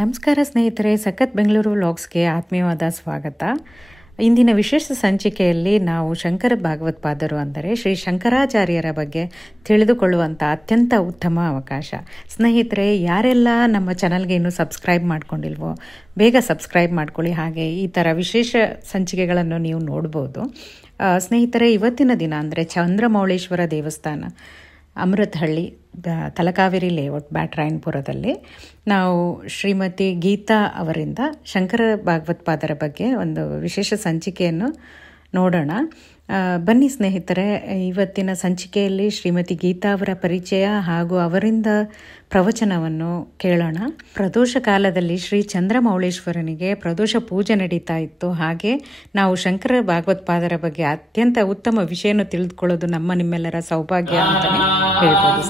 ನಮಸ್ಕಾರ ಸ್ನೇಹಿತರೆ, ಸಖತ್ ಬೆಂಗಳೂರು ವ್ಲಾಗ್ಸ್ಗೆ ಆತ್ಮೀಯವಾದ ಸ್ವಾಗತ. ಇಂದಿನ ವಿಶೇಷ ಸಂಚಿಕೆಯಲ್ಲಿ ನಾವು ಶಂಕರ ಭಾಗವತ್ಪಾದರು ಅಂದರೆ ಶ್ರೀ ಶಂಕರಾಚಾರ್ಯರ ಬಗ್ಗೆ ತಿಳಿದುಕೊಳ್ಳುವಂಥ ಅತ್ಯಂತ ಉತ್ತಮ ಅವಕಾಶ. ಸ್ನೇಹಿತರೆ, ಯಾರೆಲ್ಲ ನಮ್ಮ ಚಾನಲ್ಗೆ ಇನ್ನೂ ಸಬ್ಸ್ಕ್ರೈಬ್ ಮಾಡ್ಕೊಂಡಿಲ್ವೋ ಬೇಗ ಸಬ್ಸ್ಕ್ರೈಬ್ ಮಾಡ್ಕೊಳ್ಳಿ. ಹಾಗೆ ಈ ಥರ ವಿಶೇಷ ಸಂಚಿಕೆಗಳನ್ನು ನೀವು ನೋಡ್ಬೋದು. ಸ್ನೇಹಿತರೆ, ಇವತ್ತಿನ ದಿನ ಅಂದರೆ ಚಂದ್ರಮೌಳೇಶ್ವರ ದೇವಸ್ಥಾನ, ಅಮೃತಹಳ್ಳಿ, ತಲಕಾವೇರಿ ಲೇಔಟ್, ಬ್ಯಾಟರಾಯನಪುರದಲ್ಲಿ ನಾವು ಶ್ರೀಮತಿ ಗೀತಾ ಅವರಿಂದ ಶಂಕರ ಭಾಗವತ್ಪಾದರ ಬಗ್ಗೆ ಒಂದು ವಿಶೇಷ ಸಂಚಿಕೆಯನ್ನು ನೋಡೋಣ. ಬನ್ನಿ ಸ್ನೇಹಿತರೆ, ಇವತ್ತಿನ ಸಂಚಿಕೆಯಲ್ಲಿ ಶ್ರೀಮತಿ ಗೀತಾ ಅವರ ಪರಿಚಯ ಹಾಗೂ ಅವರಿಂದ ಪ್ರವಚನವನ್ನು ಕೇಳೋಣ. ಪ್ರದೋಷ ಕಾಲದಲ್ಲಿ ಶ್ರೀ ಚಂದ್ರಮೌಳೇಶ್ವರನಿಗೆ ಪ್ರದೋಷ ಪೂಜೆ ನಡೀತಾ ಇತ್ತು. ಹಾಗೆ ನಾವು ಶಂಕರ ಭಾಗವತ್ಪಾದರ ಬಗ್ಗೆ ಅತ್ಯಂತ ಉತ್ತಮ ವಿಷಯವನ್ನು ತಿಳಿದುಕೊಳ್ಳೋದು ನಿಮ್ಮೆಲ್ಲರ ಸೌಭಾಗ್ಯ ಅಂತಲೇ ಹೇಳ್ಬೋದು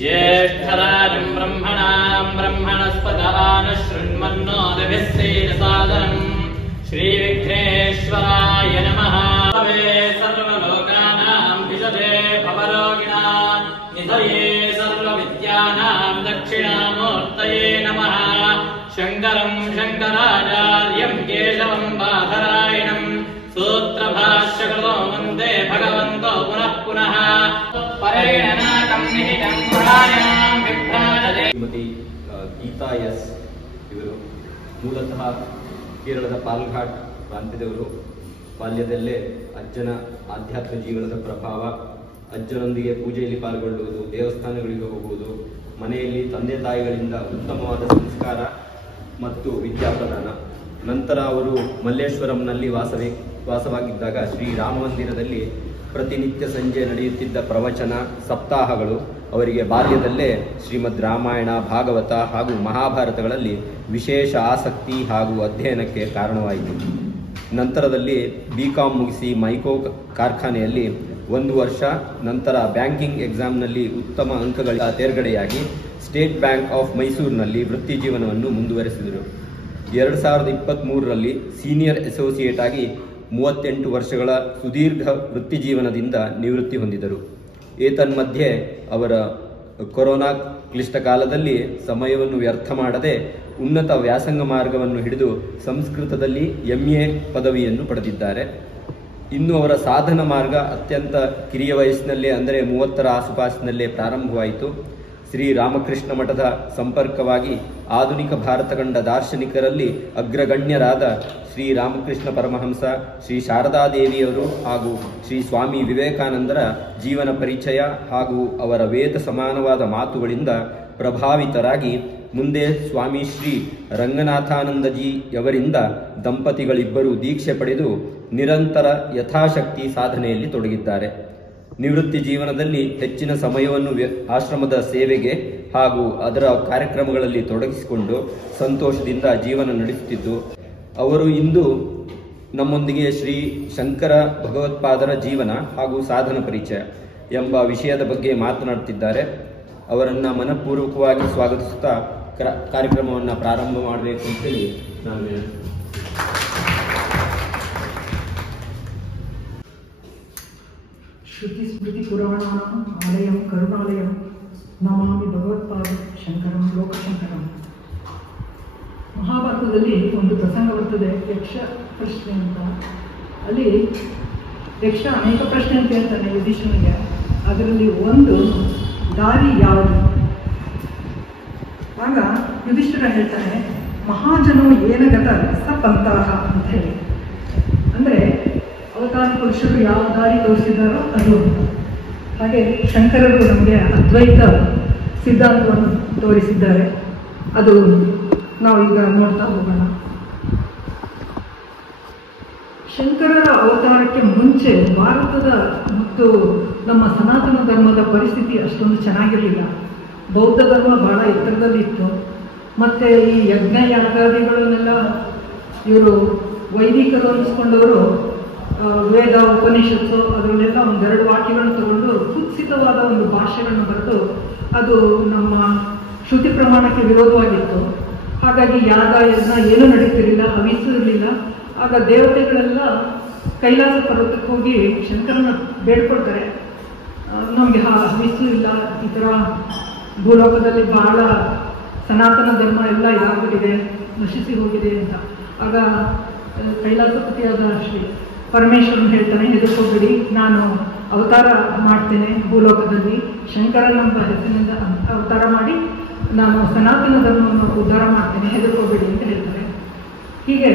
ಜ್ಯೇಷ್ಠರಾಜಂ ಬ್ರಹ್ಮಣಾಂ ಬ್ರಹ್ಮಣಸ್ಪದಾನ ಶೃಣ್ವನ್ನೋದಿಭಿಸ್ಸೇದಸಾದನಂ ಶ್ರೀ ವಿಘ್ನೇಶ್ವರಾಯ ನಮಃ. ಸರ್ವಲೋಕಾನಾಂ ವಿಶದೇ ಭವರೋಗಿಣಾಂ ನಿಧಯೇ ಸರ್ವವಿದ್ಯಾನಾಂ ದಕ್ಷಿಣಾಮೂರ್ತಯೇ ನಮಃ. ಶಂಕರಂ ಶಂಕರಾಚಾರ್ಯಂ ಕೇಶವಂ ಬಾದರಾಯಣಂ ಸೂತ್ರಭಾಷ್ಯಕೃತೋ ವಂದೇ ಭಗವಂತೋ ಪುನಃ ಪುನಃ. ಶ್ರೀಮತಿ ಗೀತಾ ಎಸ್ ಇವರು ಮೂಲತಃ ಕೇರಳದ ಪಾಲ್ಘಾಟ್ ಪ್ರಾಂತ್ಯದವರು. ಬಾಲ್ಯದಲ್ಲೇ ಅಜ್ಜನ ಆಧ್ಯಾತ್ಮ ಜೀವನದ ಪ್ರಭಾವ, ಅಜ್ಜನೊಂದಿಗೆ ಪೂಜೆಯಲ್ಲಿ ಪಾಲ್ಗೊಳ್ಳುವುದು, ದೇವಸ್ಥಾನಗಳಿಗೆ ಹೋಗುವುದು, ಮನೆಯಲ್ಲಿ ತಂದೆ ತಾಯಿಗಳಿಂದ ಉತ್ತಮವಾದ ಸಂಸ್ಕಾರ ಮತ್ತು ವಿದ್ಯಾಪ್ರದಾನ. ನಂತರ ಅವರು ಮಲ್ಲೇಶ್ವರಂನಲ್ಲಿ ವಾಸವಾಗಿದ್ದಾಗ ಶ್ರೀರಾಮ ಮಂದಿರದಲ್ಲಿ ಪ್ರತಿನಿತ್ಯ ಸಂಜೆ ನಡೆಯುತ್ತಿದ್ದ ಪ್ರವಚನ ಸಪ್ತಾಹಗಳು ಅವರಿಗೆ ಬಾಲ್ಯದಲ್ಲೇ ಶ್ರೀಮದ್ ರಾಮಾಯಣ, ಭಾಗವತ ಹಾಗೂ ಮಹಾಭಾರತಗಳಲ್ಲಿ ವಿಶೇಷ ಆಸಕ್ತಿ ಹಾಗೂ ಅಧ್ಯಯನಕ್ಕೆ ಕಾರಣವಾಯಿತು. ನಂತರದಲ್ಲಿ BCom ಮುಗಿಸಿ ಮೈಕೋ ಕಾರ್ಖಾನೆಯಲ್ಲಿ 1 ವರ್ಷ, ನಂತರ ಬ್ಯಾಂಕಿಂಗ್ ಎಕ್ಸಾಮ್ನಲ್ಲಿ ಉತ್ತಮ ಅಂಕಗಳ ತೇರ್ಗಡೆಯಾಗಿ ಸ್ಟೇಟ್ ಬ್ಯಾಂಕ್ ಆಫ್ ಮೈಸೂರಿನಲ್ಲಿ ವೃತ್ತಿ ಜೀವನವನ್ನು ಮುಂದುವರೆಸಿದರು. 2023ರಲ್ಲಿ ಸೀನಿಯರ್ ಅಸೋಸಿಯೇಟ್ ಆಗಿ 38 ವರ್ಷಗಳ ಸುದೀರ್ಘ ವೃತ್ತಿ ಜೀವನದಿಂದ ನಿವೃತ್ತಿ ಹೊಂದಿದರು. ಏತನ್ಮಧ್ಯೆ ಅವರ ಕೊರೋನಾ ಕ್ಲಿಷ್ಟ ಕಾಲದಲ್ಲಿ ಸಮಯವನ್ನು ವ್ಯರ್ಥ ಮಾಡದೆ ಉನ್ನತ ವ್ಯಾಸಂಗ ಮಾರ್ಗವನ್ನು ಹಿಡಿದು ಸಂಸ್ಕೃತದಲ್ಲಿ MA ಪದವಿಯನ್ನು ಪಡೆದಿದ್ದಾರೆ. ಇನ್ನು ಅವರ ಸಾಧನ ಮಾರ್ಗ ಅತ್ಯಂತ ಕಿರಿಯ ವಯಸ್ಸಿನಲ್ಲೇ, ಅಂದರೆ 30ರ ಆಸುಪಾಸಿನಲ್ಲೇ ಪ್ರಾರಂಭವಾಯಿತು. ಶ್ರೀ ರಾಮಕೃಷ್ಣ ಮಠದ ಸಂಪರ್ಕವಾಗಿ ಆಧುನಿಕ ಭಾರತ ಕಂಡ ದಾರ್ಶನಿಕರಲ್ಲಿ ಅಗ್ರಗಣ್ಯರಾದ ಶ್ರೀ ರಾಮಕೃಷ್ಣ ಪರಮಹಂಸ, ಶ್ರೀ ಶಾರದಾದೇವಿಯವರು ಹಾಗೂ ಶ್ರೀ ಸ್ವಾಮಿ ವಿವೇಕಾನಂದರ ಜೀವನ ಪರಿಚಯ ಹಾಗೂ ಅವರ ವೇದ ಸಮಾನವಾದ ಮಾತುಗಳಿಂದ ಪ್ರಭಾವಿತರಾಗಿ ಮುಂದೆ ಸ್ವಾಮಿ ಶ್ರೀ ರಂಗನಾಥಾನಂದಜಿಯವರಿಂದ ದಂಪತಿಗಳಿಬ್ಬರು ದೀಕ್ಷೆ ಪಡೆದು ನಿರಂತರ ಯಥಾಶಕ್ತಿ ಸಾಧನೆಯಲ್ಲಿ ತೊಡಗಿದ್ದಾರೆ. ನಿವೃತ್ತಿ ಜೀವನದಲ್ಲಿ ಹೆಚ್ಚಿನ ಸಮಯವನ್ನು ಆಶ್ರಮದ ಸೇವೆಗೆ ಹಾಗೂ ಅದರ ಕಾರ್ಯಕ್ರಮಗಳಲ್ಲಿ ತೊಡಗಿಸಿಕೊಂಡು ಸಂತೋಷದಿಂದ ಜೀವನ ನಡೆಸುತ್ತಿದ್ದು, ಅವರು ಇಂದು ನಮ್ಮೊಂದಿಗೆ ಶ್ರೀ ಶಂಕರ ಭಗವತ್ಪಾದರ ಜೀವನ ಹಾಗೂ ಸಾಧನ ಪರಿಚಯ ಎಂಬ ವಿಷಯದ ಬಗ್ಗೆ ಮಾತನಾಡುತ್ತಿದ್ದಾರೆ. ಅವರನ್ನು ಮನಪೂರ್ವಕವಾಗಿ ಸ್ವಾಗತಿಸುತ್ತಾ ಕಾರ್ಯಕ್ರಮವನ್ನು ಪ್ರಾರಂಭ ಮಾಡಬೇಕು ಅಂತೇಳಿ ನಾನು ಶ್ರುತಿ ಸ್ಮೃತಿ ಪುರಾಣಾನಾಂ ಆಲಯಂ ಕರುಣಾಲಯಂ ನಮಾಮಿ ಭಗವತ್ಪಾದ ಶಂಕರಂ ಲೋಕಶಂಕರಂ. ಮಹಾಭಾರತದಲ್ಲಿ ಒಂದು ಪ್ರಸಂಗ ಬರ್ತದೆ, ಯಕ್ಷ ಪ್ರಶ್ನೆ ಅಂತ. ಅಲ್ಲಿ ಯಕ್ಷ ಅನೇಕ ಪ್ರಶ್ನೆ ಅಂತ ಹೇಳ್ತಾನೆ ಯುಧಿಷ್ಠನಿಗೆ. ಅದರಲ್ಲಿ ಒಂದು ದಾರಿ ಯಾವುದು? ಆಗ ಯುಧಿಷ್ಠಿರ ಹೇಳ್ತಾನೆ, ಮಹಾಜನೋ ಏನ ಗತ ಸ ಪಂಥಃ ಅಂತ ಹೇಳಿ. ಅಂದರೆ ಅವತಾರ ಪುರುಷರು ಯಾವ ದಾರಿ ತೋರಿಸಿದಾರೋ ಅದು. ಹಾಗೆ ಶಂಕರರು ನಮಗೆ ಅದ್ವೈತ ಸಿದ್ಧಾಂತವನ್ನು ತೋರಿಸಿದ್ದಾರೆ. ಅದು ನಾವೀಗ ನೋಡ್ತಾ ಹೋಗೋಣ. ಶಂಕರರ ಅವತಾರಕ್ಕೆ ಮುಂಚೆ ಭಾರತದ ಮತ್ತು ನಮ್ಮ ಸನಾತನ ಧರ್ಮದ ಪರಿಸ್ಥಿತಿ ಅಷ್ಟೊಂದು ಚೆನ್ನಾಗಿರಲಿಲ್ಲ. ಬೌದ್ಧ ಧರ್ಮ ಬಹಳ ಎತ್ತರದಲ್ಲಿತ್ತು. ಮತ್ತು ಈ ಯಜ್ಞ ಯಾಗಾದಿಗಳನ್ನೆಲ್ಲ ಇವರು ವೈದಿಕರು ಅನ್ನಿಸ್ಕೊಂಡವರು ವೇದ ಉಪನಿಷತ್ತು ಅದರಲ್ಲೆಲ್ಲ 1-2 ವಾಕ್ಯಗಳನ್ನು ತಗೊಂಡು ಕುತ್ಸಿತವಾದ ಒಂದು ಭಾಷೆಗಳನ್ನು ಬರೆದು ಅದು ನಮ್ಮ ಶ್ರುತಿ ಪ್ರಮಾಣಕ್ಕೆ ವಿರೋಧವಾಗಿತ್ತು. ಹಾಗಾಗಿ ಯಾಗ ಯಜ್ಞ ಏನೂ ನಡೀತಿರಲಿಲ್ಲ, ಹವಿಸು ಇರಲಿಲ್ಲ. ಆಗ ದೇವತೆಗಳೆಲ್ಲ ಕೈಲಾಸ ಪರ್ವತಕ್ಕೆ ಹೋಗಿ ಶಂಕರನ ಬೇಡ್ಕೊಳ್ತಾರೆ. ನಮಗೆ ಹವಿಸ್ಸು ಇಲ್ಲ, ಈ ಥರ ಭೂಲೋಕದಲ್ಲಿ ಬಹಳ ಸನಾತನ ಧರ್ಮ ಎಲ್ಲ ಇದಾಗ್ಬಿಟ್ಟಿದೆ, ನಶಿಸಿ ಹೋಗಿದೆ ಅಂತ. ಆಗ ಕೈಲಾಸಪತಿಯಾದ ಶ್ರೀ ಪರಮೇಶ್ವರನ್ ಹೇಳ್ತಾನೆ, ಹೆದರ್ಕೋಬೇಡಿ, ನಾನು ಅವತಾರ ಮಾಡ್ತೇನೆ ಭೂಲೋಕದಲ್ಲಿ, ಶಂಕರನೆಂಬ ಹೆಸರಿನಿಂದ ಅವತಾರ ಮಾಡಿ ನಾನು ಸನಾತನ ಧರ್ಮವನ್ನು ಉದ್ಧಾರ ಮಾಡ್ತೇನೆ, ಹೆದರ್ಕೋಬೇಡಿ ಅಂತ ಹೇಳ್ತಾರೆ. ಹೀಗೆ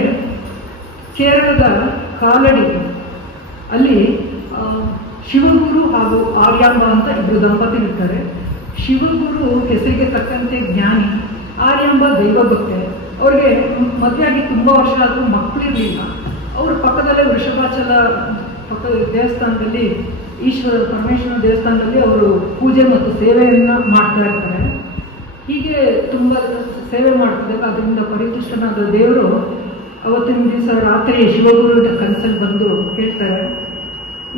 ಕೇರಳದ ಕಾಲಡಿ ಅಲ್ಲಿ ಶಿವಗುರು ಹಾಗೂ ಆರ್ಯಾಂಬ ಅಂತ ಇಬ್ಬರು ದಂಪತಿಗಳಿರ್ತಾರೆ. ಶಿವಗುರು ಹೆಸರಿಗೆ ತಕ್ಕಂತೆ ಜ್ಞಾನಿ, ಆರ್ಯಾಂಬ ದೈವಭಕ್ತೆ. ಅವ್ರಿಗೆ ಮದುವೆಯಾಗಿ ತುಂಬ ವರ್ಷ ಆದರೂ ಮಕ್ಕಳಿರಲಿಲ್ಲ. ಅವ್ರ ಪಕ್ಕದಲ್ಲೇ ವೃಷಭಾಚಲ ಪಕ್ಕದ ದೇವಸ್ಥಾನದಲ್ಲಿ, ಈಶ್ವರ ಪರಮೇಶ್ವರ ದೇವಸ್ಥಾನದಲ್ಲಿ ಅವರು ಪೂಜೆ ಮತ್ತು ಸೇವೆಯನ್ನು ಮಾಡ್ತಾ ಇರ್ತಾರೆ. ಹೀಗೆ ತುಂಬ ಸೇವೆ ಮಾಡ್ತಿದ್ದಾಗ ಅದರಿಂದ ಪರಿತುಷ್ಟನಾದ ದೇವರು ಅವತ್ತಿನ ದಿವಸ ರಾತ್ರಿ ಶಿವಗುರುವಿನ ಕನಸಲ್ಲಿ ಬಂದು ಹೇಳ್ತಾರೆ,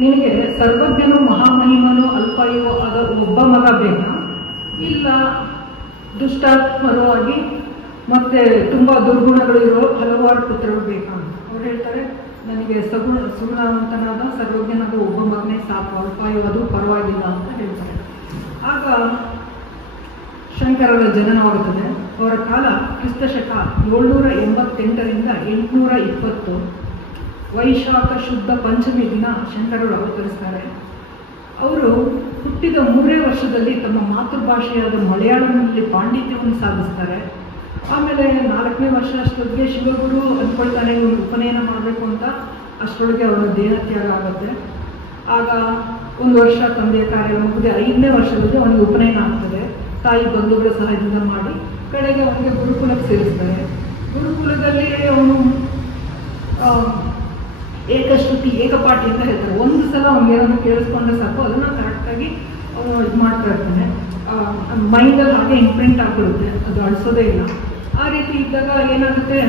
ನಿನಗೆ ಸರ್ವಜ್ಞನು ಮಹಾಮಹಿಮನು ಅಲ್ಪಾಯುವ ಆದ ಒಬ್ಬ ಮಗ ಬೇಕಾ, ಇಲ್ಲ ದುಷ್ಟಾತ್ಮರು ಆಗಿ ಮತ್ತೆ ತುಂಬ ದುರ್ಗುಣಗಳು ಇರೋ ಹಲವಾರು ಪುತ್ರರು ಬೇಕಾ ಅಂತ. ಅವ್ರು ಹೇಳ್ತಾರೆ, ನನಗೆ ಸುಗುಣವಂತನಾದ ಸರ್ವಜ್ಞನಾದ ಒಬ್ಬ ಮಗನೇ ಸಾಕು, ಅಲ್ಪಾಯುವುದು ಪರವಾಗಿಲ್ಲ ಅಂತ ಹೇಳ್ತಾರೆ. ಆಗ ಶಂಕರರ ಜನನವಾಗುತ್ತದೆ. ಅವರ ಕಾಲ ಕ್ರಿಸ್ತಶಕ 788ರಿಂದ 820. ವೈಶಾಖ ಶುದ್ಧ ಪಂಚಮಿ ದಿನ ಶಂಕರರು ಅವತರಿಸ್ತಾರೆ. ಅವರು ಹುಟ್ಟಿದ 3 ವರ್ಷದಲ್ಲಿ ತಮ್ಮ ಮಾತೃಭಾಷೆಯಾದ ಮಲಯಾಳಂನಲ್ಲಿ ಪಾಂಡಿತ್ಯವನ್ನು ಸಾಧಿಸ್ತಾರೆ. ಆಮೇಲೆ 4ನೇ ವರ್ಷ ಅಷ್ಟೊತ್ತಿಗೆ ಶಿವಗುರು ಅಂದ್ಕೊಳ್ತಾನೆ ಒಂದು ಉಪನಯನ ಮಾಡಬೇಕು ಅಂತ. ಅಷ್ಟರೊಳಗೆ ಅವರ ದೇಹತ್ಯಾಗ ಆಗುತ್ತೆ. ಆಗ 1 ವರ್ಷ ತಂದೆಯ ಕಾರ್ಯ ಮುಗಿದ 5ನೇ ವರ್ಷದಲ್ಲಿ ಅವನಿಗೆ ಉಪನಯನ ಆಗ್ತದೆ. ತಾಯಿ ಬಂಧುಗಳ ಸಹಾಯದಿಂದ ಮಾಡಿ ಕಡೆಗೆ ಅವನಿಗೆ ಗುರುಕುಲಕ್ಕೆ ಸೇರಿಸ್ತಾರೆ. ಗುರುಕುಲದಲ್ಲಿ ಅವನು ಏಕಶ್ರುತಿ ಏಕಪಾಠಿ ಅಂತ ಹೇಳ್ತಾರೆ. ಒಂದು ಸಲ ಅವ್ನಿಗೆ ಏನಾದ್ರು ಕೇಳಿಸ್ಕೊಂಡ್ರೆ ಸಾಕು, ಅದನ್ನು ಕರೆಕ್ಟಾಗಿ ಅವನು ಇದು ಮಾಡ್ತಾ ಇರ್ತಾನೆ. ಮೈಂಡಲ್ಲಿ ಹಾಗೆ ಇಂಪ್ರಿಂಟ್ ಆಗಿಬಿಡುತ್ತೆ, ಅದು ಅಳಿಸೋದೇ ಇಲ್ಲ. ಆ ರೀತಿ ಇದ್ದಾಗ ಏನಾಗುತ್ತೆ,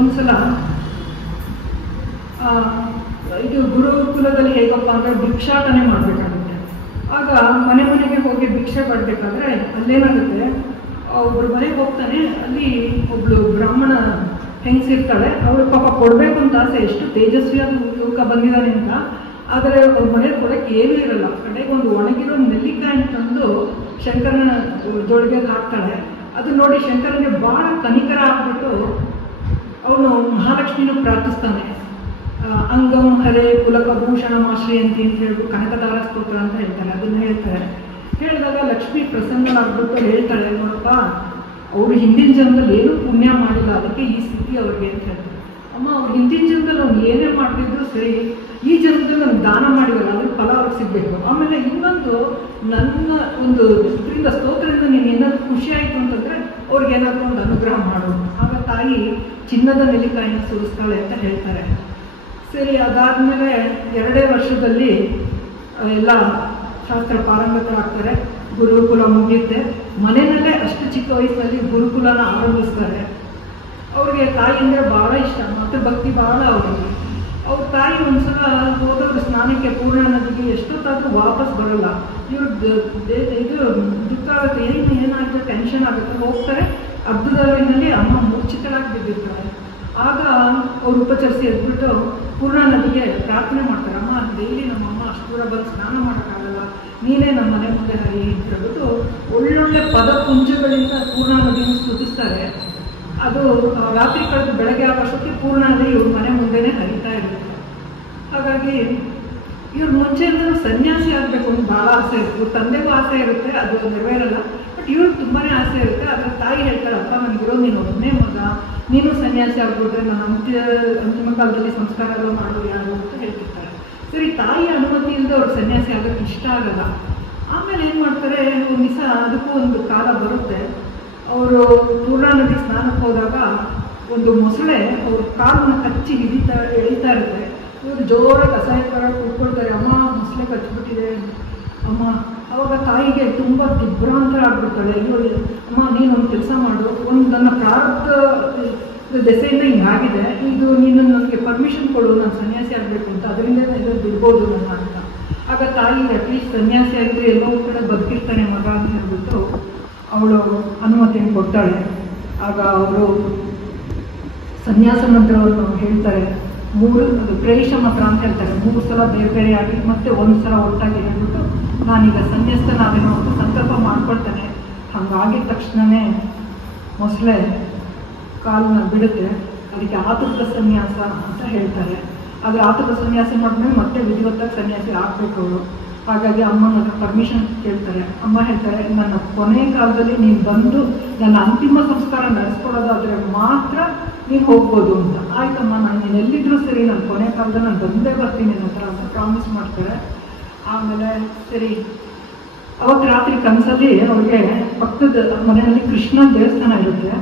ಒಂದ್ಸಲ ಇದು ಗುರುಕುಲದಲ್ಲಿ ಹೇಗಪ್ಪ ಅಂದರೆ ಭಿಕ್ಷಾಟನೆ ಮಾಡಬೇಕಾಗುತ್ತೆ. ಆಗ ಮನೆ ಮನೆಗೆ ಹೋಗಿ ಭಿಕ್ಷೆ ಪಡಬೇಕಾದ್ರೆ ಅಲ್ಲೇನಾಗುತ್ತೆ, ಒಬ್ಬರು ಮನೆಗೆ ಹೋಗ್ತಾನೆ. ಅಲ್ಲಿ ಒಬ್ಳು ಬ್ರಾಹ್ಮಣ ಹೆಂಗಸಿರ್ತಾಳೆ. ಅವಳು ಪಾಪ ಕೊಡಬೇಕು ಅಂತ ಆಸೆ, ಎಷ್ಟು ತೇಜಸ್ವಿಯಾದ ಯುವಕ ಬಂದಿದ್ದಾನೆ ಅಂತ. ಆದರೆ ಅವ್ರ ಮನೇಲಿ ಕೊಡೋಕ್ಕೆ ಏನೂ ಇರಲ್ಲ. ಕಡೆಗೆ ಒಂದು ಒಣಗಿರೋ ನೆಲ್ಲಿಕಾಯಿ ತಂದು ಶಂಕರನ ಜೋಳಿಗೆ ಹಾಕ್ತಾಳೆ. ಅದು ನೋಡಿ ಶಂಕರನಿಗೆ ಭಾಳ ಕನಿಕರ ಆಗ್ಬಿಟ್ಟು ಅವನು ಮಹಾಲಕ್ಷ್ಮಿನೂ ಪ್ರಾರ್ಥಿಸ್ತಾನೆ. ಅಂಗಂ ಹರೇ ಕುಲಕಭೂಷಣ ಮಾಶ್ರಯಂತಿ ಅಂತ ಹೇಳ್ಬಿಟ್ಟು ಕನಕದಾರ ಸ್ತೋತ್ರ ಅಂತ ಹೇಳ್ತಾರೆ. ಅದನ್ನು ಹೇಳ್ತಾರೆ. ಹೇಳಿದಾಗ ಲಕ್ಷ್ಮಿ ಪ್ರಸನ್ನರಾಗ್ಬಿಟ್ಟು ಹೇಳ್ತಾಳೆ, ನೋಡಪ್ಪ ಅವರು ಹಿಂದಿನ ಜನ್ಮದಲ್ಲಿ ಏನೂ ಪುಣ್ಯ ಮಾಡಿಲ್ಲ, ಅದಕ್ಕೆ ಈ ಸ್ಥಿತಿ ಅವ್ರಿಗೆ ಅಂತ ಹೇಳ್ತಾರೆ. ಅಮ್ಮ, ಅವ್ರು ಹಿಂದಿನ ಜನ್ಮದಲ್ಲಿ ಅವ್ನು ಏನೇ ಮಾಡ್ತಿದ್ರು ಸರಿ, ಈ ಜನ್ಮದಲ್ಲಿ ಅವ್ನು ದಾನ ಮಾಡಿದ್ರು, ಅದ್ರ ಫಲ ಅವ್ರಿಗೆ ಸಿಗಬೇಕು. ಆಮೇಲೆ ಇನ್ನೊಂದು, ನನ್ನ ಒಂದು ಇದರಿಂದ ಸ್ತೋತ್ರದಿಂದ ನೀನು ಏನಾದರೂ ಖುಷಿ ಆಯಿತು ಅಂತಂದರೆ ಅವ್ರಿಗೆ ಏನಾದರೂ ಒಂದು ಅನುಗ್ರಹ ಮಾಡೋದು. ಆಗ ತಾಯಿ ಚಿನ್ನದ ನೆಲ್ಲಿಕಾಯಿನ ಸುರಿಸ್ತಾಳೆ ಅಂತ ಹೇಳ್ತಾರೆ. ಸರಿ, ಅದಾದಮೇಲೆ 2 ವರ್ಷದಲ್ಲಿ ಎಲ್ಲ ಶಾಸ್ತ್ರ ಪಾರಂಗತರಾಗ್ತಾರೆ. ಗುರುಕುಲ ಮುಗಿಯುತ್ತೆ. ಮನೆಯಲ್ಲೇ ಅಷ್ಟು ಚಿಕ್ಕ ವಯಸ್ಸಿನಲ್ಲಿ ಗುರುಕುಲನ ಆರಂಭಿಸ್ತಾರೆ. ಅವ್ರಿಗೆ ತಾಯಿ ಅಂದರೆ ಭಾಳ ಇಷ್ಟ, ಮತ್ತು ಭಕ್ತಿ ಭಾಳ ಅವ್ರಿಗೆ. ಅವ್ರ ತಾಯಿ ಒಂದ್ಸಲ ಹೋದವರು ಸ್ನಾನಕ್ಕೆ ಪೂರ್ಣ ನದಿಗೆ ಎಷ್ಟೊತ್ತಾದರೂ ವಾಪಸ್ ಬರಲ್ಲ. ಇವ್ರಿಗೆ ಇದು ದುಃಖ ಆಗುತ್ತೆ, ಏನಾಗುತ್ತೆ, ಟೆನ್ಷನ್ ಆಗುತ್ತೆ. ಹೋಗ್ತಾರೆ, ಅರ್ಧದಲ್ಲಿ ಅಮ್ಮ ಮೂರ್ಛಿತರಾಗಿ ಬಿದ್ದಿರ್ತಾರೆ. ಆಗ ಅವ್ರು ಉಪಚರಿಸಿ ಎದ್ಬಿಟ್ಟು ಪೂರ್ಣ ನದಿಗೆ ಪ್ರಾರ್ಥನೆ ಮಾಡ್ತಾರೆ. ಅಮ್ಮ, ಡೈಲಿ ನಮ್ಮಮ್ಮ ಅಷ್ಟು ದೂರ ಬಂದು ಸ್ನಾನ ಮಾಡೋಕ್ಕಾಗಲ್ಲ, ನೀನೇ ನಮ್ಮ ಮನೆ ಮುಂದೆ ಹರಿ ಅಂತ ಹೇಳ್ಬಿಟ್ಟು ಒಳ್ಳೊಳ್ಳೆ ಪದಪುಂಜಗಳಿಂದ ಪೂರ್ಣ ನದಿಯನ್ನು ಸ್ತುತಿಸ್ತಾರೆ. ಅದು ರಾತ್ರಿ ಕಳೆದು ಬೆಳಗ್ಗೆ ಆಗೋಷ್ಟಕ್ಕೆ ಪೂರ್ಣ ನದಿ ಇವ್ರ ಮನೆ ಮುಂದೆನೇ ಹರಿತಾ ಇರುತ್ತೆ. ಹಾಗಾಗಿ ಇವ್ರ ಮುಂಚೆಯಿಂದಲೂ ಸನ್ಯಾಸಿ ಆಗಬೇಕು ಅಂತ ಭಾಳ ಆಸೆ ಇರುತ್ತೆ. ಇವ್ರ ತಂದೆಗೂ ಆಸೆ ಇರುತ್ತೆ, ಅದು ನೆರವೇರಲ್ಲ. ಬಟ್ ಇವ್ರಿಗೆ ತುಂಬಾ ಆಸೆ ಇರುತ್ತೆ. ಅದರ ತಾಯಿ ಹೇಳ್ತಾರೆ, ಅಪ್ಪ ನನಗಿರೋ ನೀನು ಒಬ್ಬನೇ ಮಗ, ನೀನು ಸನ್ಯಾಸಿ ಆಗ್ಬಿಟ್ರೆ ನಾನು ಅಂತಿಮ ಕಾಲದಲ್ಲಿ ಸಂಸ್ಕಾರ ಎಲ್ಲ ಮಾಡೋದು ಯಾರು ಅಂತ ಹೇಳ್ತಿರ್ತಾರೆ. ಸರಿ, ತಾಯಿ ಅನುಮತಿ ಇಲ್ಲದೆ ಅವ್ರಿಗೆ ಸನ್ಯಾಸಿ ಆಗೋಕ್ಕೆ ಇಷ್ಟ ಆಗಲ್ಲ. ಆಮೇಲೆ ಏನು ಮಾಡ್ತಾರೆ, ಒಂದು ದಿವಸ ಅದಕ್ಕೂ ಒಂದು ಕಾಲ ಬರುತ್ತೆ. ಅವರು ಪೂರ್ಣಾ ನದಿ ಸ್ನಾನಕ್ಕೆ ಹೋದಾಗ ಒಂದು ಮೊಸಳೆ ಅವ್ರ ಕಾಲನ್ನ ಕಚ್ಚಿ ಎಳಿತಾ ಇರುತ್ತೆ. ಇವರು ಜೋರಾಗಿ ಅಸಹ್ಯಕರ ಕೂತ್ಕೊಳ್ತಾರೆ, ಅಮ್ಮ ಮೊಸಳೆ ಕಚ್ಚಿಬಿಟ್ಟಿದೆ ಅಮ್ಮ. ಅವಾಗ ತಾಯಿಗೆ ತುಂಬ ದಿಗ್ಭ್ರಾಂತರ ಆಗ್ಬಿಡ್ತಾಳೆ. ಅಯ್ಯೋ ಅಮ್ಮ, ನೀನೊಂದು ಕೆಲಸ ಮಾಡು, ಒಂದು ನನ್ನ ಪ್ರಾರಬ್ಧ ದೆಸೆಯಿಂದ ಹಿಂಗಾಗಿದೆ, ಇದು ನೀನು ನನಗೆ ಪರ್ಮಿಷನ್ ಕೊಡು, ನಾನು ಸನ್ಯಾಸಿ ಆಗಬೇಕು ಅಂತ, ಅದರಿಂದ ಇದು ಬಿಡ್ಬೋದು ನನ್ನ ಅಂತ. ಆಗ ತಾಯಿ ಅಟ್ಲೀಸ್ಟ್ ಸನ್ಯಾಸಿ ಆಗಿದ್ರೆ ಎಲ್ಲೋ ಕಡೆ ಬದುಕಿರ್ತಾನೆ ಮಗ ಅಂತ ಹೇಳ್ಬಿಟ್ಟು ಅವಳು ಅನುಮತಿಯನ್ನು ಕೊಡ್ತಾಳೆ. ಆಗ ಅವರು ಸನ್ಯಾಸ ಮಂತ್ರವನ್ನು ಹೇಳ್ತಾರೆ. ಪ್ರೇಷ ಮಾತ್ರ ಅಂತ ಹೇಳ್ತಾರೆ, 3 ಸಲ ಬೇರೆ ಬೇರೆಯಾಗಿ ಮತ್ತೆ 1 ಸಲ ಒಟ್ಟಾಗಿ ಹೇಳ್ಬಿಟ್ಟು ನಾನೀಗ ಸನ್ಯಾಸ್ತನಾವೇನೋ ಅಂತ ಸಂಕಲ್ಪ ಮಾಡ್ಕೊಳ್ತೇನೆ. ಹಾಗಾಗಿದ ತಕ್ಷಣವೇ ಮೊಸಳೆ ಕಾಲನ್ನ ಬಿಡುತ್ತೆ. ಅದಕ್ಕೆ ಆತುರದ ಸನ್ಯಾಸ ಅಂತ ಹೇಳ್ತಾರೆ. ಆದರೆ ಆತುರದ ಸನ್ಯಾಸ ಮಾಡಿದ್ಮೇಲೆ ಮತ್ತೆ ವಿಧಿವತ್ತಾಗಿ ಸನ್ಯಾಸಿ ಆಗಬೇಕು ಅವರು. ಹಾಗಾಗಿ ಅಮ್ಮನ ಹತ್ರ ಪರ್ಮಿಷನ್ ಕೇಳ್ತಾರೆ. ಅಮ್ಮ ಹೇಳ್ತಾರೆ, ನನ್ನ ಕೊನೆ ಕಾಲದಲ್ಲಿ ನೀನು ಬಂದು ನನ್ನ ಅಂತಿಮ ಸಂಸ್ಕಾರ ನಡೆಸ್ಕೊಡೋದಾದರೆ ಮಾತ್ರ ನೀನು ಹೋಗ್ಬೋದು ಅಂತ. ಆಯ್ತಮ್ಮ, ನೀನು ಎಲ್ಲಿದ್ರೂ ಸರಿ, ನನ್ನ ಕೊನೆ ಕಾಲದಲ್ಲಿ ನಾನು ಬಂದೇ ಬರ್ತೀನಿ ನನ್ನ ಹತ್ರ ಅಂತ ಪ್ರಾಮಿಸ್ ಮಾಡ್ತಾರೆ. ಆಮೇಲೆ ಸರಿ, ಅವತ್ತು ರಾತ್ರಿ ಕನಸಲ್ಲಿ ಅವ್ರಿಗೆ ಪಕ್ಕದ ಮನೆಯಲ್ಲಿ ಕೃಷ್ಣನ ದೇವಸ್ಥಾನ ಇರುತ್ತೆ.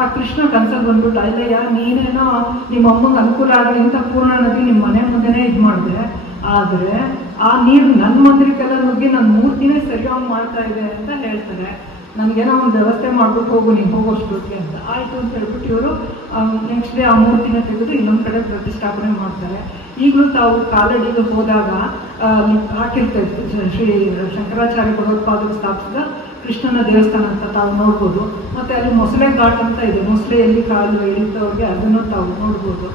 ಆ ಕೃಷ್ಣ ಕನಸಲ್ಲಿ ಬಂದ್ಬಿಟ್ಟು, ಅಲ್ಲಯ್ಯ ನೀನೇನೋ ನಿಮ್ಮ ಅಮ್ಮಂಗೆ ಅನುಕೂಲ ಆಗಲಿ ಅಂತ ಪೂರ್ಣ ನದಿ ನಿಮ್ಮ ಮನೆ ಮುಂದೆನೇ ಇದು ಮಾಡಿದೆ, ಆದರೆ ಆ ನೀರು ನನ್ನ ಮಂದಿರಕ್ಕೆಲ್ಲ ನುಗ್ಗಿ ನನ್ನ ಮೂರ್ತಿನೇ ಸರಿಯಾಗಿ ಮಾಡ್ತಾ ಇದೆ ಅಂತ ಹೇಳ್ತಾರೆ. ನನಗೇನೋ ಒಂದು ವ್ಯವಸ್ಥೆ ಮಾಡ್ಬಿಟ್ಟು ಹೋಗು, ನೀನು ಹೋಗೋಷ್ಟೊತ್ತಿಗೆ ಅಂತ. ಆಯಿತು ಅಂತ ಹೇಳ್ಬಿಟ್ಟು ಇವರು ನೆಕ್ಸ್ಟ್ ಡೇ ಆ ಮೂರ್ತಿನ ತೆಗೆದು ಇನ್ನೊಂದು ಕಡೆ ಪ್ರತಿಷ್ಠಾಪನೆ ಮಾಡ್ತಾರೆ. ಈಗಲೂ ತಾವು ಕಾಲಡಿಗೆ ಹೋದಾಗ ಅಲ್ಲಿ ಹಾಕಿರ್ತಾರೆ ಶ್ರೀ ಶಂಕರಾಚಾರ್ಯ ಭಗವತ್ಪಾದರು ಸ್ಥಾಪಿಸಿದ ಕೃಷ್ಣನ ದೇವಸ್ಥಾನ ಅಂತ ತಾವು ನೋಡ್ಬೋದು. ಮತ್ತು ಅಲ್ಲಿ ಮೊಸಳೆ ಘಾಟ್ ಅಂತ ಇದೆ, ಮೊಸಳೆಯಲ್ಲಿ ಕಾಲು ಇಳಿತವ್ರಿಗೆ ಅದನ್ನು ತಾವು ನೋಡ್ಬೋದು.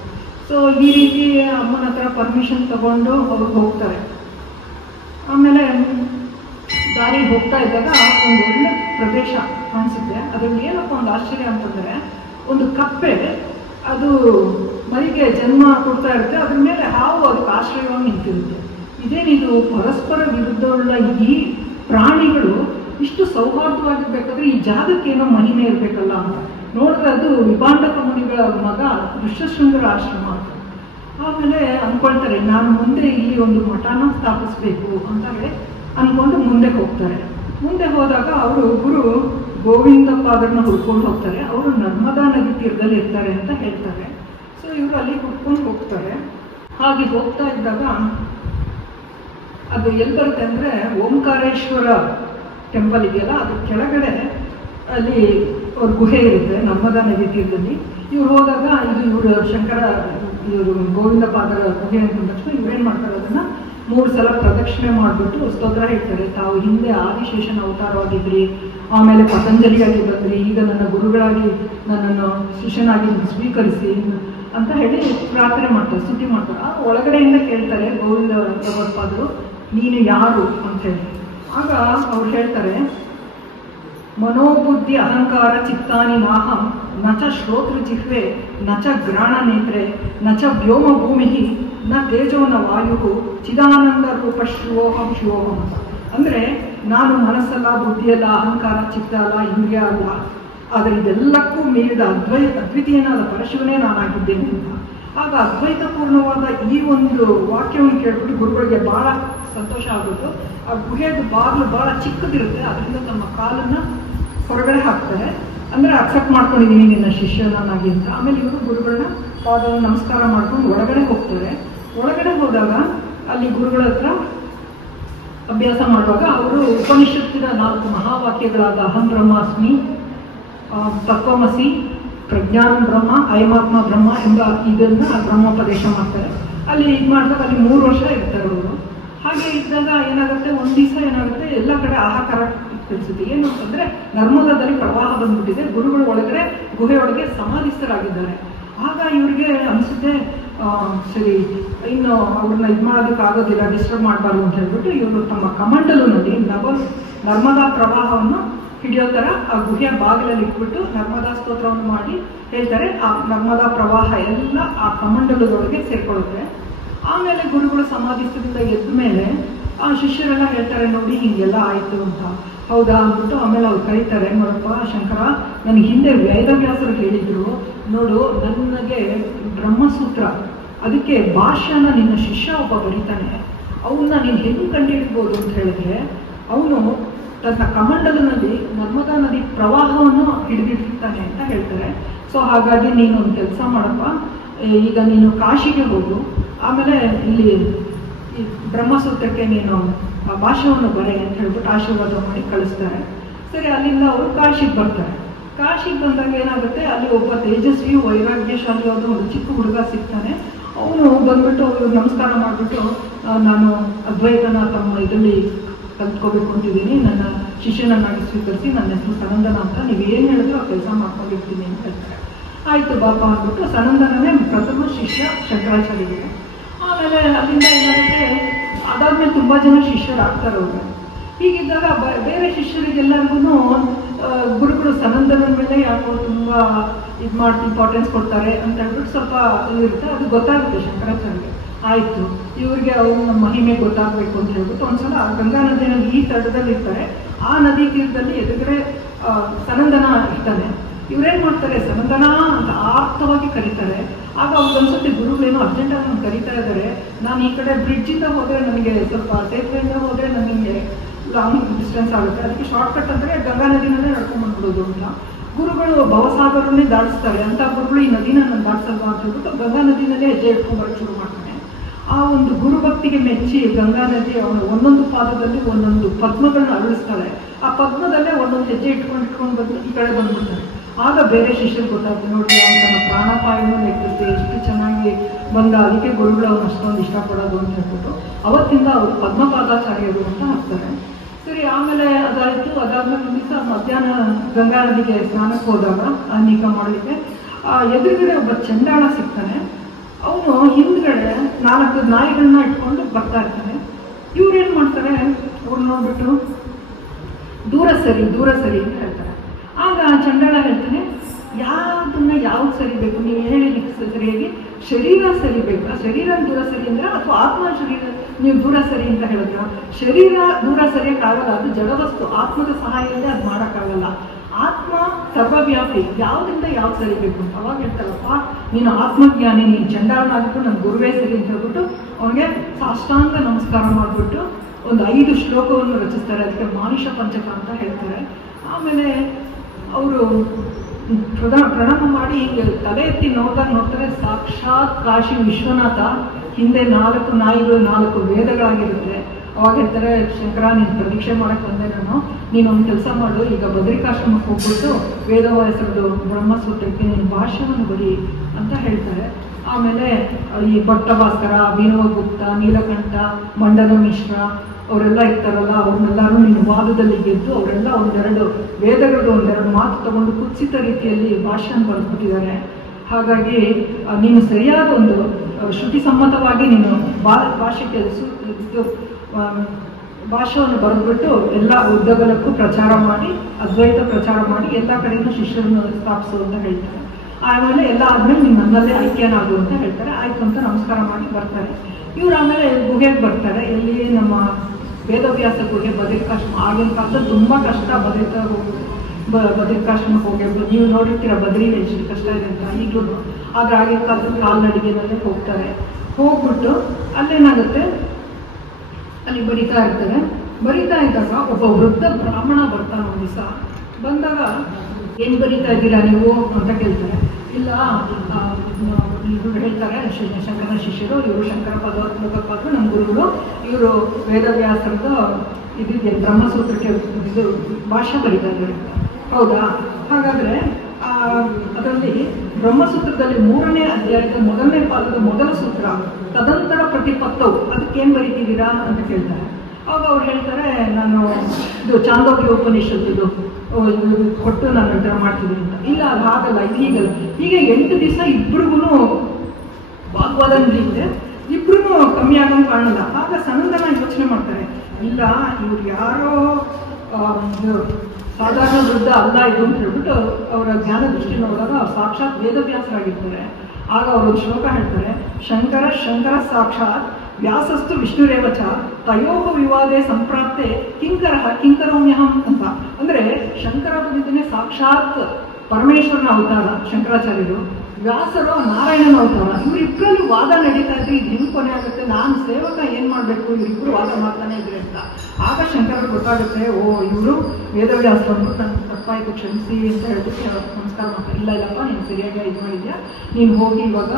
ಸೊ ಈ ರೀತಿ ಅಮ್ಮನ ಹತ್ರ ಪರ್ಮಿಷನ್ ತಗೊಂಡು ಅವ್ರು ಹೋಗ್ತಾರೆ. ಆಮೇಲೆ ದಾರಿ ಹೋಗ್ತಾ ಇದ್ದಾಗ ಒಂದು ಒಳ್ಳೆ ಪ್ರದೇಶ ಕಾಣಿಸುತ್ತೆ. ಅದ್ರಲ್ಲಿ ಏನಪ್ಪ ಒಂದು ಆಶ್ಚರ್ಯ ಅಂತಂದರೆ, ಒಂದು ಕಪ್ಪೆ ಅದು ಮರಿಗೆ ಜನ್ಮ ಕೊಡ್ತಾ ಇರುತ್ತೆ, ಅದ್ರ ಮೇಲೆ ಹಾವು ಅದಕ್ಕೆ ಆಶ್ರಯವಾಗಿ ನಿಂತಿರುತ್ತೆ. ಇದೇನಿದು ಪರಸ್ಪರ ವಿರುದ್ಧವುಳ್ಳ ಈ ಪ್ರಾಣಿಗಳು ಇಷ್ಟು ಸೌಹಾರ್ದವಾಗಿರ್ಬೇಕಾದ್ರೆ ಈ ಜಾಗಕ್ಕೇನೋ ಮಹಿಮೆ ಇರಬೇಕಲ್ಲ ಅಂತ ನೋಡಿದ್ರೆ ಅದು ವಿಭಾಂಡಕ ಮುನಿಗಳ ಮಗ ಋಷ್ಯಶೃಂಗರ ಆಶ್ರಮ ಅಂತ. ಆಮೇಲೆ ಅಂದ್ಕೊಳ್ತಾರೆ, ನಾನು ಮುಂದೆ ಇಲ್ಲಿ ಒಂದು ಮಠನ ಸ್ಥಾಪಿಸ್ಬೇಕು ಅಂತ ಹೇಳಿ ಅಂದ್ಕೊಂಡು ಮುಂದೆ ಹೋಗ್ತಾರೆ. ಮುಂದೆ ಹೋದಾಗ ಅವರು ಗುರು ಗೋವಿಂದಪಾದರನ್ನ ಹುಡ್ಕೊಂಡು ಹೋಗ್ತಾರೆ. ಅವರು ನರ್ಮದಾ ನದಿ ತೀರದಲ್ಲಿ ಇರ್ತಾರೆ ಅಂತ ಹೇಳ್ತಾರೆ. ಸೊ ಇವರು ಅಲ್ಲಿ ಹುಡ್ಕೊಂಡು ಹೋಗ್ತಾರೆ. ಹಾಗೆ ಹೋಗ್ತಾ ಇದ್ದಾಗ ಅದು ಎಲ್ಲಿ ಬರುತ್ತೆ ಅಂದರೆ, ಓಂಕಾರೇಶ್ವರ ಟೆಂಪಲ್ ಇದೆಯಲ್ಲ, ಅದ್ರ ಕೆಳಗಡೆ ಅಲ್ಲಿ ಅವ್ರ ಗುಹೆ ಇರುತ್ತೆ ನರ್ಮದಾ ನದಿ ತೀರದಲ್ಲಿ. ಇವ್ರು ಹೋದಾಗ ಇದು ಇವರು ಇವರು ಗೋವಿಂದಪಾದರ ಗುಹೆ ಅಂತ ತಕ್ಷಣ ಇವ್ರೇನು ಮಾಡ್ತಾರೆ, ಅದನ್ನು 3 ಸಲ ಪ್ರದಕ್ಷಿಣೆ ಮಾಡಿಬಿಟ್ಟು ಸ್ತೋತ್ರ ಹೇಳ್ತಾರೆ. ತಾವು ಹಿಂದೆ ಆದಿಶೇಷನ ಅವತಾರವಾಗಿದ್ರಿ, ಆಮೇಲೆ ಪತಂಜಲಿಯಾಗಿ ಬಂದ್ರಿ, ಈಗ ನನ್ನ ಗುರುಗಳಾಗಿ ನನ್ನನ್ನು ಶಿಷ್ಯನಾಗಿ ಸ್ವೀಕರಿಸಿ ಅಂತ ಹೇಳಿ ಪ್ರಾರ್ಥನೆ ಮಾಡ್ತಾರೆ, ಸ್ತುತಿ ಮಾಡ್ತಾರೆ. ಆ ಒಳಗಡೆಯಿಂದ ಕೇಳ್ತಾರೆ ಗೋವಿಂದ ಭಗವತ್ಪಾದರು, ನೀನು ಯಾರು ಅಂತ ಹೇಳಿ. ಆಗ ಅವ್ರು ಹೇಳ್ತಾರೆ, ಮನೋಬುದ್ಧಿ ಅಹಂಕಾರ ಚಿತ್ತಾನಿ ನಾಹಂ ನಚ ಶ್ರೋತೃ ಜಿಹ್ವೆ ನಚ ಗ್ರಾಣ ನೇತ್ರೆ ನಚ ವ್ಯೋಮ ಭೂಮಿ ನ ತೇಜೋ ನ ವಾಯು ಚಿದಾನಂದ ರೂಪ ಶಿವೋಹಂ ಶಿವೋಹಂ ಅಂತ. ಅಂದರೆ ನಾನು ಮನಸ್ಸಲ್ಲ, ಬುದ್ಧಿಯಲ್ಲ, ಅಹಂಕಾರ, ಚಿತ್ತ ಅಲ್ಲ, ಇಂದ್ರಿಯ ಅಲ್ಲ, ಆದರೆ ಇದೆಲ್ಲಕ್ಕೂ ಮೀರಿದ ಅದ್ವಿತೀಯನಾದ ಪರಶಿವನೇ ನಾನಾಗಿದ್ದೇನೆ ಅಂತ. ಆಗ ಅದ್ವೈತಪೂರ್ಣವಾದ ಈ ಒಂದು ವಾಕ್ಯವನ್ನು ಕೇಳ್ಬಿಟ್ಟು ಗುರುಗಳಿಗೆ ಭಾಳ ಸಂತೋಷ ಆಗೋದು. ಆ ಗುಹೆದು ಬಾಗಿಲು ಭಾಳ ಚಿಕ್ಕದಿರುತ್ತೆ, ಅದರಿಂದ ತಮ್ಮ ಕಾಲನ್ನು ಹೊರಗಡೆ ಹಾಕ್ತಾರೆ. ಅಂದರೆ ಅಕ್ಸೆಪ್ಟ್ ಮಾಡ್ಕೊಂಡಿದ್ದೀನಿ ನಿನ್ನ ಶಿಷ್ಯನಾಗಿ ಅಂತ. ಆಮೇಲೆ ಇವರು ಗುರುಗಳನ್ನ ಪಾದವನ್ನು ನಮಸ್ಕಾರ ಮಾಡ್ಕೊಂಡು ಒಳಗಡೆ ಹೋಗ್ತಾರೆ. ಒಳಗಡೆ ಹೋದಾಗ ಅಲ್ಲಿ ಗುರುಗಳ ಹತ್ರ ಅಭ್ಯಾಸ ಮಾಡುವಾಗ ಅವರು ಉಪನಿಷತ್ತಿನ 4 ಮಹಾವಾಕ್ಯಗಳಾದ ಅಹಂ ಬ್ರಹ್ಮಾಸ್ಮಿ, ತತ್ವಮಸಿ, ಪ್ರಜ್ಞಾನ ಬ್ರಹ್ಮ, ಅಯಮಾತ್ಮ ಬ್ರಹ್ಮ ಎಂಬ ಇದನ್ನು ಬ್ರಹ್ಮೋಪದೇಶ ಮಾಡ್ತಾರೆ. ಅಲ್ಲಿ ಇದು ಮಾಡಿದಾಗ ಅಲ್ಲಿ 3 ವರ್ಷ ಇರ್ತಾರೆ ಅವರು. ಹಾಗೆ ಇದ್ದಾಗ ಏನಾಗುತ್ತೆ, ಒಂದು ದಿವಸ ಏನಾಗುತ್ತೆ, ಎಲ್ಲ ಕಡೆ ಹಾಹಾಕಾರ ತಿಳಿಸುತ್ತೆ. ಏನು ಅಂತಂದರೆ, ನರ್ಮದಾದಲ್ಲಿ ಪ್ರವಾಹ ಬಂದ್ಬಿಟ್ಟಿದೆ, ಗುರುಗಳು ಒಳಗಡೆ ಗುಹೆ ಒಳಗೆ ಸಮಾಧಿಸ್ಥರಾಗಿದ್ದಾರೆ. ಆಗ ಇವ್ರಿಗೆ ಅನಿಸುತ್ತೆ, ಸರಿ ಇನ್ನು ಅವ್ರನ್ನ ಇದು ಮಾಡೋದಕ್ಕಾಗೋದಿಲ್ಲ, ಡಿಸ್ಟರ್ಬ್ ಮಾಡಬಾರ್ದು ಅಂತ ಹೇಳ್ಬಿಟ್ಟು ಇವರು ತಮ್ಮ ಕಮಂಡಲುನಲ್ಲಿ ನರ್ಮದಾ ಪ್ರವಾಹವನ್ನು ಹಿಡಿಯೋ ಥರ ಆ ಗುಹೆಯ ಬಾಗಿಲಲ್ಲಿ ಇಟ್ಬಿಟ್ಟು ನರ್ಮದಾ ಸ್ತೋತ್ರವನ್ನು ಮಾಡಿ ಹೇಳ್ತಾರೆ. ಆ ನರ್ಮದಾ ಪ್ರವಾಹ ಎಲ್ಲ ಆ ಕಮಂಡಲದೊಳಗೆ ಸೇರ್ಕೊಳ್ಳುತ್ತೆ. ಆಮೇಲೆ ಗುರುಗಳು ಸಮಾಧಿಸ್ಥದಿಂದ ಎದ್ದ ಮೇಲೆ ಆ ಶಿಷ್ಯರೆಲ್ಲ ಹೇಳ್ತಾರೆ, ನೋಡಿ ಹಿಂಗೆಲ್ಲ ಆಯಿತು ಅಂತ. ಹೌದಾ ಅಂದ್ಬಿಟ್ಟು ಆಮೇಲೆ ಅವ್ರು ಕರೀತಾರೆ, ನೋಡಪ್ಪ ಶಂಕರ, ನನಗೆ ಹಿಂದೆ ವೇದವ್ಯಾಸರು ಹೇಳಿದರು ನೋಡು, ನನಗೆ ಬ್ರಹ್ಮಸೂತ್ರ ಅದಕ್ಕೆ ಭಾಷ್ಯನ ನಿನ್ನ ಶಿಷ್ಯ ಒಬ್ಬ ಬರೀತಾನೆ, ಅವನ್ನ ನೀನು ಹೆಂಗೆ ಕಂಡುಹಿಡ್ಬೋದು ಅಂತ ಹೇಳಿದ್ರೆ, ಅವನು ತನ್ನ ಕಮಂಡಲನಲ್ಲಿ ನರ್ಮದಾ ನದಿ ಪ್ರವಾಹವನ್ನು ಹಿಡಿದಿಟ್ಟಿರ್ತಾನೆ ಅಂತ ಹೇಳ್ತಾರೆ. ಸೊ ಹಾಗಾಗಿ ನೀನು ಒಂದು ಕೆಲಸ ಮಾಡಪ್ಪ, ಈಗ ನೀನು ಕಾಶಿಗೆ ಹೋಗು, ಆಮೇಲೆ ಇಲ್ಲಿ ಈ ಬ್ರಹ್ಮಸೂತ್ರಕ್ಕೆ ನೀನು ಭಾಷ್ಯವನ್ನು ಬರೆ ಅಂತ ಹೇಳ್ಬಿಟ್ಟು ಆಶೀರ್ವಾದ ಮಾಡಿ ಕಳಿಸ್ತಾರೆ. ಸರಿ, ಅಲ್ಲಿಂದ ಅವರು ಕಾಶಿಗೆ ಬರ್ತಾರೆ. ಕಾಶಿಗೆ ಬಂದಾಗ ಏನಾಗುತ್ತೆ, ಅಲ್ಲಿ ಒಬ್ಬ ತೇಜಸ್ವಿ ವೈರಾಗ್ಯಶಾಲಿ ಆದ ಒಂದು ಚಿಕ್ಕ ಹುಡುಗ ಸಿಗ್ತಾನೆ. ಅವನು ಬಂದ್ಬಿಟ್ಟು ನಮಸ್ಕಾರ ಮಾಡಿಬಿಟ್ಟು, ನಾನು ಅದ್ವೈತನ ತಮ್ಮ ಇದರಲ್ಲಿ ಕಲ್ತ್ಕೋಬೇಕು ಅಂತಿದ್ದೀನಿ, ನನ್ನ ಶಿಷ್ಯನನ್ನಾಗಿ ಸ್ವೀಕರಿಸಿ, ನನ್ನ ಹೆಸರು ಸನಂದನ ಅಂತ, ನೀವು ಏನು ಹೇಳಿದ್ರು ಆ ಕೆಲಸ ಮಾಡ್ಕೊಂಡಿರ್ತೀನಿ ಅಂತ ಹೇಳ್ತಾರೆ. ಆಯಿತು ಬಾಪ ಅಂದ್ಬಿಟ್ಟು ಸನಂದನನೇ ಪ್ರಥಮ ಶಿಷ್ಯ ಶಂಕರಾಚಾರ್ಯರಿಗೆ. ಆಮೇಲೆ ಅಲ್ಲಿಂದ ಏನಾಗುತ್ತೆ, ಅದಾದ್ಮೇಲೆ ತುಂಬ ಜನ ಶಿಷ್ಯರಾಗ್ತಾರೆ ಅವರು. ಹೀಗಿದ್ದಾಗ ಬೇರೆ ಶಿಷ್ಯರಿಗೆಲ್ಲರಿಗೂ ಗುರುಗಳು ಸನಂದನ ಮೇಲೆ ಯಾಕೋ ತುಂಬ ಇಂಪಾರ್ಟೆನ್ಸ್ ಕೊಡ್ತಾರೆ ಅಂತ ಹೇಳ್ಬಿಟ್ಟು ಸ್ವಲ್ಪ ಇರುತ್ತೆ. ಅದು ಗೊತ್ತಾಗುತ್ತೆ ಶಂಕರಾಚಾರ್ಯರಿಗೆ. ಆಯಿತು, ಇವ್ರಿಗೆ ಅವ್ರ ಮಹಿಮೆ ಗೊತ್ತಾಗಬೇಕು ಅಂತ ಹೇಳ್ಬಿಟ್ಟು ಒಂದ್ಸಲ ಗಂಗಾ ನದಿಯಲ್ಲಿ ಈ ತಟದಲ್ಲಿ ಇರ್ತಾರೆ, ಆ ನದಿ ತೀರದಲ್ಲಿ ಎದುರುಗಡೆ ಸನಂದನ ಇರ್ತಾನೆ. ಇವ್ರೇನು ಮಾಡ್ತಾರೆ, ಸನಂದನ ಅಂತ ಆರ್ತವಾಗಿ ಕರೀತಾರೆ. ಆಗ ಅವ್ರಿಗನ್ಸುತ್ತೆ ಗುರುಗಳೇನೋ ಅರ್ಜೆಂಟಾಗಿ ನಾನು ಕರೀತಾ ಇದ್ದಾರೆ, ನಾನು ಈ ಕಡೆ ಬ್ರಿಡ್ಜಿಂದ ಹೋದರೆ ನನಗೆ ಸ್ವಲ್ಪ ಸೇತುವೆಯಿಂದ ಹೋದರೆ ನನಗೆ ಲಾಂಗ್ ಡಿಸ್ಟೆನ್ಸ್ ಆಗುತ್ತೆ, ಅದಕ್ಕೆ ಶಾರ್ಟ್ಕಟ್ ಅಂದರೆ ಗಂಗಾ ನದಿನಲ್ಲೇ ನಡ್ಕೊಂಡ್ಬಂದ್ಬಿಡೋದು ಅಂತ. ಗುರುಗಳು ಭವಸಾಗರನ್ನೇ ದಾಟಿಸ್ತಾರೆ. ಅಂತ ಗುರುಗಳು ಈ ನದಿನ ನಾನು ದಾಟಿಸಲ್ವಾ ಅಂತ ಹೇಳ್ಬಿಟ್ಟು ಗಂಗಾ ನದಿನಲ್ಲೇ ಹೆಜ್ಜೆ ಇಟ್ಕೊಂಡ್ಬರೋಕ್ಕೆ ಶುರು ಮಾಡ್ತಾನೆ. ಆ ಒಂದು ಗುರುಭಕ್ತಿಗೆ ಮೆಚ್ಚಿ ಗಂಗಾ ನದಿ ಅವನು ಒಂದೊಂದು ಪಾದದಲ್ಲಿ ಒಂದೊಂದು ಪದ್ಮಗಳನ್ನ ಅರಳಿಸ್ತಾಳೆ. ಆ ಪದ್ಮದಲ್ಲೇ ಒಂದೊಂದು ಹೆಜ್ಜೆ ಇಟ್ಕೊಂಡು ಬಂದು ಈ ಕಡೆ ಬಂದ್ಬಿಡ್ತಾರೆ. ಆಗ ಬೇರೆ ಶಿಷ್ಯರು ಗೊತ್ತಾಗ್ತದೆ, ನೋಡಿ ಅವನ ಪ್ರಾಣಾಪಾಯನೂ ಲೆಕ್ಕಿಸಿ ಎಷ್ಟು ಚೆನ್ನಾಗಿ ಬಂದ, ಅದಕ್ಕೆ ಗುರುಗಳು ಅವನು ಅಷ್ಟೊಂದು ಇಷ್ಟಪಡೋದು ಅಂತ ಹೇಳ್ಬಿಟ್ಟು ಅವತ್ತಿಂದ ಅವರು ಪದ್ಮಪಾದಾಚಾರ್ಯರು ಅಂತ ಹಾಕ್ತಾರೆ. ಸರಿ, ಆಮೇಲೆ ಅದಾಯಿತು. ಅದಾದ್ಮೇಲೆ ಒಂದು ದಿವಸ ಮಧ್ಯಾಹ್ನ ಗಂಗಾ ನದಿಗೆ ಸ್ನಾನಕ್ಕೆ ಹೋದಾಗ ಅನೇಕ ಮಾಡಲಿಕ್ಕೆ ಎದುರುಗಡೆ ಒಬ್ಬ ಚಂಡಾಳ ಸಿಗ್ತಾನೆ. ಅವನು ಹಿಂದ್ಗಡೆ 4 ನಾಯಿಗಳನ್ನ ಇಟ್ಕೊಂಡು ಬರ್ತಾ ಇರ್ತಾನೆ. ಇವ್ರೇನು ಮಾಡ್ತಾರೆ, ಅವ್ರು ನೋಡ್ಬಿಟ್ಟು ದೂರ ಸರಿ ಅಂತ ಹೇಳ್ತಾರೆ. ಆಗ ಚಂಡಾಳ ಹೇಳ್ತಾನೆ, ಯಾವ್ದನ್ನ ಯಾವ್ದು ಸರಿಬೇಕು, ನೀವು ಹೇಳಿ ಸರಿಯಾಗಿ, ಶರೀರ ಸರಿಬೇಕಾ, ಶರೀರ ದೂರ ಸರಿ ಅಂದ್ರೆ ಅಥವಾ ಆತ್ಮ ಶರೀರ ನೀವು ದೂರ ಸರಿ ಅಂತ ಹೇಳಿದ್ರ? ಶರೀರ ದೂರ ಸರಿಯಕ್ಕಾಗಲ್ಲ, ಅದು ಜಡವಸ್ತು, ಆತ್ಮದ ಸಹಾಯ ಇಲ್ಲದೆ ಅದು ಮಾಡೋಕ್ಕಾಗಲ್ಲ. ಆತ್ಮ ಸರ್ವವ್ಯಾಪಿ, ಯಾವುದರಿಂದ ಯಾವ್ದು ಸರಿಬೇಕು ಅಂತ. ಅವಾಗ ಹೇಳ್ತಾರಪ್ಪ, ನೀನು ಆತ್ಮಜ್ಞಾನಿ, ನೀನು ಚಂಡಾಳನಾಗಿಟ್ಟು ನನ್ನ ಗುರುವೇ ಸರಿ ಅಂತ ಹೇಳ್ಬಿಟ್ಟು ಅವನಿಗೆ ಸಾಷ್ಟಾಂಗ ನಮಸ್ಕಾರ ಮಾಡಿಬಿಟ್ಟು ಒಂದು 5 ಶ್ಲೋಕವನ್ನು ರಚಿಸ್ತಾರೆ. ಅದಕ್ಕೆ ಮಾನುಷ ಪಂಚಕ ಅಂತ ಹೇಳ್ತಾರೆ. ಆಮೇಲೆ ಅವರು ಪ್ರಣಾಮ ಮಾಡಿ ಹೀಗೆ ತಲೆ ಎತ್ತಿ ನೋಡ್ತಾರೆ, ಸಾಕ್ಷಾತ್ ಕಾಶಿ ವಿಶ್ವನಾಥ, ಹಿಂದೆ 4 ನಾಯಿಗಳು 4 ವೇದಗಳಾಗಿರುತ್ತೆ. ಅವಾಗ ಹೇಳ್ತಾರೆ, ಶಂಕರ ನೀನು ಪರೀಕ್ಷೆ ಮಾಡಕ್ಕೆ ಬಂದೆ ನಾನು, ನೀನು ಒಂದು ಕೆಲಸ ಮಾಡು, ಈಗ ಬದರಿಕಾಶ್ರಮಕ್ಕೆ ಹೋಗ್ಬಿಟ್ಟು ವೇದವ್ಯಾಸರದು ಬ್ರಹ್ಮಸೂತ್ರಕ್ಕೆ ನೀನು ಭಾಷ್ಯವನ್ನು ಬರಿ ಅಂತ ಹೇಳ್ತಾರೆ. ಆಮೇಲೆ ಈ ಭಟ್ಟಭಾಸ್ಕರ, ಅಭಿನವಗುಪ್ತ, ನೀಲಕಂಠ, ಮಂಡನ ಮಿಶ್ರ ಅವರೆಲ್ಲ ಇರ್ತಾರಲ್ಲ, ಅವ್ರನ್ನೆಲ್ಲರೂ ನೀನು ವಾದದಲ್ಲಿ ಗೆದ್ದು ಅವರೆಲ್ಲ ಒಂದೆರಡು ವೇದಗಳದ್ದು ಒಂದೆರಡು ಮಾತು ತಗೊಂಡು ಕುತ್ಸಿತ ರೀತಿಯಲ್ಲಿ ಭಾಷೆಯನ್ನು ಬರೆದ್ಬಿಟ್ಟಿದ್ದಾರೆ. ಹಾಗಾಗಿ ನೀನು ಸರಿಯಾದ ಒಂದು ಶ್ರುತಿ ಸಮ್ಮತವಾಗಿ ನೀನು ಭಾಷೆಗೆ ಭಾಷೆಯನ್ನು ಬರೆದ್ಬಿಟ್ಟು ಎಲ್ಲ ಉದ್ದಗಲಕ್ಕೂ ಪ್ರಚಾರ ಮಾಡಿ, ಅದ್ವೈತ ಪ್ರಚಾರ ಮಾಡಿ ಎಲ್ಲ ಕಡೆಯಿಂದ ಶಿಷ್ಯರನ್ನು ಸ್ಥಾಪಿಸು ಅಂತ ಹೇಳ್ತಾರೆ. ಆಮೇಲೆ ಎಲ್ಲ ಆದ್ಮೇಲೆ ನೀನು ನನ್ನಲ್ಲೇ ಐಕ್ಯನಾಗು ಅಂತ ಹೇಳ್ತಾರೆ. ಆಯ್ತು ಅಂತ ನಮಸ್ಕಾರ ಮಾಡಿ ಬರ್ತಾರೆ. ಇವ್ರು ಆಮೇಲೆ ಗುಹೆಗೆ ಬರ್ತಾರೆ. ಎಲ್ಲಿ ನಮ್ಮ ವೇದವ್ಯಾಸ ಗುಹೆ, ಬದರಿಕಾಶ್ರಮ. ಆಗಿನ ಕಾಲದಲ್ಲಿ ತುಂಬ ಕಷ್ಟ ಬದರಿಕಾಶ್ರಮಕ್ಕೆ ಹೋಗಿ, ನೀವು ನೋಡಿರ್ತೀರ ಬದ್ರಿ ಎಷ್ಟು ಕಷ್ಟ ಇದೆ ಅಂತ ಈಗಲೂ. ಆದ್ರೆ ಆಗಿನ ಕಾಲದಲ್ಲಿ ಕಾಲ್ನಡಿಗೆನಲ್ಲೇ ಹೋಗ್ತಾರೆ. ಹೋಗ್ಬಿಟ್ಟು ಅಲ್ಲೇನಾಗುತ್ತೆ, ಅಲ್ಲಿ ಬರಿತಾ ಇರ್ತಾರೆ. ಬರಿತಾ ಇದ್ದಾಗ ಒಬ್ಬ ವೃದ್ಧ ಬ್ರಾಹ್ಮಣ ಬರ್ತಾನೆ. ಒಂದು ದಿವಸ ಬಂದಾಗ, ಏನು ಬರಿತಾ ಇದ್ದೀರಾ ನೀವು ಅಂತ ಕೇಳ್ತಾರೆ. ಇಲ್ಲ, ಇವರು ಹೇಳ್ತಾರೆ ಶಂಕರನ ಶಿಷ್ಯರು, ಇವರು ಶಂಕರ ಲೋಕಪಾದರು ನಮ್ಮ ಗುರುಗಳು, ಇವರು ವೇದವ್ಯಾಸರದ ಇದಿದೆ ಬ್ರಹ್ಮಸೂತ್ರಕ್ಕೆ ಇದು ಭಾಷೆ ಬರಿತಾ ಇದ್ದಾರೆ. ಹೌದಾ? ಹಾಗಾದರೆ ಅದರಲ್ಲಿ ಬ್ರಹ್ಮಸೂತ್ರದಲ್ಲಿ 3ನೇ ಅಧ್ಯಾಯದ 1ನೇ ಪಾದದ ಮೊದಲ ಸೂತ್ರ ತದಂತರ ಪ್ರತಿಪತ್ತವು, ಅದಕ್ಕೇನು ಬರೀತಿದ್ದೀರಾ ಅಂತ ಕೇಳ್ತಾರೆ. ಆಗ ಅವ್ರು ಹೇಳ್ತಾರೆ, ನಾನು ಇದು ಚಾಂದೋಗ್ಯ ಉಪನಿಷತ್ತು ಕೊಟ್ಟು ನಾನು ನಂತರ ಮಾಡ್ತಿದ್ದೀನಿ ಅಂತ. ಇಲ್ಲ, ಅದು ಹಾಗಲ್ಲ, ಇದು ಹೀಗಲ್ಲ. ಹೀಗೆ 8 ದಿವಸ ಇಬ್ರಿಗೂ ವಾಗ್ವಾದ ನಡೆಯುತ್ತೆ. ಇಬ್ರು ಕಮ್ಮಿ ಆಗಂಗೆ ಕಾಣಲ್ಲ. ಆಗ ಸನಂದನ ಯೋಚನೆ ಮಾಡ್ತಾರೆ, ಇಲ್ಲ ಇವ್ರು ಯಾರೋ ಸಾಧಾರಣ ವೃದ್ಧ ಅಲ್ಲ ಇದು ಅಂತ ಹೇಳ್ಬಿಟ್ಟು ಅವರ ಜ್ಞಾನ ದೃಷ್ಟಿ ನೋಡಿದಾಗ ಸಾಕ್ಷಾತ್ ವೇದವ್ಯಾಸರಾಗಿರ್ತಾರೆ. ಆಗ ಅವರು ಶ್ಲೋಕ ಹೇಳ್ತಾರೆ, ಶಂಕರ ಸಾಕ್ಷಾತ್ ವ್ಯಾಸಸ್ತು ವಿಷ್ಣುರೇವಚ ತಯೋಹ ವಿವಾದೇ ಸಂಪ್ರಾಪ್ತೆ ಕಿಂಕರೋಮ್ಯಹಂ ಅಂತ. ಅಂದರೆ ಶಂಕರ ಬಂದಿದ್ದೇನೆ ಸಾಕ್ಷಾತ್ ಪರಮೇಶ್ವರನ ಅವತಾರ ಶಂಕರಾಚಾರ್ಯರು, ವ್ಯಾಸರು ನಾರಾಯಣನ ಅವತಾರ. ಇವರಿಬ್ಬರಲ್ಲಿ ವಾದ ನಡೀತಾ ಇದ್ರೆ ಇದು ಹೆಂಗೆ ಕೊನೆ ಆಗುತ್ತೆ, ನಾನು ಸೇವಕ ಏನು ಮಾಡಬೇಕು, ಇವರಿಬ್ಬರು ವಾದ ಮಾಡ್ತಾನೆ ಇದ್ರೆ ಅಂತ. ಆಗ ಶಂಕರ ಗೊತ್ತಾಗುತ್ತೆ, ಓ ಇವರು ವೇದವ್ಯಾಸರನ್ನು ನನ್ನ ತಪ್ಪಾಯಿತು ಕ್ಷಮಿಸಿ ಅಂತ ಹೇಳ್ಬಿಟ್ಟು ನಮಸ್ಕಾರ ಮಾಡ್ತಾರೆ. ಇಲ್ಲಪ್ಪ ನೀನು ಸರಿಯಾಗಿ ಇದು ಮಾಡಿದ್ಯಾ, ನೀನು ಹೋಗಿ ಇವಾಗ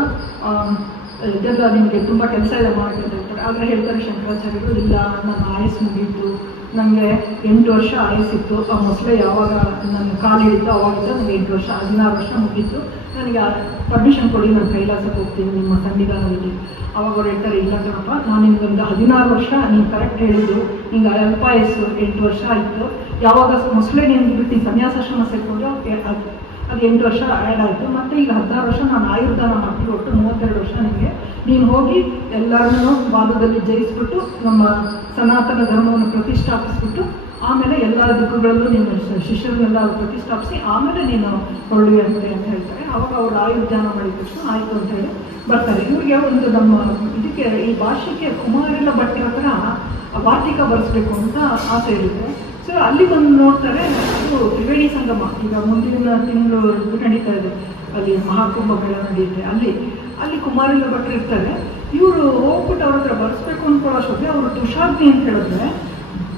ಇದೆಲ್ಲ ನಿಮಗೆ ತುಂಬ ಕೆಲಸ ಇದೆ ಮಾಡೋಕ್ಕೆ ಅಂತ ಹೇಳ್ತಾರೆ. ಆದರೆ ಹೇಳ್ತಾರೆ ಶಂಕರಾಚಾರ್ಯರು, ಇಲ್ಲ ನನ್ನ ಆಯಸ್ಸು ಮುಗೀತು, ನನಗೆ 8 ವರ್ಷ ಆಯಸ್ಸಿತ್ತು. ಆ ಮೊಸಳೆ ಯಾವಾಗ ನನ್ನ ಕಾಲು ಹಿಡಿತು ಅವಾಗಿದ್ದ ನನಗೆ 8 ವರ್ಷ, 16 ವರ್ಷ ಮುಗೀತು, ನನಗೆ ಪರ್ಮಿಷನ್ ಕೊಡಿ, ನಾನು ಕೈಲಾಸಕ್ಕೆ ಹೋಗ್ತೀನಿ ನಿಮ್ಮ ಸನ್ನಿಧಾನದಲ್ಲಿ. ಅವಾಗ ಅವ್ರು ಹೇಳ್ತಾರೆ, ಇಲ್ಲ ಕಣಪ್ಪ, ನಾನು ನಿಮ್ಗೊಂದು 16 ವರ್ಷ ನೀನು ಕರೆಕ್ಟ್ ಹೇಳಿದ್ದು, ನಿಂಗೆ ಅಲ್ಪಾಯಸ್ಸು 8 ವರ್ಷ ಆಯಿತು. ಯಾವಾಗ ಮೊಸಳೆ ನೀನು ಬಿಟ್ಟು ಸನ್ಯಾಸಾಶ್ರಮ ಸೇರಿಕೊಂಡು ಅದು 8 ವರ್ಷ ಆ್ಯಡ್ ಆಯಿತು. ಮತ್ತು ಈಗ 16 ವರ್ಷ ನಾನು ಆಯುರ್ದಾನ ಮಾಡ್ತೀನಿ, ಒಟ್ಟು 32 ವರ್ಷ ನಿಮಗೆ. ನೀನು ಹೋಗಿ ಎಲ್ಲರನ್ನೂ ವಾದದಲ್ಲಿ ಜಯಿಸ್ಬಿಟ್ಟು ನಮ್ಮ ಸನಾತನ ಧರ್ಮವನ್ನು ಪ್ರತಿಷ್ಠಾಪಿಸ್ಬಿಟ್ಟು ಆಮೇಲೆ ಎಲ್ಲ ದಿಕ್ಕುಗಳಲ್ಲೂ ನೀನು ಶಿಷ್ಯರನ್ನೆಲ್ಲ ಪ್ರತಿಷ್ಠಾಪಿಸಿ ಆಮೇಲೆ ನೀನು ಹೊರಡುವೆ ಅಂತ ಹೇಳ್ತಾರೆ. ಅವಾಗ ಅವರು ಆಯುರ್ದಾನ ಮಾಡಿದ ತಕ್ಷಣ ಆಯಿತು ಅಂತ ಹೇಳಿ ಬರ್ತಾರೆ. ಇವ್ರಿಗೆ ಒಂದು ನಮ್ಮ ಇದಕ್ಕೆ ಈ ಭಾಷೆಗೆ ಕುಮಾರಿಲ ಭಟ್ರ ಹತ್ರ ವಾರ್ತಿಕ ಬರೆಸ್ಬೇಕು ಅಂತ ಆಸೆ ಇರುತ್ತೆ. ಸೊ ಅಲ್ಲಿ ಬಂದು ನೋಡ್ತಾರೆ, ಅದು ತ್ರಿವೇಣಿ ಸಂಗಮ ಈಗ ಮುಂದಿನ ತಿಂಗಳು ನಡೀತಾ ಇದೆ, ಅಲ್ಲಿ ಮಹಾಕುಂಭ ಮೇಳ ನಡೆಯುತ್ತೆ. ಅಲ್ಲಿ ಕುಮಾರಿಲ ಭಟ್ರು ಇರ್ತಾರೆ. ಇವರು ಹೋಗ್ಬಿಟ್ಟು ಅವ್ರ ಹತ್ರ ಬರೆಸ್ಬೇಕು ಅಂದ್ಕೊಳ್ಳೋಷ್ಟೊತ್ತಿಗೆ ಅವರು ತುಷಾಗ್ನಿ ಅಂತ ಹೇಳಿದ್ರೆ